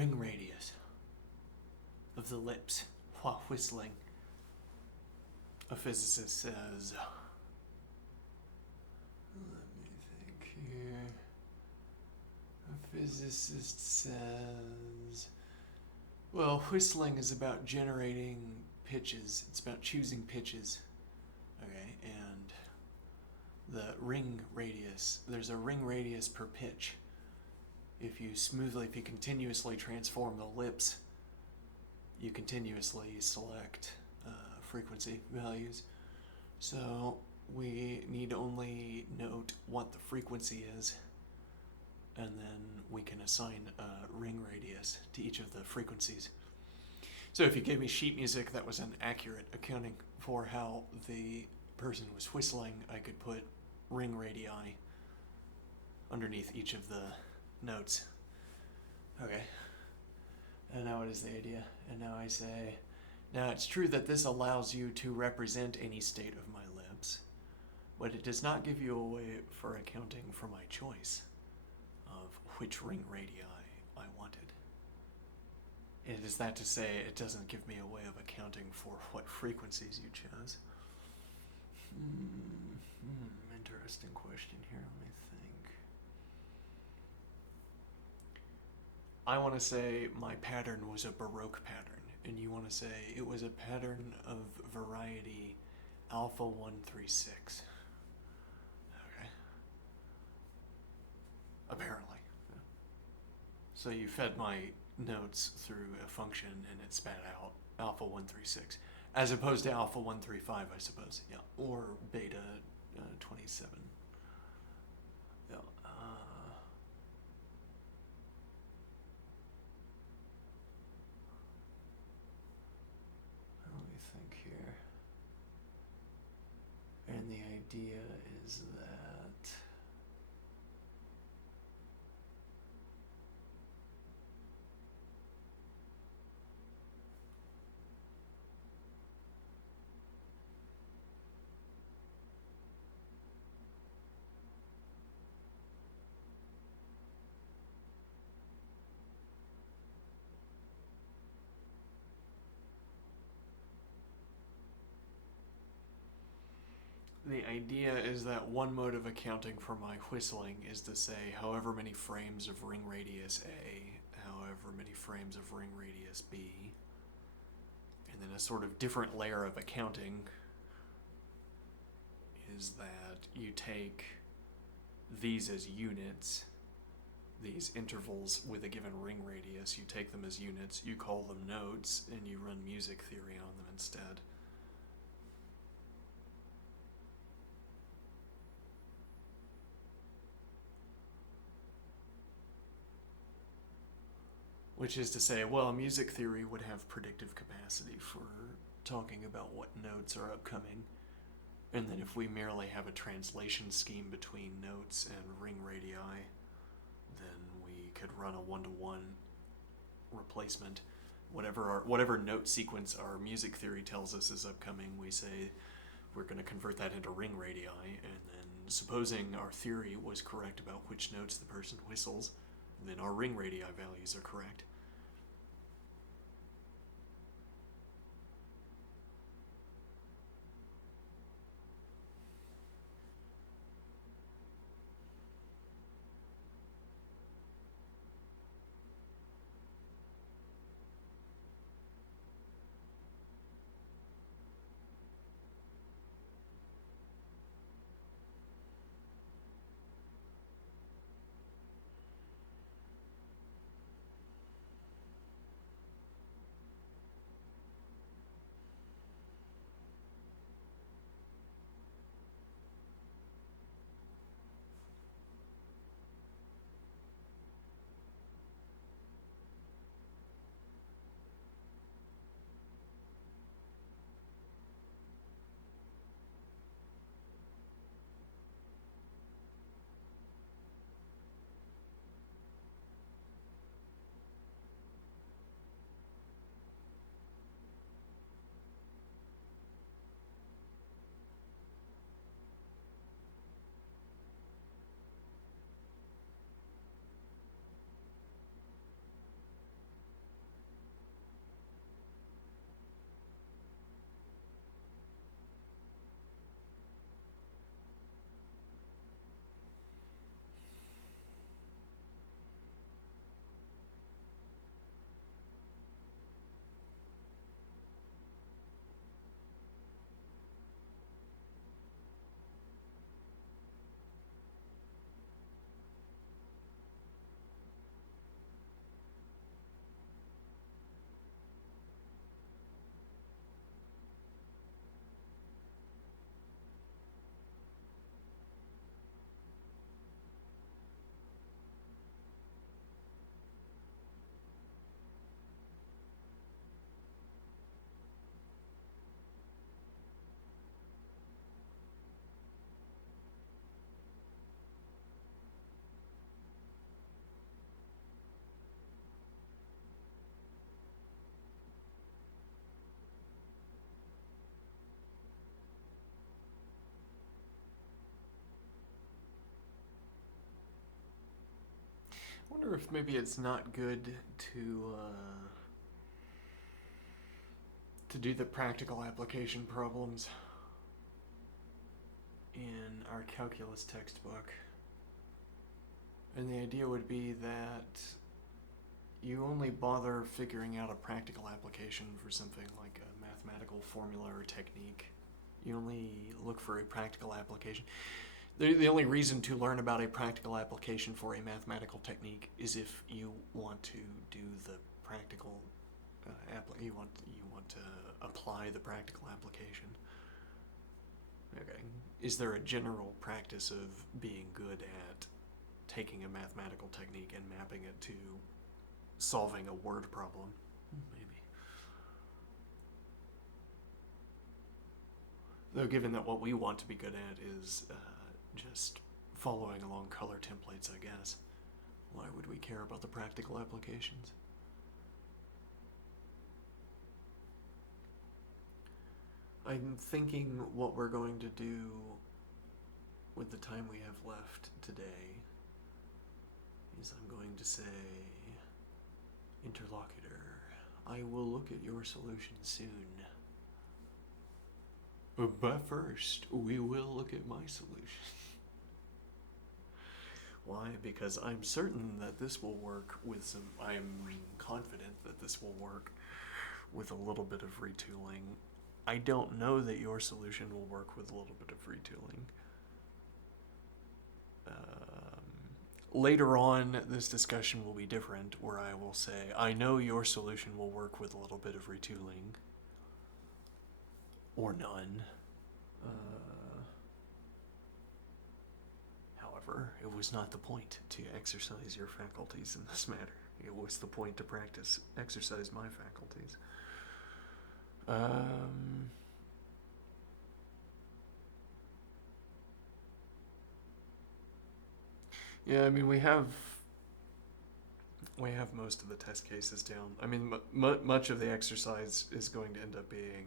ring radius of the lips while whistling. A physicist says, let me think here. A physicist says, well, whistling is about generating pitches. It's about choosing pitches. Okay, and the ring radius, there's a ring radius per pitch. If you continuously transform the lips, you continuously select frequency values. So we need only note what the frequency is, and then we can assign a ring radius to each of the frequencies. So if you gave me sheet music that was an accurate accounting for how the person was whistling, I could put ring radii underneath each of the notes. Okay. And now what is the idea? And now I say, now it's true that this allows you to represent any state of my lips, but it does not give you a way for accounting for my choice of which ring radii I wanted. It is that to say, it doesn't give me a way of accounting for what frequencies you chose. Interesting question here. Let me think. I want to say my pattern was a Baroque pattern, and you want to say it was a pattern of variety alpha 136. Okay. Apparently. So you fed my notes through a function and it spat out alpha 136, as opposed to alpha 135, I suppose. Yeah, or beta 27. Yeah. Let me think here. And the idea is that one mode of accounting for my whistling is to say however many frames of ring radius A, however many frames of ring radius B, and then a sort of different layer of accounting is that you take these as units, these intervals with a given ring radius, you take them as units, you call them notes, and you run music theory on them instead. Which is to say, well, music theory would have predictive capacity for talking about what notes are upcoming. And then if we merely have a translation scheme between notes and ring radii, then we could run a one-to-one replacement. Whatever note sequence our music theory tells us is upcoming, we say we're going to convert that into ring radii, and then supposing our theory was correct about which notes the person whistles, then our ring radii values are correct. wonder if maybe it's not good to do the practical application problems in our calculus textbook. And the idea would be that you only bother figuring out a practical application for something like a mathematical formula or technique. You only look for a practical application. The only reason to learn about a practical application for a mathematical technique is if you want to do the practical you want to apply the practical application. Okay. Is there a general practice of being good at taking a mathematical technique and mapping it to solving a word problem? Maybe. Though given that what we want to be good at is just following along color templates, I guess, why would we care about the practical applications? I'm thinking what we're going to do with the time we have left today is I'm going to say, interlocutor, I will look at your solution soon. But first, we will look at my solution. Why? Because I'm certain that this will work with I'm confident that this will work with a little bit of retooling. I don't know that your solution will work with a little bit of retooling. Later on, this discussion will be different, where I will say, I know your solution will work with a little bit of retooling. Or none. However, it was not the point to exercise your faculties in this matter. It was the point to exercise my faculties. Yeah, I mean, we have most of the test cases down. I mean, much of the exercise is going to end up being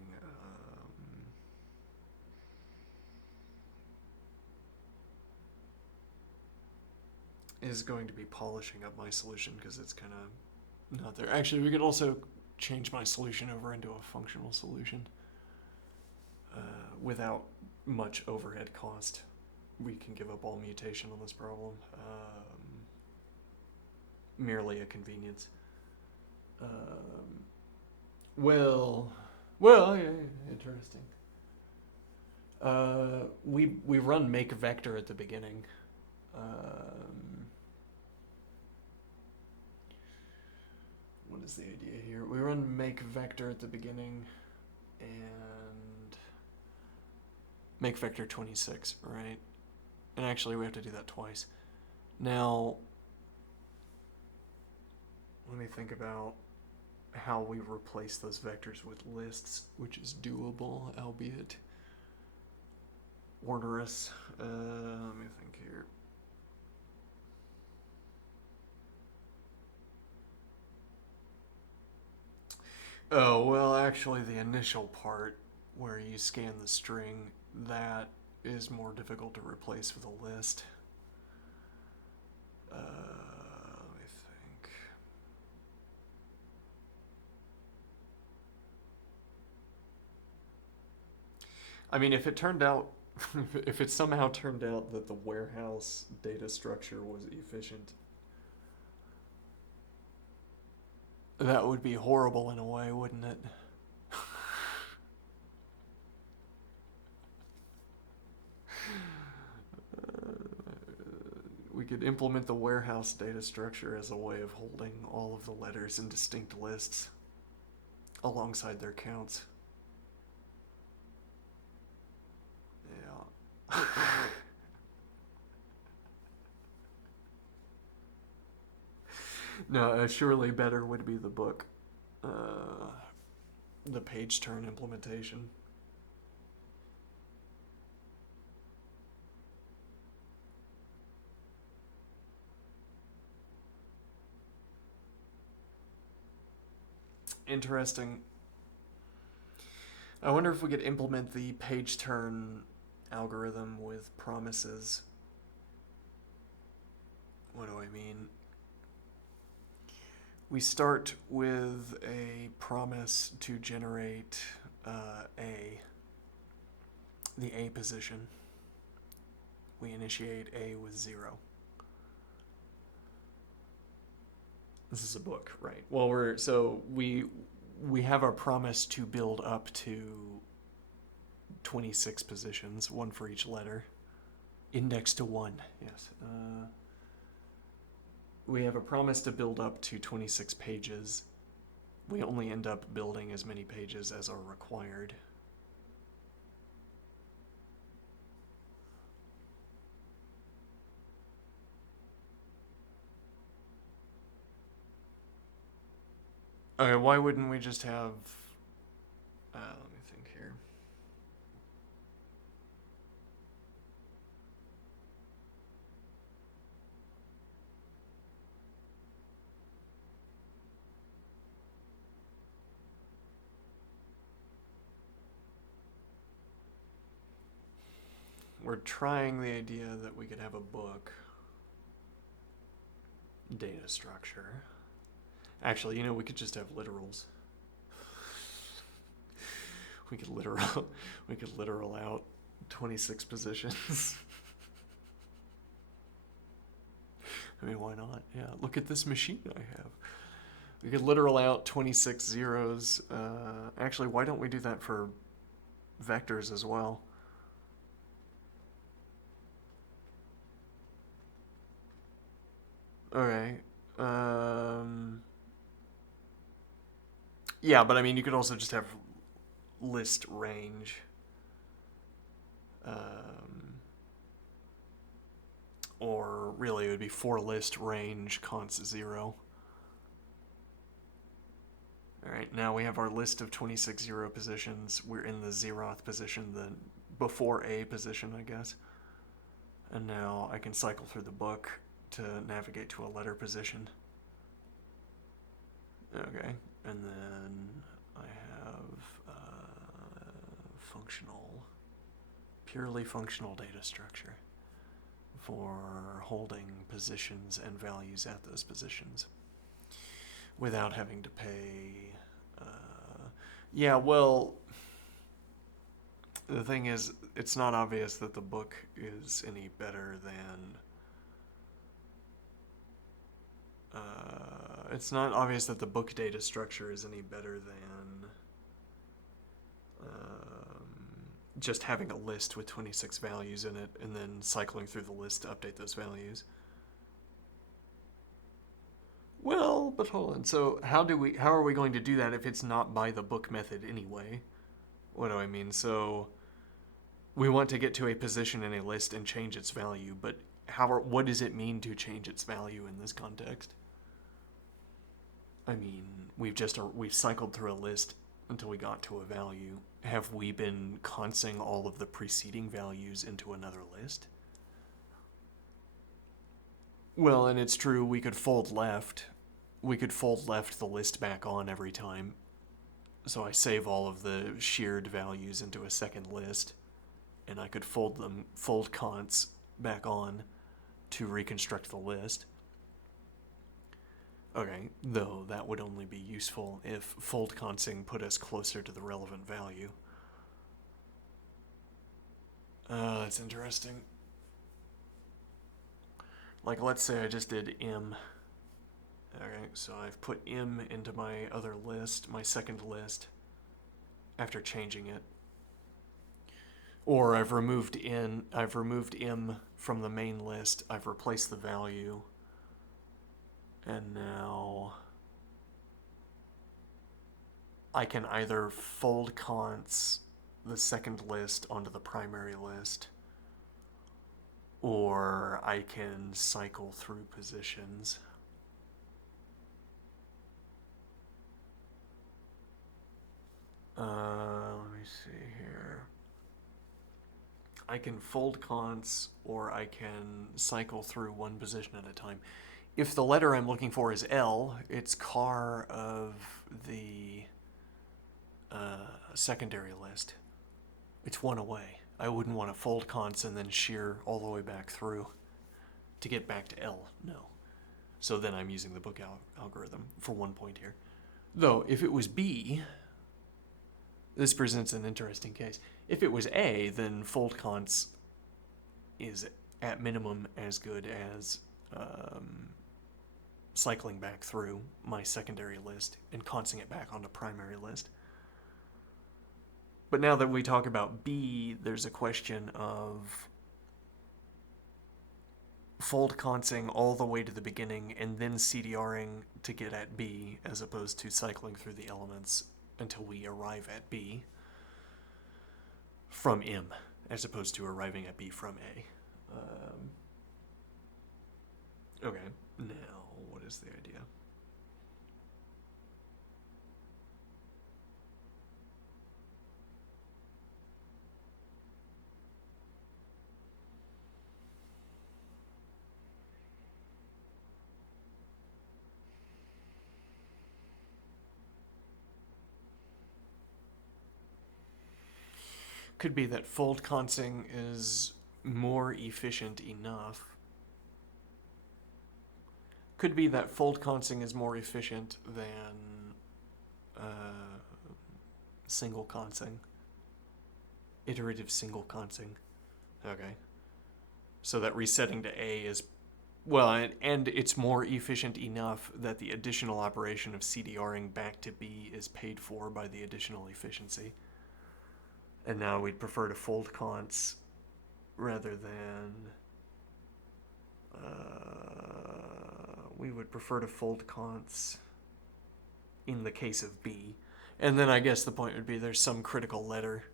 polishing up my solution, because it's kind of not there. Actually, we could also change my solution over into a functional solution without much overhead cost. We can give up all mutation on this problem. Merely a convenience. Well, yeah, interesting. We run make vector at the beginning. What is the idea here? We run make vector at the beginning and make vector 26, right? And actually we have to do that twice. Now, let me think about how we replace those vectors with lists, which is doable, albeit orderous. Let me think here. Oh, well, actually the initial part where you scan the string, that is more difficult to replace with a list. Let me think. I mean, if it turned out, if it somehow turned out that the warehouse data structure was efficient, that would be horrible in a way, wouldn't it? We could implement the warehouse data structure as a way of holding all of the letters in distinct lists alongside their counts. Yeah. No, surely better would be the book. The page turn implementation. Interesting. I wonder if we could implement the page turn algorithm with promises. What do I mean? We start with a promise to generate the A position. We initiate A with 0. This is a book, right? Well, we have our promise to build up to 26 positions, one for each letter, indexed to 1. Yes. We have a promise to build up to 26 pages. We only end up building as many pages as are required. Okay, why wouldn't we just have... let me think here. We're trying the idea that we could have a book data structure. Actually, we could just have literals. We could literal out 26 positions. I mean, why not? Yeah, look at this machine I have. We could literal out 26 zeros. Actually, why don't we do that for vectors as well? Okay. Yeah, but I mean, you could also just have list range. Or really, it would be for list range const 0. Alright, now we have our list of 26 0 positions. We're in the 0th position, the before A position, I guess. And now I can cycle through the book to navigate to a letter position. Okay, and then I have purely functional data structure for holding positions and values at those positions without having to pay. Yeah, well, the thing is, it's not obvious that the book is any better than... it's not obvious that the book data structure is any better than just having a list with 26 values in it and then cycling through the list to update those values. Well, but hold on. So how are we going to do that if it's not by the book method anyway? What do I mean? So we want to get to a position in a list and change its value, but what does it mean to change its value in this context? I mean, we've cycled through a list until we got to a value. Have we been consing all of the preceding values into another list? Well, and it's true, we could fold left. We could fold left the list back on every time. So I save all of the sheared values into a second list, and I could fold cons back on to reconstruct the list. Okay, though that would only be useful if fold consing put us closer to the relevant value. That's interesting. Like, let's say I just did M. Okay, so I've put M into my other list, my second list, after changing it. Or I've removed M from the main list, I've replaced the value, and now I can either fold cons the second list onto the primary list, or I can cycle through positions. Let me see here. I can fold cons, or I can cycle through one position at a time. If the letter I'm looking for is L, it's car of the secondary list. It's one away. I wouldn't want to fold cons and then shear all the way back through to get back to L. No. So then I'm using the book algorithm for 1 point here. Though, if it was B, this presents an interesting case. If it was A, then fold const is at minimum as good as cycling back through my secondary list and consting it back onto primary list. But now that we talk about B, there's a question of fold consting all the way to the beginning and then CDRing to get at B, as opposed to cycling through the elements until we arrive at B from M, as opposed to arriving at B from A. Okay, now what is the idea? Could be that fold consting is more efficient enough. Could be that fold consting is more efficient than single consting. Iterative single consting. Okay. So that resetting to A is, well, and it's more efficient enough that the additional operation of CDRing back to B is paid for by the additional efficiency. And now we'd prefer to fold const rather than... we would prefer to fold const in the case of B. And then I guess the point would be there's some critical letter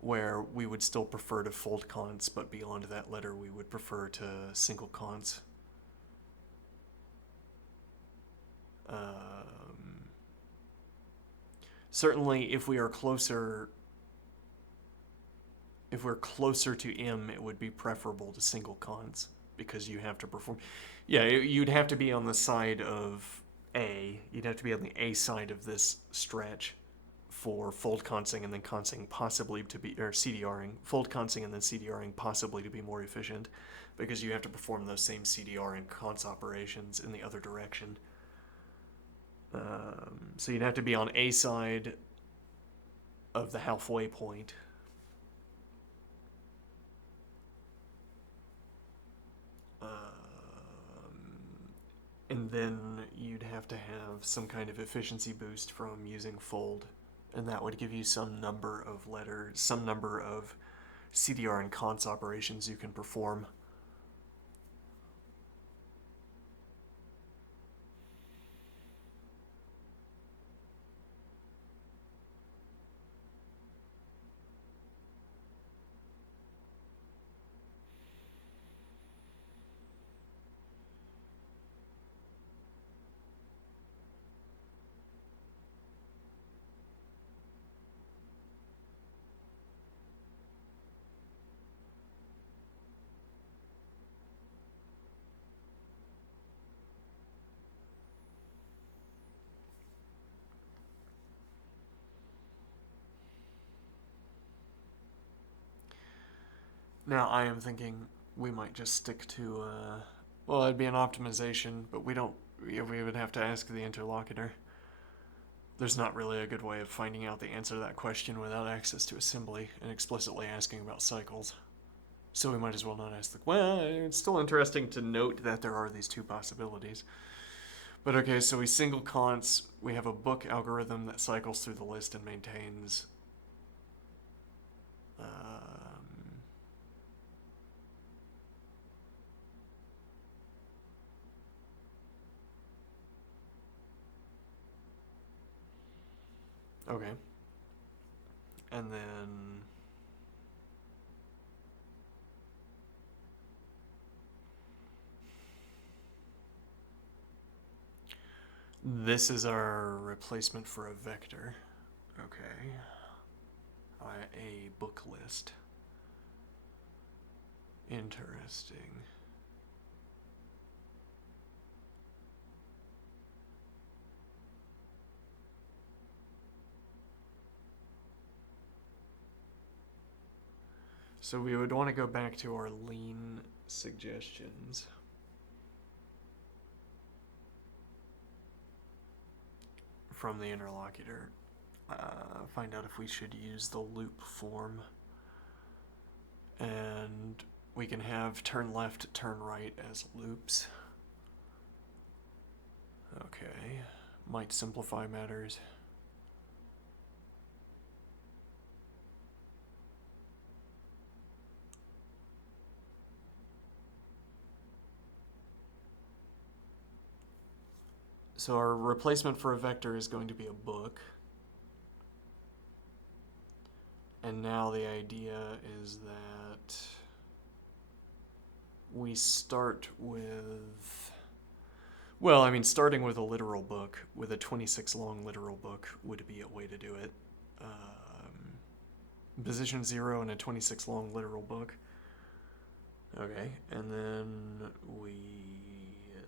where we would still prefer to fold const, but beyond that letter we would prefer to single const. Certainly if we're closer to M, it would be preferable to single const, because you have to perform... Yeah, you'd have to be on the side of A. You'd have to be on the A side of this stretch for fold consting and then consting possibly to be... or CDRing. Fold consting and then CDRing possibly to be more efficient, because you have to perform those same CDR and const operations in the other direction. So you'd have to be on A side of the halfway point. And then you'd have to have some kind of efficiency boost from using fold, and that would give you some number of letters, some number of CDR and const operations you can perform. Now I am thinking we might just stick to, well, it'd be an optimization, but we would have to ask the interlocutor. There's not really a good way of finding out the answer to that question without access to assembly and explicitly asking about cycles. So we might as well not ask well, it's still interesting to note that there are these two possibilities. But okay, so we single const, we have a book algorithm that cycles through the list and maintains okay. And then this is our replacement for a vector. Okay. A book list. Interesting. So we would want to go back to our lean suggestions. from the interlocutor. Find out if we should use the loop form. And we can have turn left, turn right as loops. Okay, might simplify matters. So our replacement for a vector is going to be a book. And now the idea is that we start with, well, I mean, starting with a literal book, with a 26 long literal book would be a way to do it. Position 0 in a 26 long literal book. Okay, and then we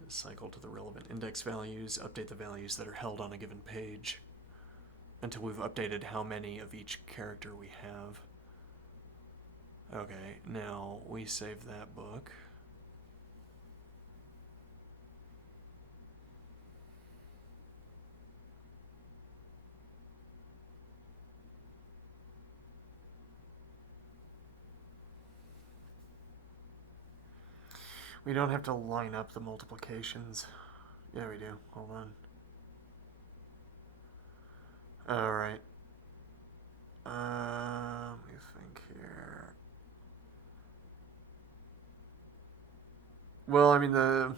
cycle to the relevant index values, update the values that are held on a given page until we've updated how many of each character we have. Okay, now we save that book. We don't have to line up the multiplications. Yeah, we do. Hold on. Alright. Let me think here. Well, I mean, the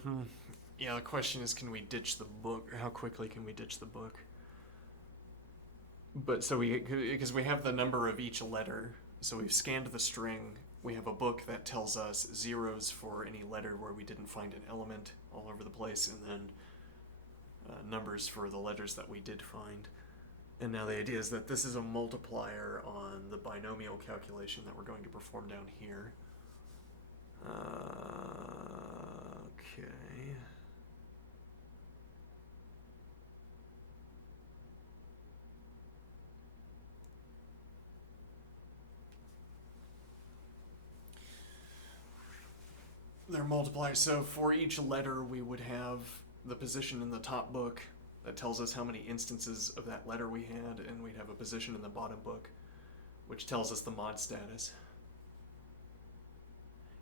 question is, can we ditch the book? How quickly can we ditch the book? But so because we have the number of each letter, so we've scanned the string. We have a book that tells us zeros for any letter where we didn't find an element all over the place, and then numbers for the letters that we did find. And now the idea is that this is a multiplier on the binomial calculation that we're going to perform down here. Okay. They're multipliers. So for each letter, we would have the position in the top book that tells us how many instances of that letter we had, and we'd have a position in the bottom book, which tells us the mod status.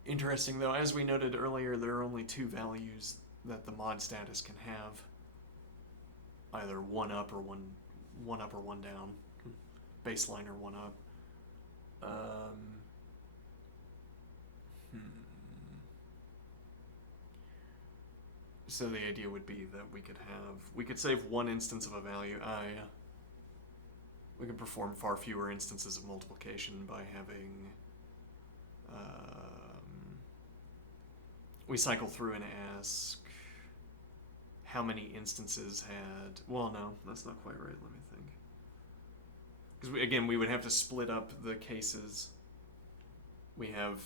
Interesting, though, as we noted earlier, there are only two values that the mod status can have. Either one up or one down. Baseline or one up. So the idea would be that we could save one instance of a value. Yeah. We could perform far fewer instances of multiplication by having, we cycle through and ask how many instances had, well, no, that's not quite right, let me think. Because again, we would have to split up the cases. We have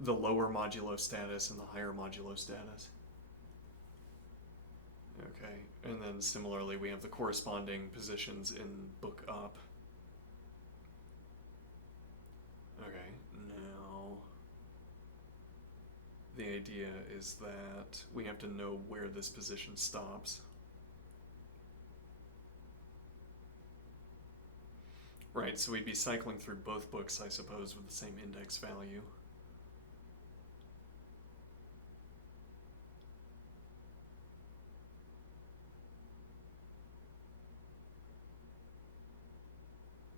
the lower modulo status and the higher modulo status. Okay, and then similarly we have the corresponding positions in book up. Okay, now the idea is that we have to know where this position stops. Right, so we'd be cycling through both books, I suppose, with the same index value.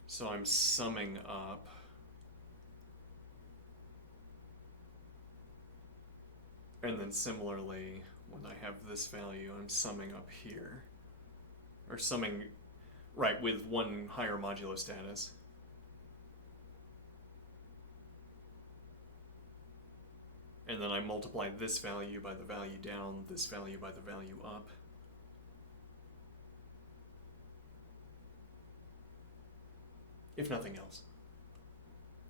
So I'm summing up and then similarly when I have this value I'm summing up here, or summing right with one higher modulo status. And then I multiply this value by the value down, this value by the value up. If nothing else.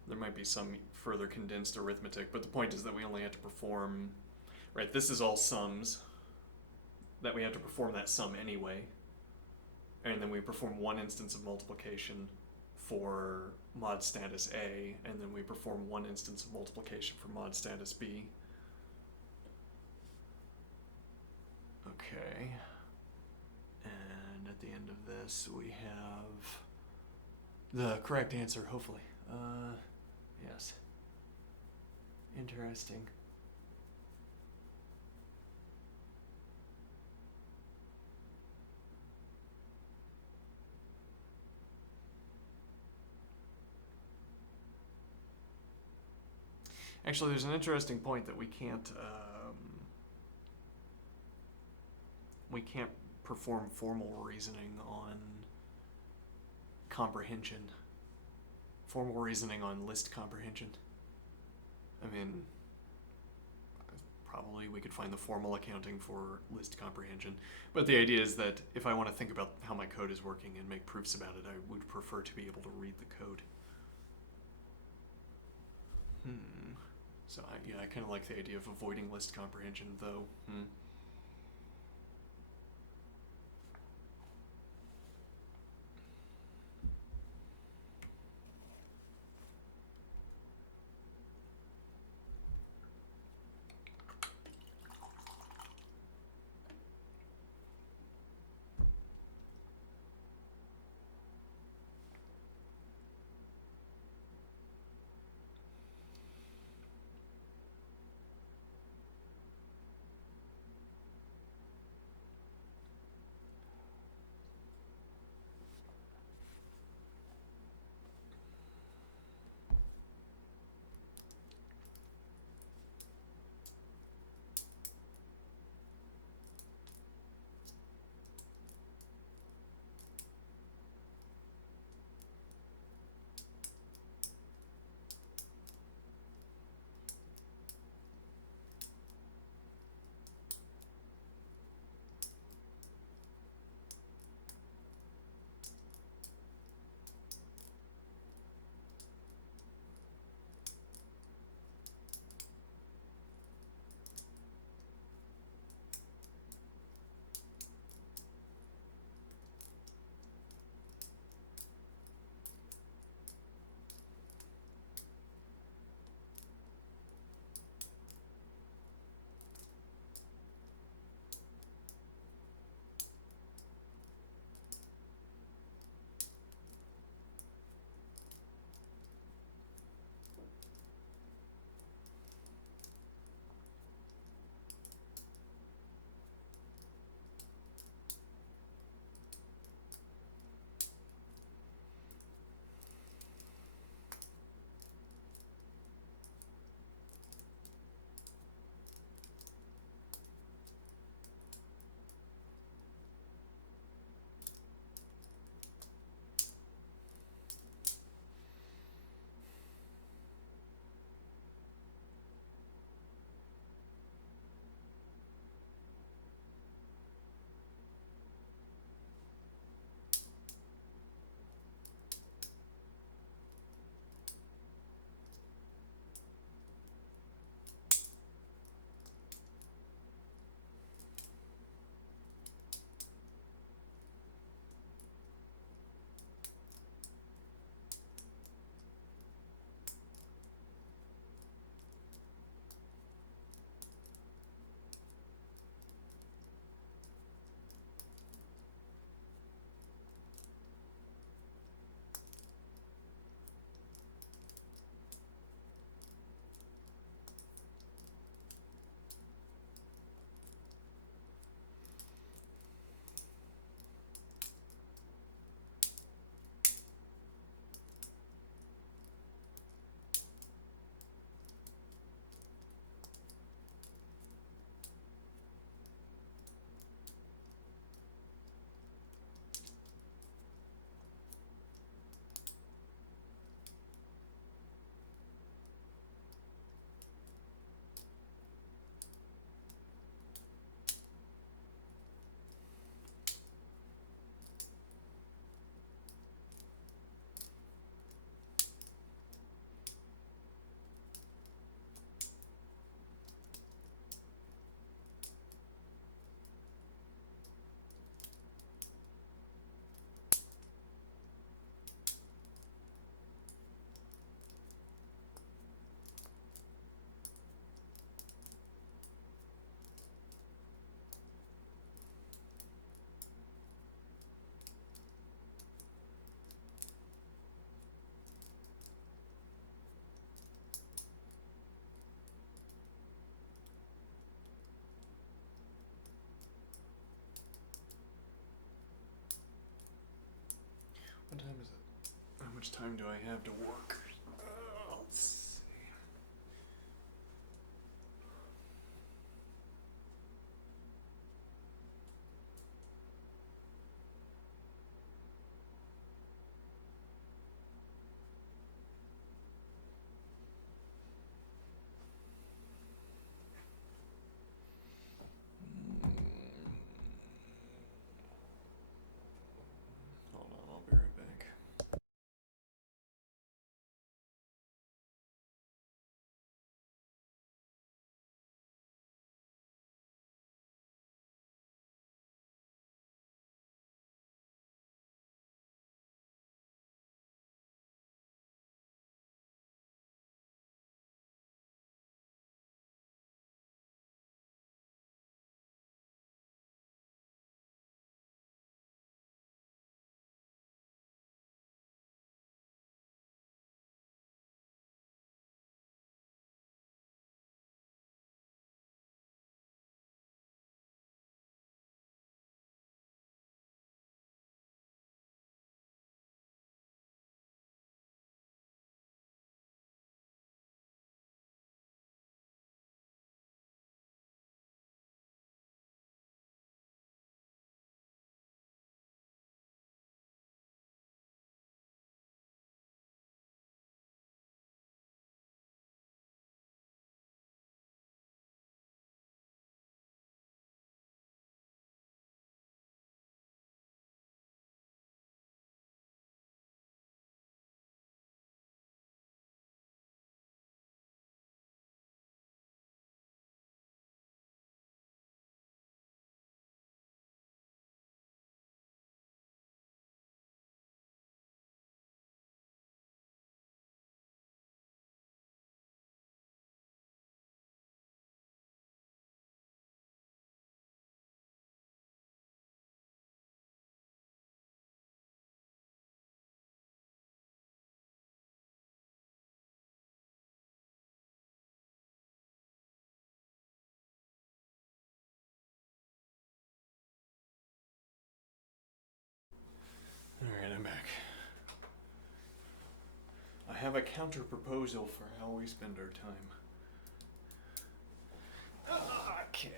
There might be some further condensed arithmetic, but the point is that we only have to perform, right, this is all sums, that we have to perform that sum anyway, and then we perform one instance of multiplication for mod status A, and then we perform one instance of multiplication for mod status B. Okay. And at the end of this, we have the correct answer, hopefully. Yes. Interesting. Actually, there's an interesting point that we can't perform formal reasoning on comprehension. Formal reasoning on list comprehension. I mean, probably we could find the formal accounting for list comprehension. But the idea is that if I want to think about how my code is working and make proofs about it, I would prefer to be able to read the code. So I kind of like the idea of avoiding list comprehension, though. much time do I have to work? Let's see. Hold on, I'll be right back. Alright, I'm back. I have a counter proposal for how we spend our time. Okay.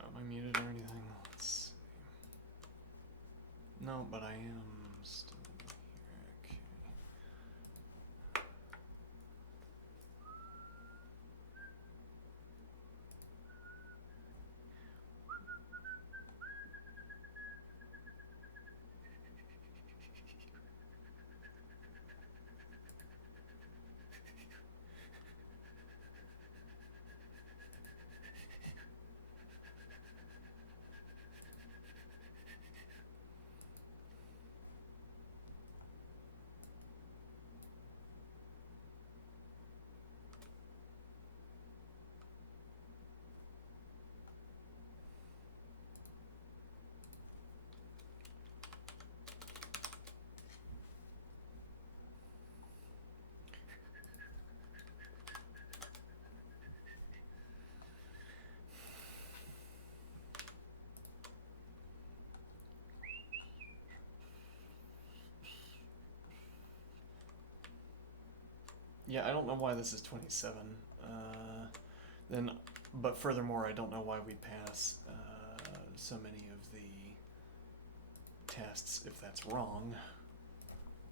Am I muted or anything? Let's see. No, but I am still here. Okay. Yeah, I don't know why this is 27. But furthermore, I don't know why we pass so many of the tests if that's wrong.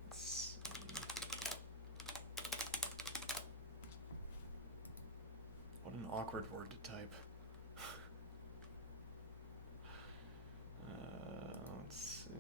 Let's see. What an awkward word to type. Let's see.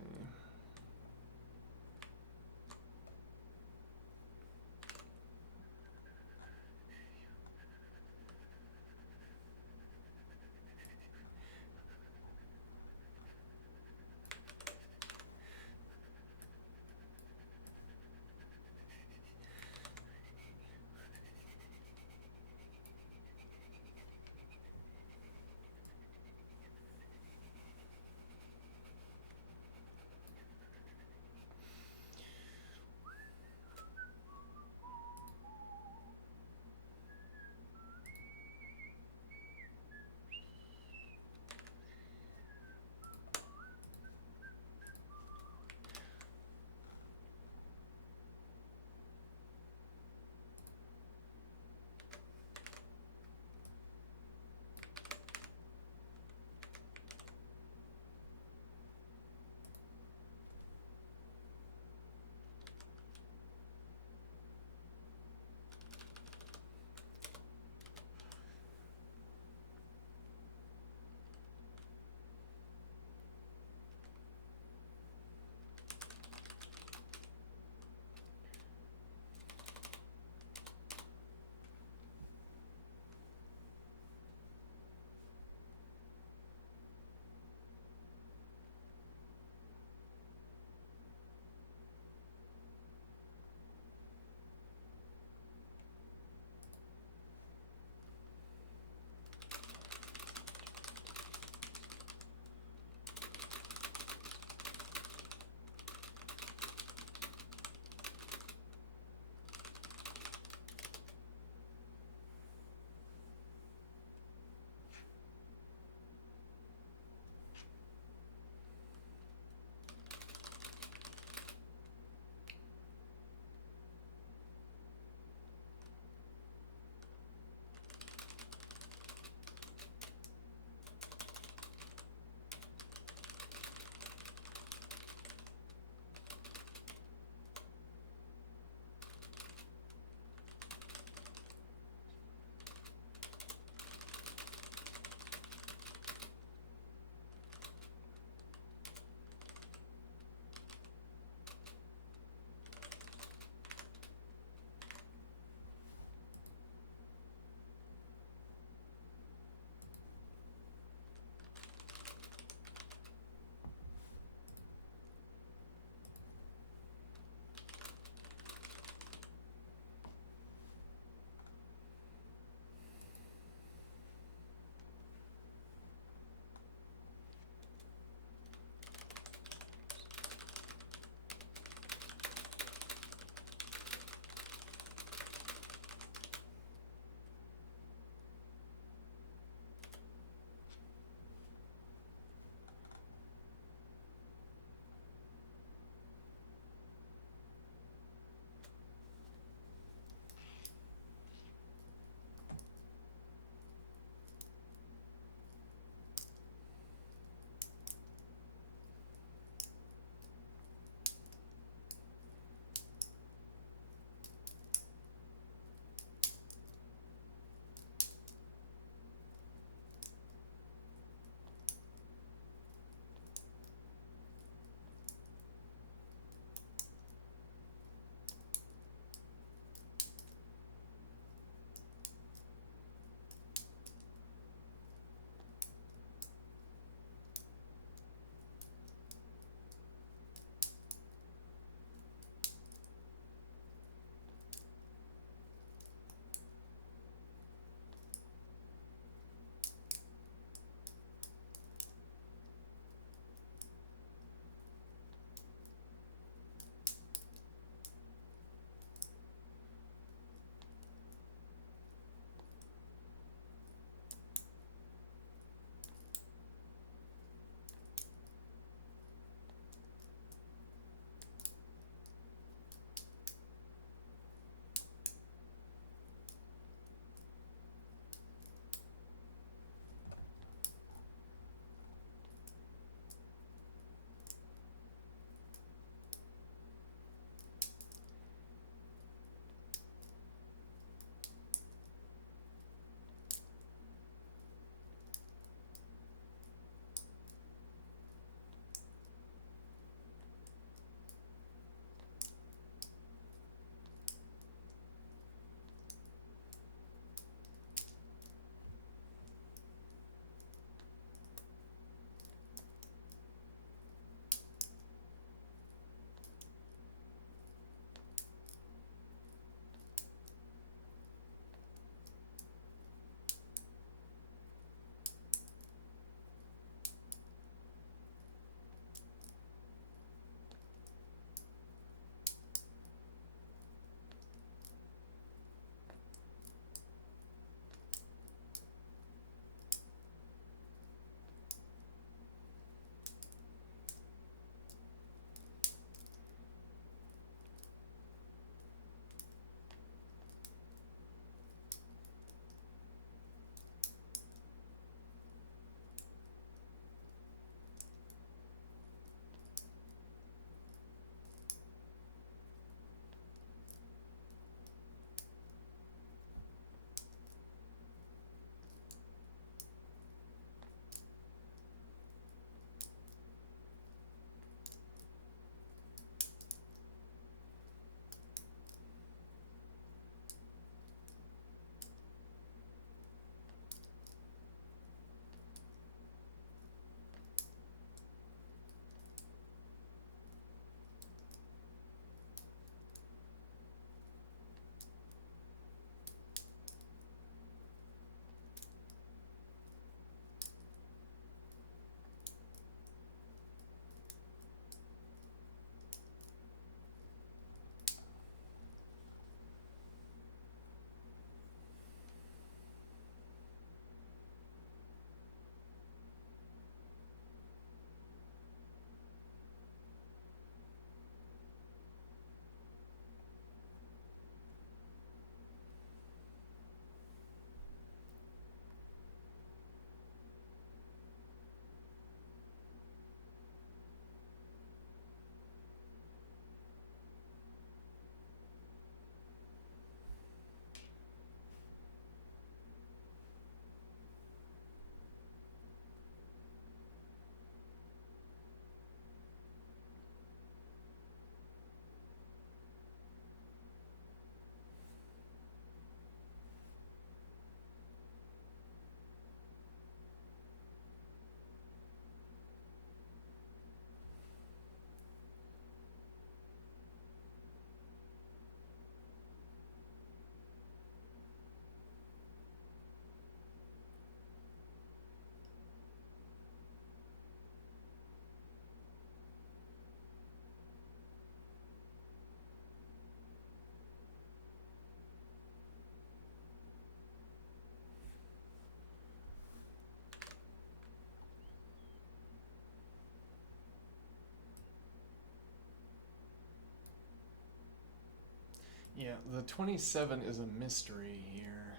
Yeah, the 27 is a mystery here,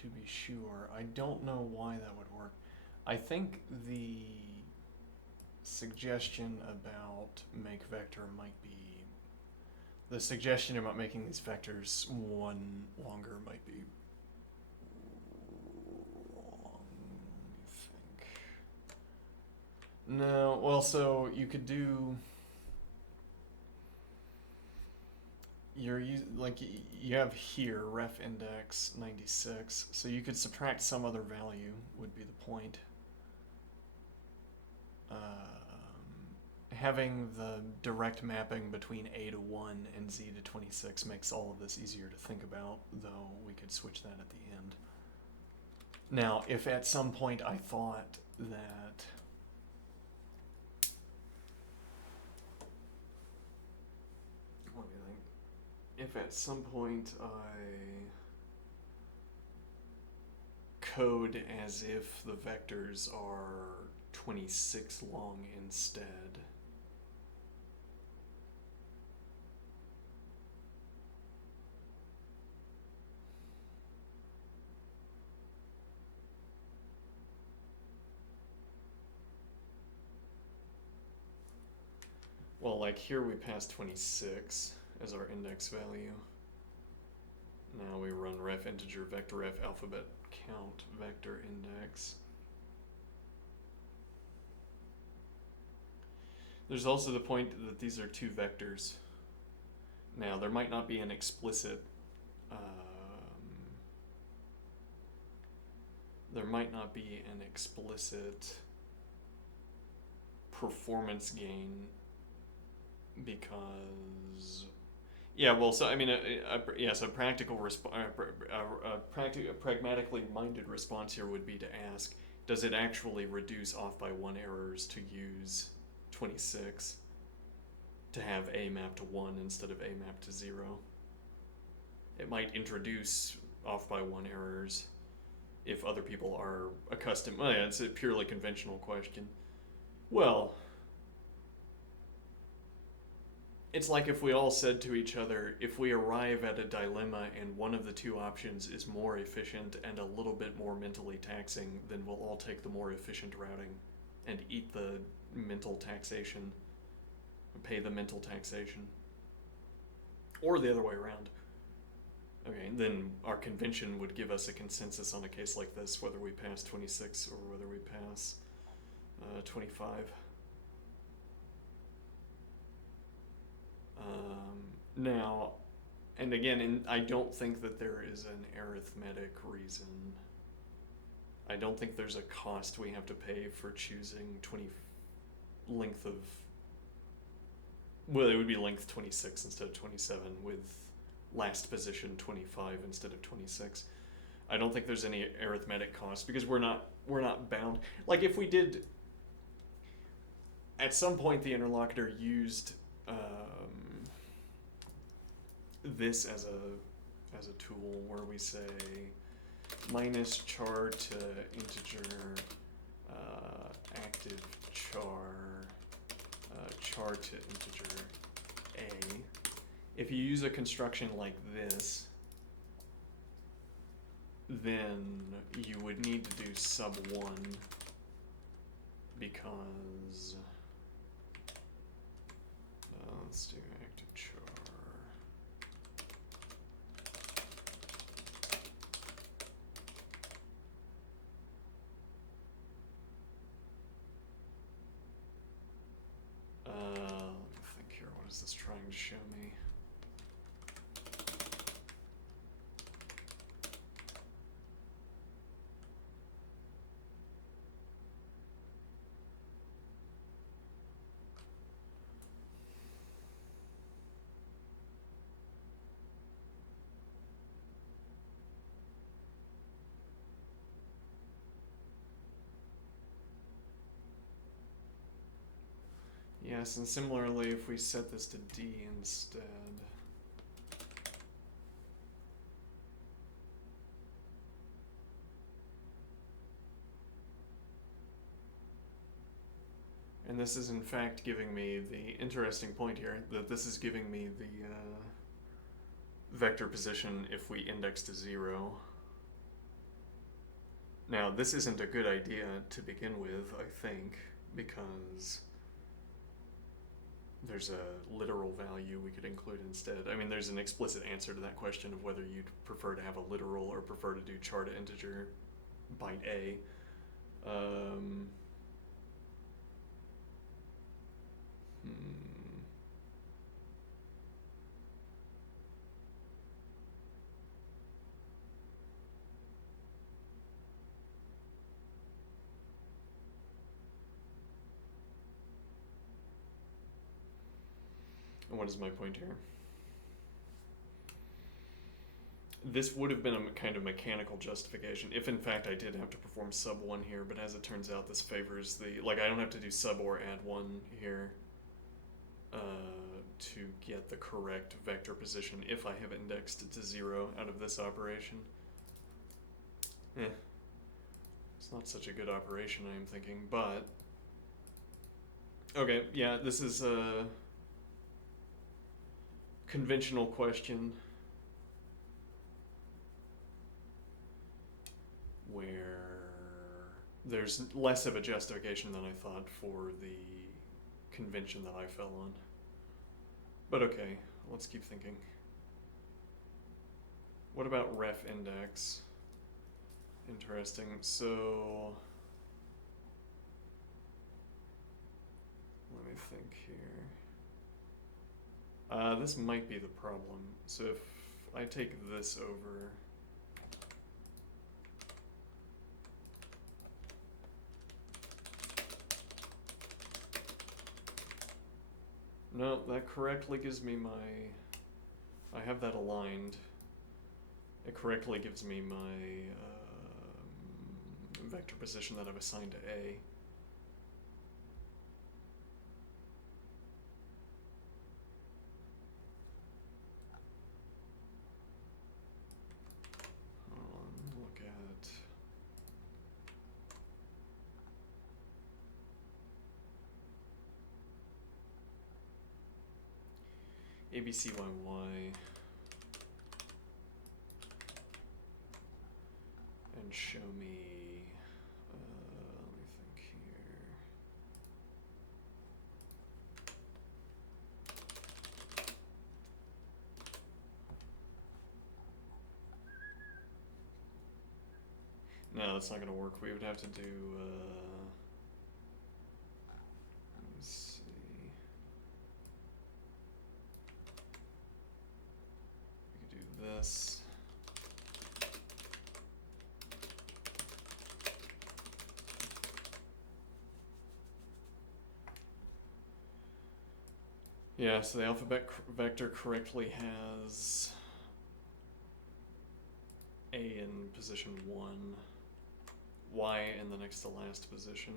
to be sure. I don't know why that would work. I think the suggestion about make vector might be... The suggestion about making these vectors one longer might be wrong, I think. No, well, so you could do... You have here ref index 96, so you could subtract some other value would be the point. Having the direct mapping between A to 1 and Z to 26 makes all of this easier to think about, though we could switch that at the end. Now, if at some point I thought that let me think. If at some point I code as if the vectors are 26 long instead, well, like here we pass 26 as our index value. Now we run ref integer vector ref alphabet count vector index. There's also the point that these are two vectors. Now there might not be an explicit performance gain because, yeah, well, so I mean, so pragmatically minded response here would be to ask, does it actually reduce off by 1 errors to use 26 to have A map to 1 instead of A map to 0? It might introduce off by 1 errors if other people are accustomed. Well, yeah, it's a purely conventional question. Well, it's like if we all said to each other, if we arrive at a dilemma and one of the two options is more efficient and a little bit more mentally taxing, then we'll all take the more efficient routing and eat the mental taxation, pay the mental taxation. Or the other way around. Okay, then our convention would give us a consensus on a case like this, whether we pass 26 or whether we pass 25. Now, and again, I don't think that there is an arithmetic reason. I don't think there's a cost we have to pay for choosing length of, well, it would be length 26 instead of 27 with last position 25 instead of 26. I don't think there's any arithmetic cost because we're not bound. Like if we did, at some point the interlocutor used this as a tool where we say minus char to integer active char to integer a. If you use a construction like this, then you would need to do sub 1 because let's do active char. Let me think here. What is this trying to show me? Yes, and similarly, if we set this to D instead. And this is in fact giving me the interesting point here, that this is giving me vector position if we index to 0. Now, this isn't a good idea to begin with, I think, because there's a literal value we could include instead. I mean, there's an explicit answer to that question of whether you'd prefer to have a literal or prefer to do char to integer byte A. And what is my point here? This would have been a kind of mechanical justification if in fact I did have to perform sub 1 here, but as it turns out this favors the, like I don't have to do sub or add 1 here to get the correct vector position if I have indexed to 0 out of this operation. It's not such a good operation, I am thinking, but okay, yeah, this is a conventional question where there's less of a justification than I thought for the convention that I fell on. But okay, let's keep thinking. What about ref index? Interesting. So let me think here. This might be the problem. So if I take this over, no, that correctly gives me my, I have that aligned. It correctly gives me my vector position that I've assigned to A. Look at ABCYY and show me, let me think here. No, that's not going to work. We would have to do, let's see. We could do this. Yeah, so the alphabet vector correctly has A in position 1, Y in the next to last position.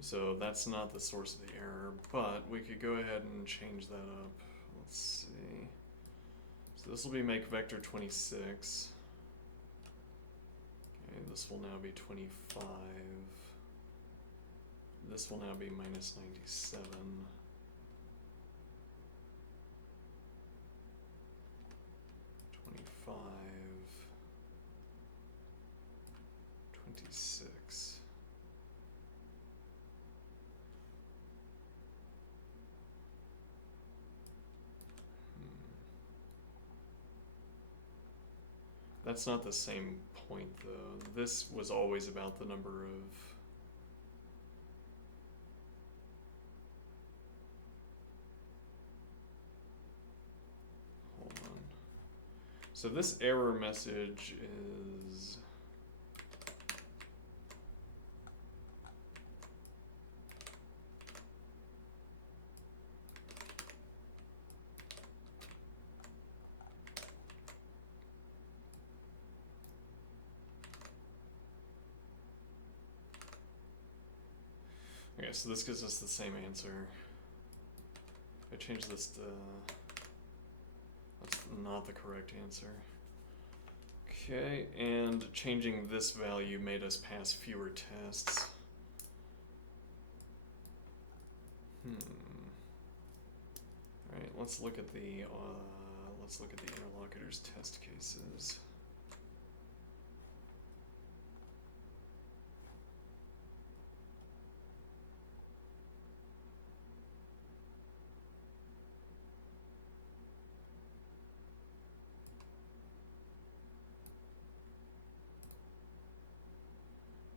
So that's not the source of the error, but we could go ahead and change that up. Let's see. So this will be make vector 26. Okay, this will now be 25. This will now be minus 97. 25, 26. That's not the same point though. This was always about the number of So this error message is okay, so this gives us the same answer. If I change this to, that's not the correct answer. Okay, and changing this value made us pass fewer tests. Alright, let's look at the let's look at the interlocutor's test cases.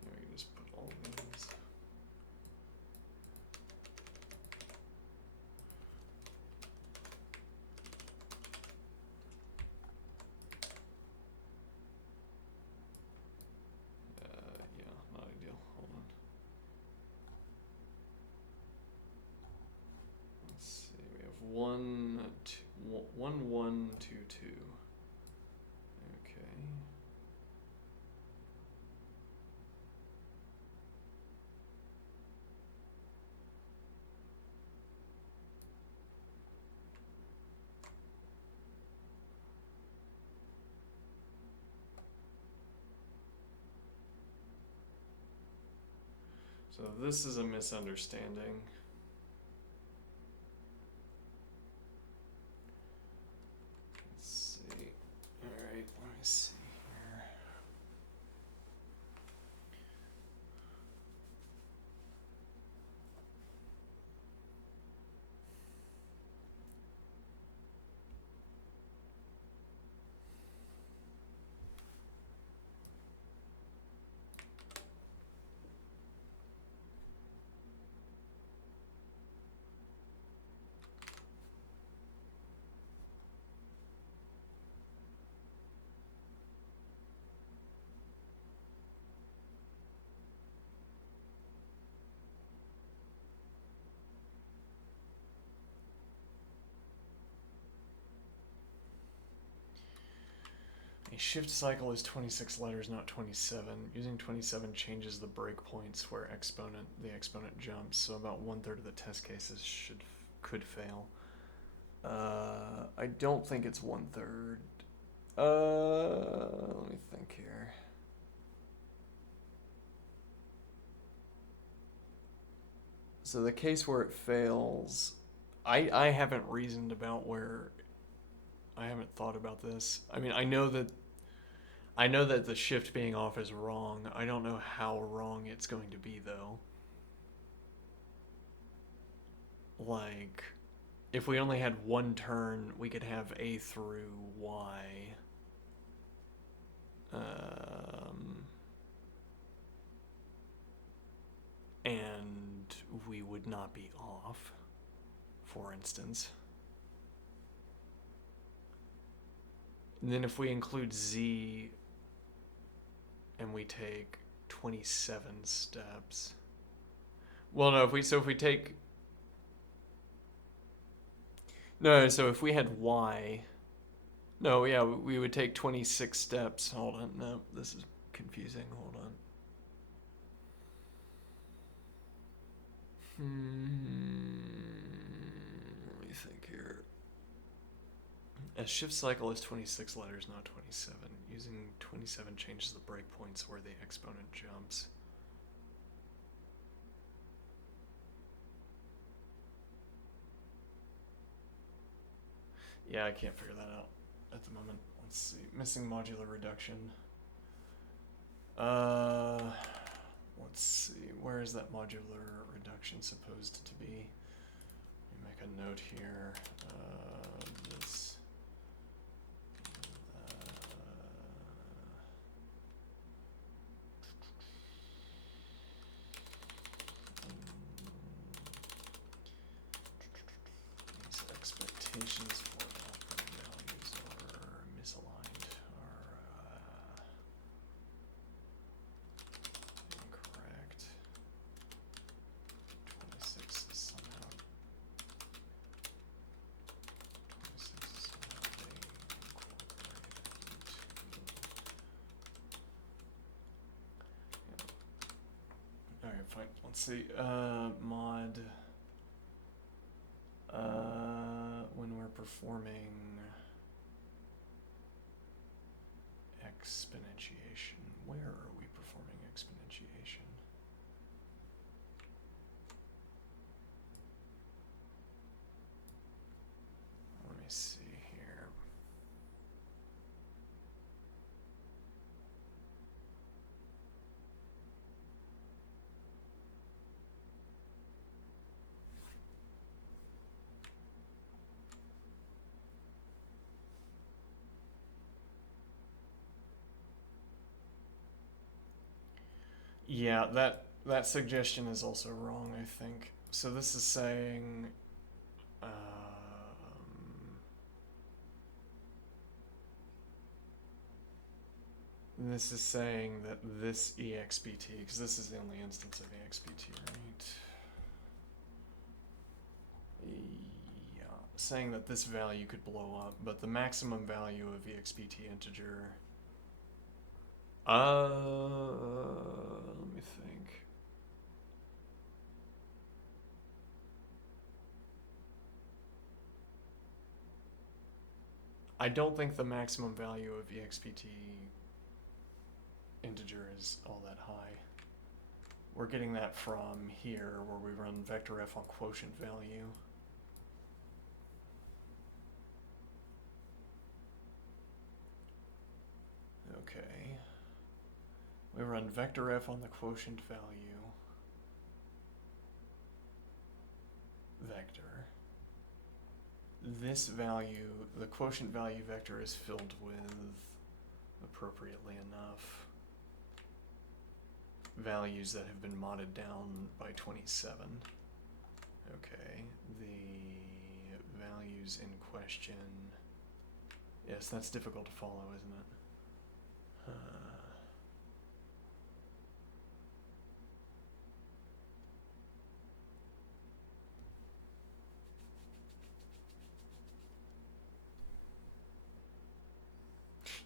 Yeah, we can just put all these. Yeah, not ideal. Hold on. Let's see. We have 1, 2, 1, 1, 2, 2. Okay. So this is a misunderstanding. Let's see. Alright, let me see here. A shift cycle is 26 letters, not 27. Using 27 changes the breakpoints where the exponent jumps, so about 1/3 of the test cases could fail. I don't think it's 1/3. Let me think here. So the case where it fails, I haven't reasoned about where. I haven't thought about this. I mean, I know that the shift being off is wrong. I don't know how wrong it's going to be, though. Like, if we only had one turn, we could have A through Y. And we would not be off, for instance. And then if we include Z and we take 27 steps. Well, no, if we take. No, so if we had Y. No, yeah, we would take 26 steps. Hold on, no, this is confusing. Hold on. Let me think here. A shift cycle is 26 letters, not 27. Using 27 changes the breakpoints where the exponent jumps. Yeah, I can't figure that out at the moment. Let's see. Missing modular reduction. Let's see. Where is that modular reduction supposed to be? Let me make a note here. This. These expectations for output values are misaligned, are incorrect. 26 is somehow being incorporated into. Yeah. Alright, fine. Let's see. Mod. When we're performing exponentiation, where are we performing exponentiation? Let me see here. Yeah, that suggestion is also wrong, I think. So this is saying, this is saying that this EXPT, because this is the only instance of EXPT, right? Yeah, saying that this value could blow up, but the maximum value of EXPT integer. Let me think. I don't think the maximum value of EXPT integer is all that high. We're getting that from here, where we run vector f on quotient value. Okay. We run vector f on the quotient value. Vector. This value, the quotient value vector, is filled with, appropriately enough, values that have been modded down by 27. Okay, the values in question. Yes, that's difficult to follow, isn't it?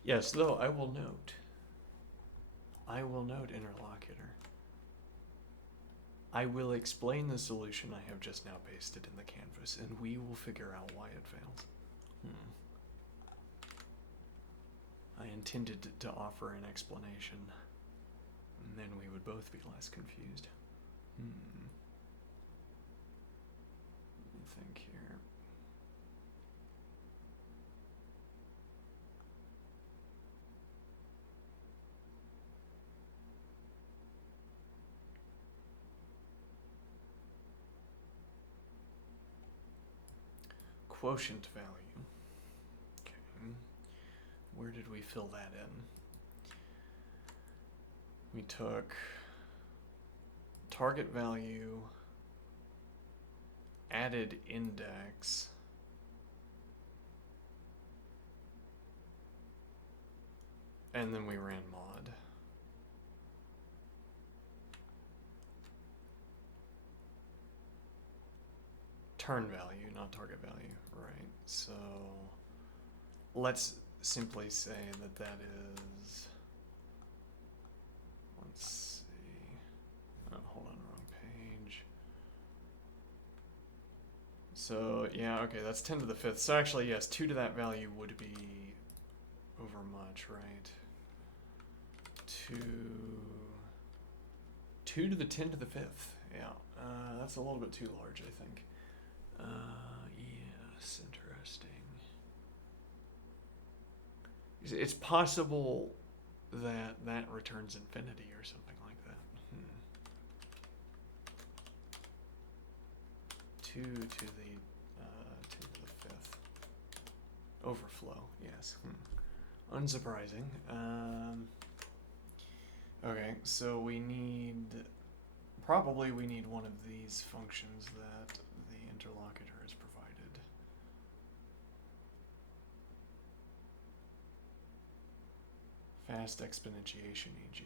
Yes, though I will note interlocutor. I will explain the solution I have just now pasted in the canvas, and we will figure out why it fails. I intended to offer an explanation, and then we would both be less confused. Let me think here. Quotient value. Okay. Where did we fill that in? We took target value, added index, and then we ran mod. Turn value, not target value, right? So let's simply say that that is, let's see, oh, hold on, wrong page. So yeah, okay, that's 10 to the 5th. So actually, yes, 2 to that value would be over much, right? 2 to the 10 to the 5th, yeah. That's a little bit too large, I think. Yes, interesting. It's possible that that returns infinity or something like that. 2 to the 5th. Overflow, yes. Unsurprising. Okay, so we need one of these functions that the interlocutor has provided. Fast exponentiation, e.g.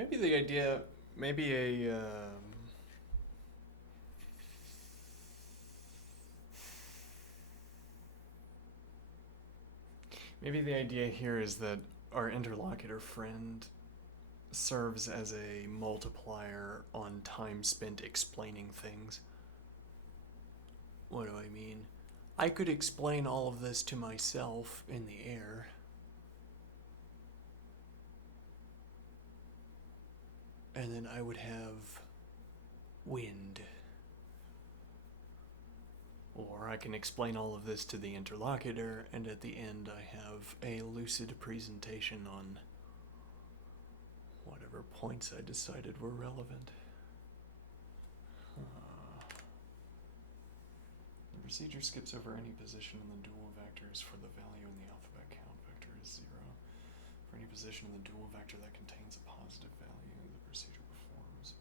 Maybe the idea, maybe maybe the idea here is that our interlocutor friend serves as a multiplier on time spent explaining things. What do I mean? I could explain all of this to myself in the air. And then I would have wind. Or I can explain all of this to the interlocutor, and at the end I have a lucid presentation on whatever points I decided were relevant. The procedure skips over any position in the dual vectors for the value in the alphabet count vector is 0. For any position in the dual vector that contains a positive value, the procedure performs.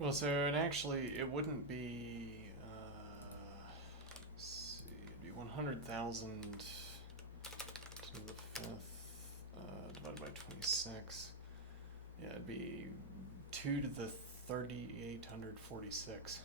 Well, so it wouldn't be, let's see, it'd be 100,000 to the fifth, divided by 26. Yeah, it'd be 2 to the 3,846.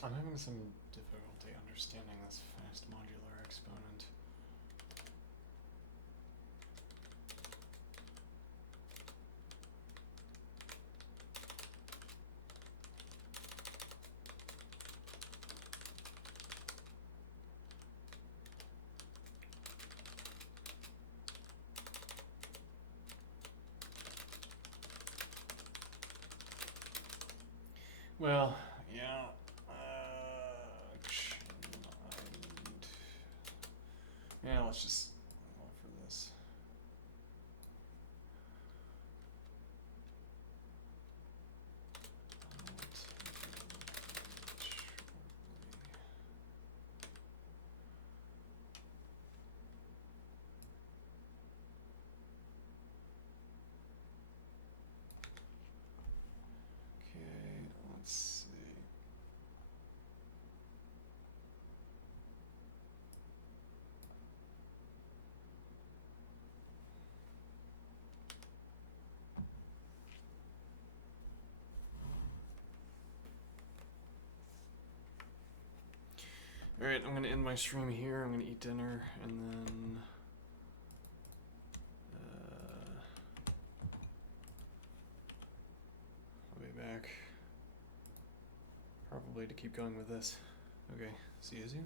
I'm having some difficulty understanding this fast modular exponent. Well, yeah. Yeah, let's just go for this. Okay, let's see. Alright, I'm gonna end my stream here. I'm gonna eat dinner and then. I'll be back. Probably to keep going with this. Okay, see you soon.